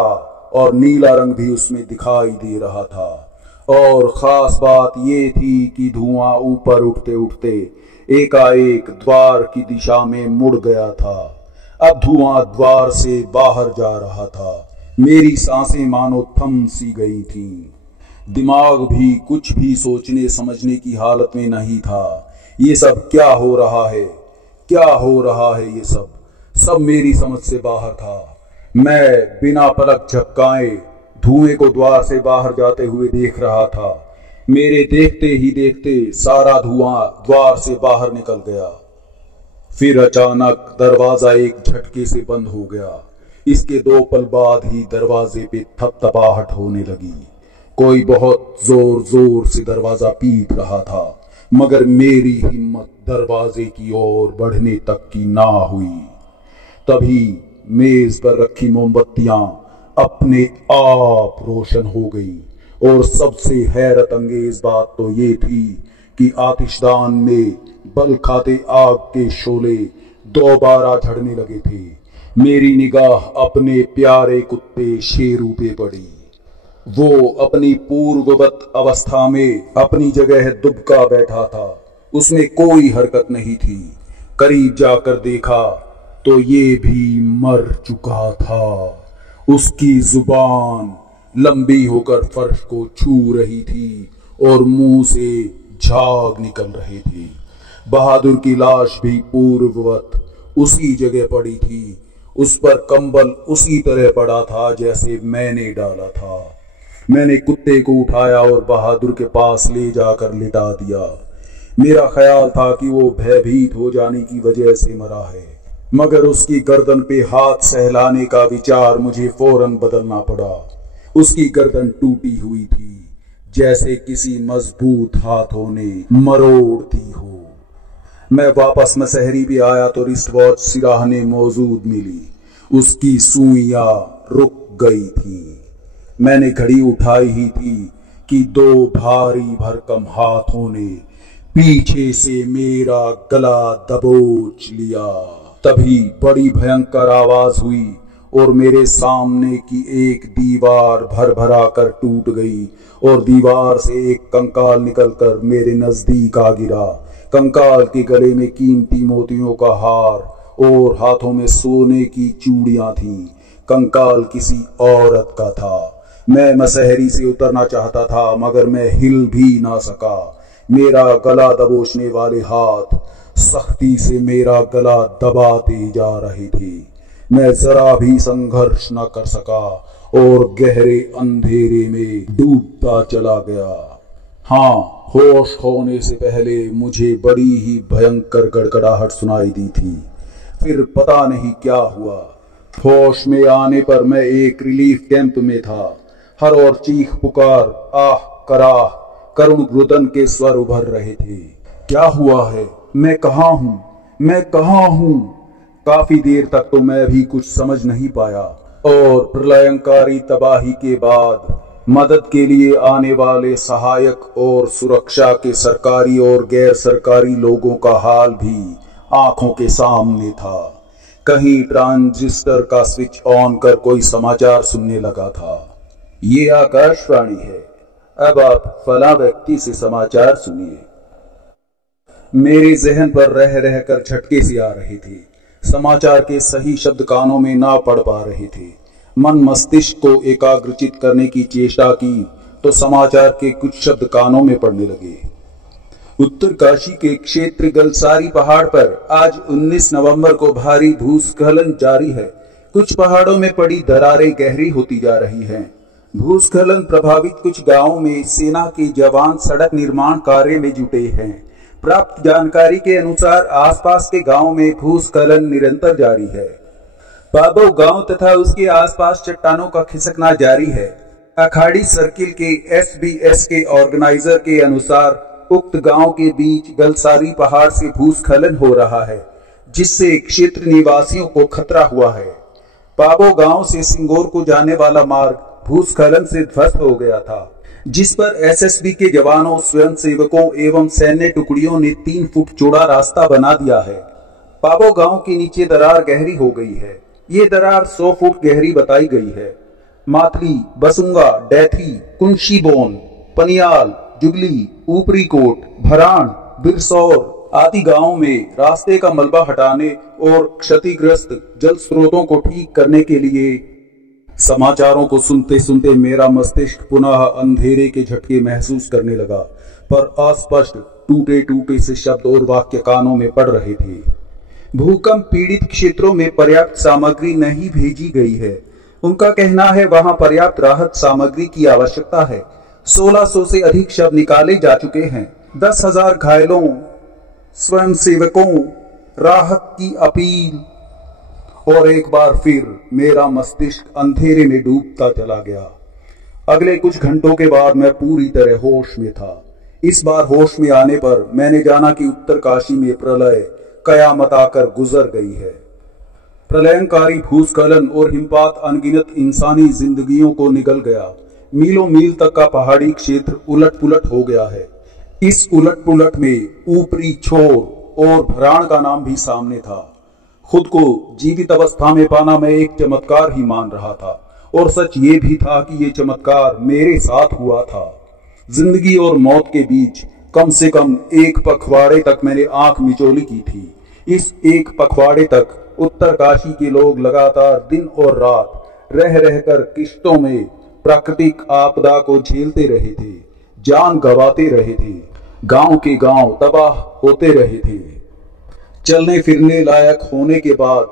और नीला रंग भी उसमें दिखाई दे रहा था। और खास बात ये थी कि धुआं ऊपर उठते उठते एकाएक द्वार की दिशा में मुड़ गया था। अब धुआं द्वार से बाहर जा रहा था। मेरी सांसें मानो थम सी गई थीं। दिमाग भी कुछ भी सोचने समझने की हालत में नहीं था। ये सब क्या हो रहा है, क्या हो रहा है, ये सब मेरी समझ से बाहर था। मैं बिना पलक झपकाए धुएं को द्वार से बाहर जाते हुए देख रहा था। मेरे देखते ही देखते सारा धुआं द्वार से बाहर निकल गया। फिर अचानक दरवाजा एक झटके से बंद हो गया। इसके 2 पल बाद ही दरवाजे पे थपथपाहट होने लगी। कोई बहुत जोर जोर से दरवाजा पीट रहा था, मगर मेरी हिम्मत दरवाजे की ओर बढ़ने तक की ना हुई। तभी मेज पर रखी मोमबत्तियां अपने आप रोशन हो गई और सबसे हैरत अंगेज बात तो ये थी कि आतिशदान में बल खाते आग के शोले दोबारा झड़ने लगे थे। मेरी निगाह अपने प्यारे कुत्ते शेरू पे पड़ी। वो अपनी पूर्ववत अवस्था में अपनी जगह दुबका बैठा था। उसमें कोई हरकत नहीं थी। करीब जाकर देखा तो ये भी मर चुका था। उसकी जुबान लंबी होकर फर्श को छू रही थी और मुंह से झाग निकल रहे थे। बहादुर की लाश भी पूर्ववत उसी जगह पड़ी थी। उस पर कंबल उसी तरह पड़ा था जैसे मैंने डाला था। मैंने कुत्ते को उठाया और बहादुर के पास ले जाकर लिटा दिया। मेरा ख्याल था कि वो भयभीत हो जाने की वजह से मरा है, मगर उसकी गर्दन पे हाथ सहलाने का विचार मुझे फौरन बदलना पड़ा। उसकी गर्दन टूटी हुई थी, जैसे किसी मजबूत हाथों ने मरोड़ दी हो। मैं वापस मसहरी पे आया तो रिस्ट वॉच सिराहने मौजूद मिली। उसकी सुइयां रुक गई थी। मैंने घड़ी उठाई ही थी कि 2 भारी भरकम हाथों ने पीछे से मेरा गला दबोच लिया। तभी बड़ी भयंकर आवाज हुई और मेरे सामने की एक दीवार भर भरा कर टूट गई और दीवार से एक कंकाल निकलकर मेरे नजदीक आ गिरा। कंकाल के गले में कीमती मोतियों का हार और हाथों में सोने की चूड़ियां थीं। कंकाल किसी औरत का था। मैं मसहरी से उतरना चाहता था, मगर मैं हिल भी ना सका। मेरा गला दबोचने वाले हाथ सख्ती से मेरा गला दबाते जा रहे थे। मैं जरा भी संघर्ष न कर सका और गहरे अंधेरे में डूबता चला गया। हाँ, होश खोने से पहले मुझे बड़ी ही भयंकर गड़गड़ाहट सुनाई दी थी। फिर पता नहीं क्या हुआ। होश में आने पर मैं एक रिलीफ कैंप में था। हर और चीख पुकार, आह कराह, करुण रुदन के स्वर उभर रहे थे। क्या हुआ है? मैं कहाँ हूँ? मैं कहाँ हूँ? काफी देर तक तो मैं भी कुछ समझ नहीं पाया और प्रलयंकारी तबाही के बाद मदद के लिए आने वाले सहायक और सुरक्षा के सरकारी और गैर सरकारी लोगों का हाल भी आंखों के सामने था। कहीं ट्रांजिस्टर का स्विच ऑन कर कोई समाचार सुनने लगा था। ये आकाशवाणी है, अब आप फला व्यक्ति से समाचार सुनिए। मेरे जहन पर रह रहकर झटके से आ रहे थे। समाचार के सही शब्द कानों में ना पड़ पा रहे थे। मन मस्तिष्क को एकाग्रचित करने की चेष्टा की तो समाचार के कुछ शब्द कानों में पड़ने लगे। उत्तरकाशी के क्षेत्र गलसारी पहाड़ पर आज 19 नवंबर को भारी भूस्खलन जारी है। कुछ पहाड़ों में पड़ी दरारें गहरी होती जा रही हैं। भूस्खलन प्रभावित कुछ गांवों में सेना के जवान सड़क निर्माण कार्य में जुटे हैं। प्राप्त जानकारी के अनुसार आसपास के गांवों में भूस्खलन निरंतर जारी है। पाबो गांव तथा उसके आसपास चट्टानों का खिसकना जारी है। अखाड़ी सर्किल के SBS के ऑर्गेनाइजर के अनुसार उक्त गांव के बीच गलसारी पहाड़ से भूस्खलन हो रहा है, जिससे क्षेत्र निवासियों को खतरा हुआ है। पाबो गांव से सिंगोर को जाने वाला मार्ग भूस्खलन से ध्वस्त हो गया था, जिस पर SSB के जवानों, स्वयंसेवकों एवं सैन्य टुकड़ियों ने 3 फुट चौड़ा रास्ता बना दिया है। पाबो गांव के नीचे दरार गहरी हो गई है। ये दरार 100 फुट गहरी बताई गई है। मातली, बसुंगा, डैथी, कुंशीबोन, पनियाल, जुगली, ऊपरी कोट, भरान, बिरसौर आदि गांवों में रास्ते का मलबा हटाने और क्षतिग्रस्त जल स्रोतों को ठीक करने के लिए। समाचारों को सुनते सुनते मेरा मस्तिष्क पुनः अंधेरे के झटके महसूस करने लगा, पर अस्पष्ट टूटे टूटे से शब्द और वाक्य कानों में पड़ रहे थे। भूकंप पीड़ित क्षेत्रों में पर्याप्त सामग्री नहीं भेजी गई है। उनका कहना है वहां पर्याप्त राहत सामग्री की आवश्यकता है। 1600 से अधिक शव निकाले जा चुके हैं। 10,000 घायलों, स्वयंसेवकों, राहत की अपील। और एक बार फिर मेरा मस्तिष्क अंधेरे में डूबता चला गया। अगले कुछ घंटों के बाद मैं पूरी तरह होश में था। इस बार होश में आने पर मैंने जाना कि उत्तरकाशी में प्रलय कयामत आकर गुजर गई है। प्रलयंकारी भूस्खलन और हिमपात अनगिनत इंसानी जिंदगियों को निगल गया। मीलों मील तक का पहाड़ी क्षेत्र उलट पुलट हो गया है। इस उलट पुलट में ऊपरी छोर और भराण का नाम भी सामने था। खुद को जीवित अवस्था में पाना मैं एक चमत्कार ही मान रहा था, और सच ये भी था कि ये चमत्कार मेरे साथ हुआ था। जिंदगी और मौत के बीच कम से कम एक पखवाड़े तक मैंने आंख मिचोली की थी। इस एक पखवाड़े तक उत्तरकाशी के लोग लगातार दिन और रात रह रहकर किश्तों में प्राकृतिक आपदा को झेलते रहे थे, जान गंवाते रहे थे, गांव के गांव तबाह होते रहे थे। चलने फिरने लायक होने के बाद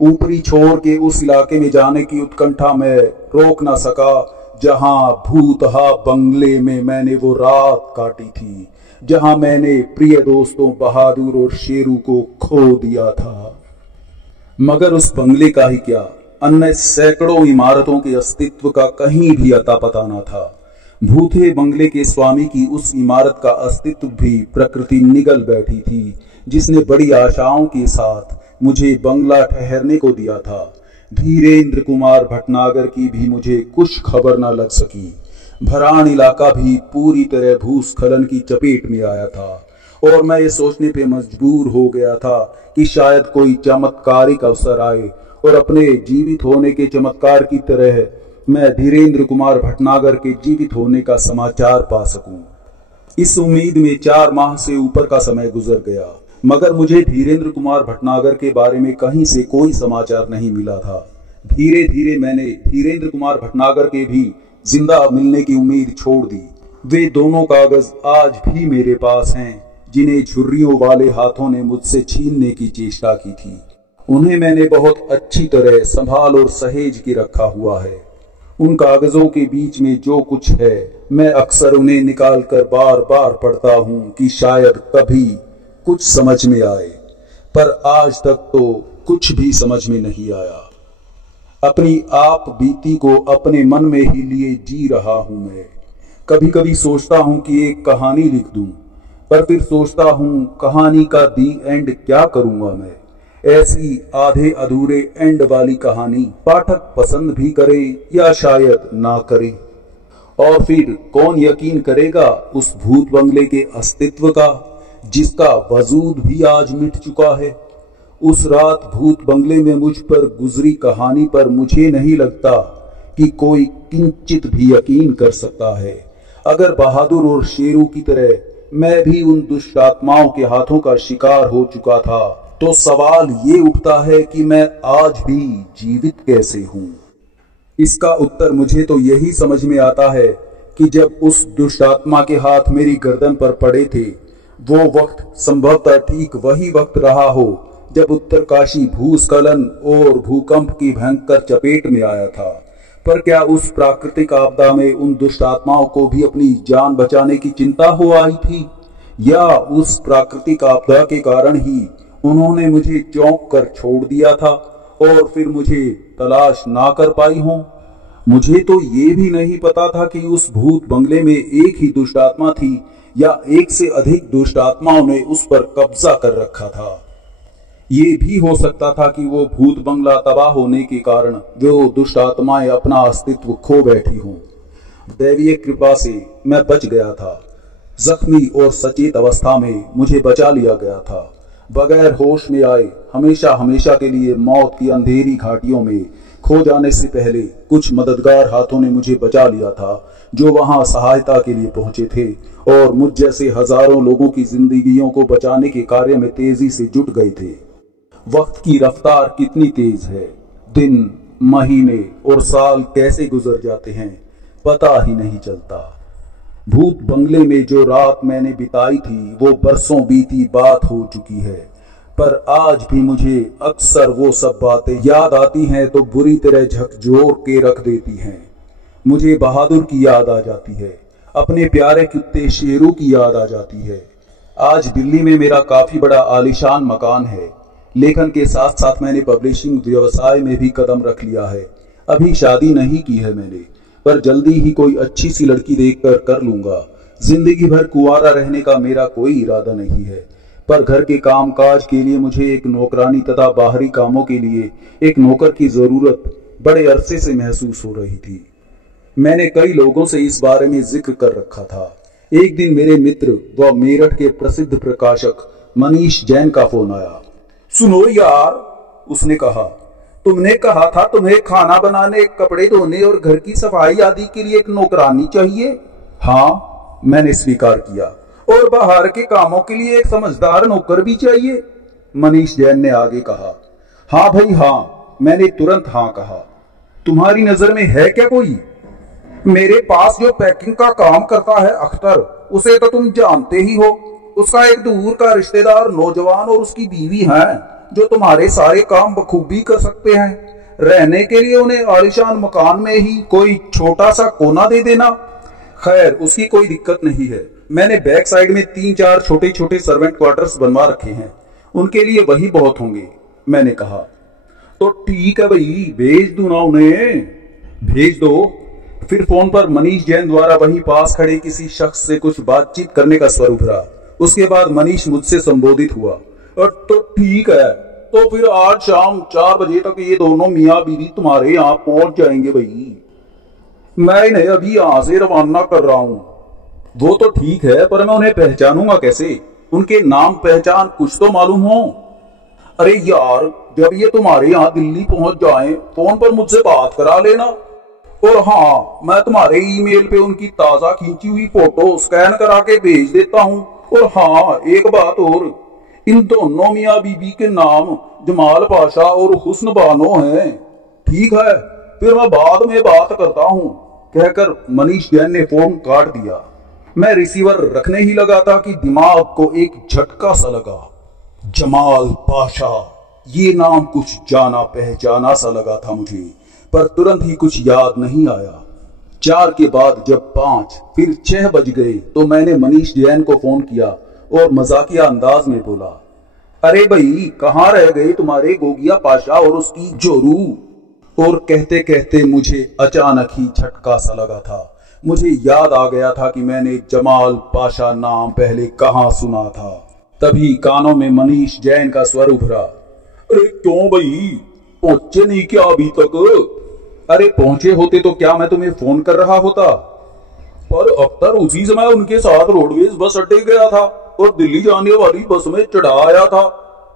ऊपरी छोर के उस इलाके में जाने की उत्कंठा में रोक ना सका जहां भूतहा बंगले में मैंने वो रात काटी थी, जहां मैंने प्रिय दोस्तों बहादुर और शेरू को खो दिया था। मगर उस बंगले का ही क्या, अन्य सैकड़ों इमारतों के अस्तित्व का कहीं भी अता पता न था। भूते बंगले के स्वामी की उस इमारत का अस्तित्व भी प्रकृति निगल बैठी थी, जिसने बड़ी आशाओं के साथ मुझे बंगला ठहरने को दिया था। धीरेन्द्र कुमार भटनागर की भी मुझे कुछ खबर न लग सकी। भराण इलाका भी पूरी तरह भूस्खलन की चपेट में आया था, और मैं ये सोचने पे मजबूर हो गया था कि शायद कोई चमत्कारिक अवसर आए और अपने जीवित होने के चमत्कार की तरह मैं धीरेन्द्र कुमार भटनागर के जीवित होने का समाचार पा सकूं। इस उम्मीद में 4 माह से ऊपर का समय गुजर गया, मगर मुझे धीरेन्द्र कुमार भटनागर के बारे में कहीं से कोई समाचार नहीं मिला था। धीरे धीरे मैंने धीरेन्द्र कुमार भटनागर के भी जिंदा मिलने की उम्मीद छोड़ दी। वे दोनों कागज आज भी मेरे पास हैं, जिन्हें झुर्रियों वाले हाथों ने मुझसे छीनने की चेष्टा की थी। उन्हें मैंने बहुत अच्छी तरह संभाल और सहेज के रखा हुआ है। उन कागजों के बीच में जो कुछ है, मैं अक्सर उन्हें निकालकर बार बार पढ़ता हूं कि शायद कभी कुछ समझ में आए, पर आज तक तो कुछ भी समझ में नहीं आया। अपनी आप बीती को अपने मन में ही लिए जी रहा हूं मैं। कभी कभी सोचता हूं कि एक कहानी लिख दूं, पर फिर सोचता हूं कहानी का दी एंड क्या करूंगा मैं। ऐसी आधे अधूरे एंड वाली कहानी पाठक पसंद भी करे या शायद ना करे। और फिर कौन यकीन करेगा उस भूत बंगले के अस्तित्व का, जिसका वजूद भी आज मिट चुका है। उस रात भूत बंगले में मुझ पर गुजरी कहानी पर मुझे नहीं लगता कि कोई किंचित भी यकीन कर सकता है। अगर बहादुर और शेरू की तरह मैं भी उन दुष्ट आत्माओं के हाथों का शिकार हो चुका था, तो सवाल ये उठता है कि मैं आज भी जीवित कैसे हूं। इसका उत्तर मुझे तो यही समझ में आता है कि जब उस दुष्ट आत्मा के हाथ मेरी गर्दन पर पड़े थे, वो वक्त संभवतः ठीक वही वक्त रहा हो जब उत्तरकाशी भूस्खलन और भूकंप की भयंकर चपेट में आया था। पर क्या उस प्राकृतिक आपदा में उन दुष्ट आत्माओं को भी अपनी जान बचाने की चिंता हो आई थी, या उस प्राकृतिक आपदा के कारण ही उन्होंने मुझे चौंक कर छोड़ दिया था और फिर मुझे तलाश ना कर पाई हो। मुझे तो ये भी नहीं पता था कि उस भूत बंगले में एक ही दुष्ट आत्मा थी या एक से अधिक दुष्ट आत्माओं ने उस पर कब्जा कर रखा था। ये भी हो सकता था कि वो भूत बंगला तबाह होने के कारण वो दुष्ट आत्माएं अपना अस्तित्व खो बैठी हों। दैवीय कृपा से मैं बच गया था। जख्मी और सचेत अवस्था में मुझे बचा लिया गया था। बगैर होश में आए हमेशा हमेशा के लिए मौत की अंधेरी घाटियों में खो जाने से पहले कुछ मददगार हाथों ने मुझे बचा लिया था, जो वहां सहायता के लिए पहुंचे थे और मुझ जैसे हजारों लोगों की जिंदगियों को बचाने के कार्य में तेजी से जुट गए थे। वक्त की रफ्तार कितनी तेज है, दिन, महीने और साल कैसे गुजर जाते हैं पता ही नहीं चलता। भूत बंगले में जो रात मैंने बिताई थी वो बरसों बीती बात हो चुकी है, पर आज भी मुझे अक्सर वो सब बातें याद आती हैं तो बुरी तरह झकझोर के रख देती हैं। मुझे बहादुर की याद आ जाती है। अपने प्यारे कुत्ते शेरू की याद आ जाती है। आज दिल्ली में मेरा काफी बड़ा आलीशान मकान है। लेखन के साथ साथ मैंने पब्लिशिंग व्यवसाय में भी कदम रख लिया है। अभी शादी नहीं की है मैंने, पर जल्दी ही कोई अच्छी सी लड़की देखकर कर लूंगा। जिंदगी भर कुंवारा रहने का मेरा कोई इरादा नहीं है, पर घर के कामकाज के लिए मुझे एक नौकरानी तथा बाहरी कामों के लिए एक नौकर की जरूरत बड़े अरसे से महसूस हो रही थी। मैंने कई लोगों से इस बारे में जिक्र कर रखा था। एक दिन मेरे मित्र व मेरठ के प्रसिद्ध प्रकाशक मनीष जैन का फोन आया। सुनो यार, उसने कहा, तुमने कहा था तुम्हें खाना बनाने, कपड़े धोने और घर की सफाई आदि के लिए एक नौकरानी चाहिए। हाँ, मैंने स्वीकार किया। और बाहर के कामों के लिए एक समझदार नौकर भी चाहिए, मनीष जैन ने आगे कहा। हाँ भाई हाँ, मैंने तुरंत हाँ कहा। तुम्हारी नजर में है क्या कोई? मेरे पास जो पैकिंग का काम करता है अख्तर, उसे तो तुम जानते ही हो। उसका एक दूर का रिश्तेदार नौजवान और उसकी बीवी हैं, जो तुम्हारे सारे काम बखूबी कर सकते हैं। रहने के लिए उन्हें आलीशान मकान में ही कोई छोटा सा कोना दे देना। खैर, उसकी कोई दिक्कत नहीं है। मैंने बैक साइड में 3-4 छोटे छोटे सर्वेंट क्वार्टर्स बनवा रखे हैं, उनके लिए वही बहुत होंगे, मैंने कहा। तो ठीक है भाई, भेज दूं ना उन्हें? भेज दो। फिर फोन पर मनीष जैन द्वारा वहीं पास खड़े किसी शख्स से कुछ बातचीत करने का स्वर उभरा। उसके बाद मनीष मुझसे संबोधित हुआ। तो ठीक है, तो फिर आज शाम 4 बजे तक ये दोनों मियाँ बीवी तुम्हारे यहाँ पहुंच जाएंगे भाई। मैं इन्हें अभी यहाँ से रवाना कर रहा हूँ। वो तो ठीक है, पर मैं उन्हें पहचानूंगा कैसे? उनके नाम पहचान कुछ तो मालूम हो। अरे यार, जब ये तुम्हारे यहाँ दिल्ली पहुंच जाएं, फोन पर मुझसे बात करा लेना। और हाँ, मैं तुम्हारे ईमेल पे उनकी ताजा खींची हुई फोटो स्कैन करा के भेज देता हूँ। और हाँ, एक बात और, इन दोनों मियाँ बीबी के नाम जमाल पाशा और हुस्न बानो हैं। ठीक है, फिर मैं बाद में बात करता हूँ, कहकर मनीष जैन ने फोन काट दिया। मैं रिसीवर रखने ही लगा था कि दिमाग को एक झटका सा लगा। जमाल पाशा, ये नाम कुछ जाना पहचाना सा लगा था मुझे, पर तुरंत ही कुछ याद नहीं आया। 4 के बाद जब 5 फिर 6 बज गए तो मैंने मनीष जैन को फोन किया और मजाकिया अंदाज में बोला, अरे भाई, कहाँ रह गए तुम्हारे गोगिया पाशा और उसकी जोरू? और कहते कहते मुझे अचानक ही झटका सा लगा था। मुझे याद आ गया था कि मैंने जमाल पाशा नाम पहले कहाँ सुना था। तभी कानों में मनीष जैन का स्वर उभरा। अरे क्यों भाई, पहुंचे नहीं क्या अभी तक? अरे पहुंचे होते तो क्या मैं तुम्हें फोन कर रहा होता? पर अख्तर उसी समय उनके साथ रोडवेज बस अड्डे गया था और दिल्ली जाने वाली बस में चढ़ा आया था।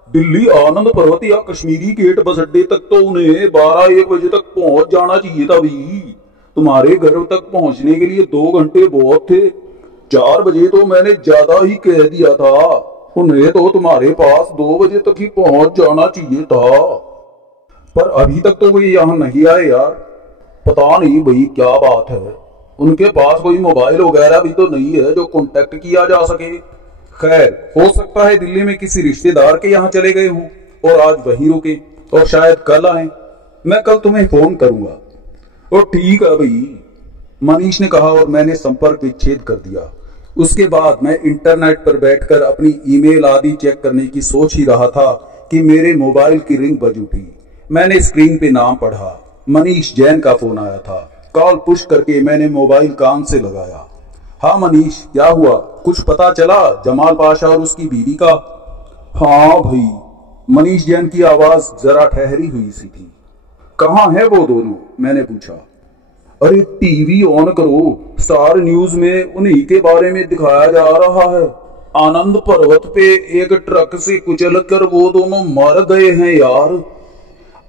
दिल्ली आनंद पर्वत या कश्मीरी गेट बस अड्डे तक तो उन्हें 12-1 बजे तक पहुंच जाना चाहिए था भाई। तुम्हारे घर तक पहुंचने के लिए 2 घंटे बहुत थे। 4 बजे तो मैंने ज्यादा ही कह दिया था। उन्हें तो तुम्हारे पास 2 बजे तक ही पहुंच जाना चाहिए था। पर अभी तक तो वे यहाँ नहीं आए यार। पता नहीं भाई क्या बात है। उनके पास कोई मोबाइल वगैरह भी तो नहीं है जो कांटेक्ट किया जा सके। खैर, हो सकता है दिल्ली में किसी रिश्तेदार के यहाँ चले गए हों और आज वहीं रुके और शायद कल आए। मैं कल तुम्हें फोन करूंगा। और ठीक है भाई, मनीष ने कहा और मैंने संपर्क विच्छेद कर दिया। उसके बाद मैं इंटरनेट पर बैठकर अपनी ईमेल आदि चेक करने की सोच ही रहा था कि मेरे मोबाइल की रिंग बज उठी। मैंने स्क्रीन पे नाम पढ़ा। मनीष जैन का फोन आया था। कॉल पुश करके मैंने मोबाइल कान से लगाया। हाँ मनीष, क्या हुआ? कुछ पता चला जमाल पाशा और उसकी बीवी का? हाँ भाई, मनीष जैन की आवाज जरा ठहरी हुई सी थी। कहाँ है वो दोनों? मैंने पूछा। अरे टीवी ऑन करो, स्टार न्यूज में उन्हीं के बारे में दिखाया जा रहा है। आनंद पर्वत पे एक ट्रक से कुचलकर वो दोनों मर गए हैं यार।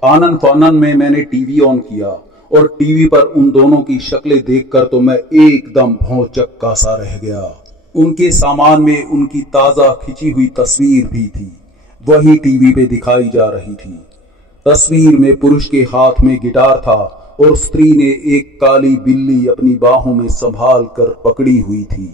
आनंद फानन में मैंने टीवी ऑन किया और टीवी पर उन दोनों की शक्लें देखकर तो मैं एकदम भौचक्का सा रह गया। उनके सामान में उनकी ताजा खिंची हुई तस्वीर भी थी, वही टीवी पे दिखाई जा रही थी। तस्वीर में पुरुष के हाथ में गिटार था और स्त्री ने एक काली बिल्ली अपनी बाहों में संभाल कर पकड़ी हुई थी।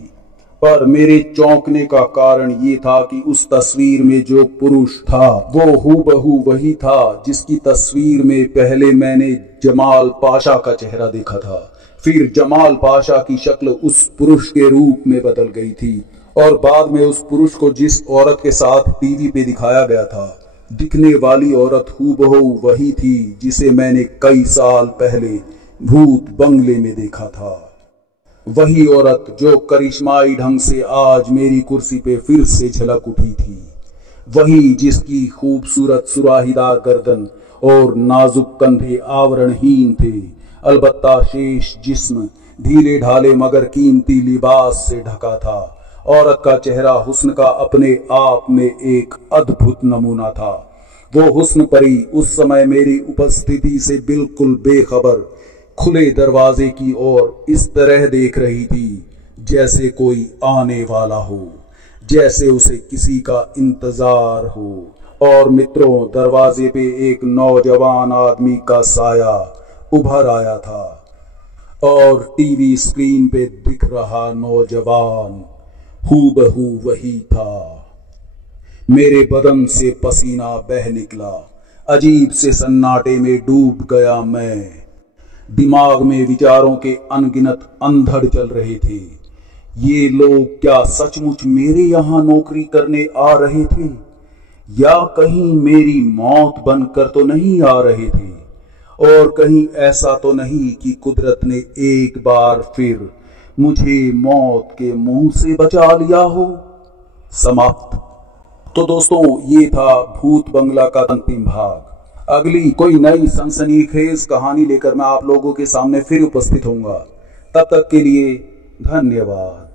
पर मेरे चौंकने का कारण ये था कि उस तस्वीर में जो पुरुष था वो हूबहू वही था जिसकी तस्वीर में पहले मैंने जमाल पाशा का चेहरा देखा था। फिर जमाल पाशा की शक्ल उस पुरुष के रूप में बदल गई थी और बाद में उस पुरुष को जिस औरत के साथ टीवी पे दिखाया गया था, दिखने वाली औरत हूबहू वही थी जिसे मैंने कई साल पहले भूत बंगले में देखा था। वही औरत जो करिश्माई ढंग से आज मेरी कुर्सी पे फिर से झलक उठी थी, वही जिसकी खूबसूरत सुराहीदार गर्दन और नाजुक कंधे आवरणहीन थे, अलबत्ता शेष जिस्म ढीले ढाले मगर कीमती लिबास से ढका था। औरत का चेहरा हुस्न का अपने आप में एक अद्भुत नमूना था। वो हुस्न परी उस समय मेरी उपस्थिति से बिल्कुल बेखबर खुले दरवाजे की ओर इस तरह देख रही थी जैसे कोई आने वाला हो, जैसे उसे किसी का इंतजार हो। और मित्रों, दरवाजे पे एक नौजवान आदमी का साया उभर आया था और टीवी स्क्रीन पे दिख रहा नौजवान हूबहू वही था। मेरे बदन से पसीना बह निकला, अजीब से सन्नाटे में डूब गया मैं। दिमाग में विचारों के अनगिनत अंधड़ चल रहे थे। ये लोग क्या सचमुच मेरे यहाँ नौकरी करने आ रहे थे या कहीं मेरी मौत बनकर तो नहीं आ रहे थे, और कहीं ऐसा तो नहीं कि कुदरत ने एक बार फिर मुझे मौत के मुंह से बचा लिया हो। समाप्त। तो दोस्तों, ये था भूत बंगला का अंतिम भाग। अगली कोई नई सनसनीखेज कहानी लेकर मैं आप लोगों के सामने फिर उपस्थित होऊंगा। तब तक के लिए धन्यवाद।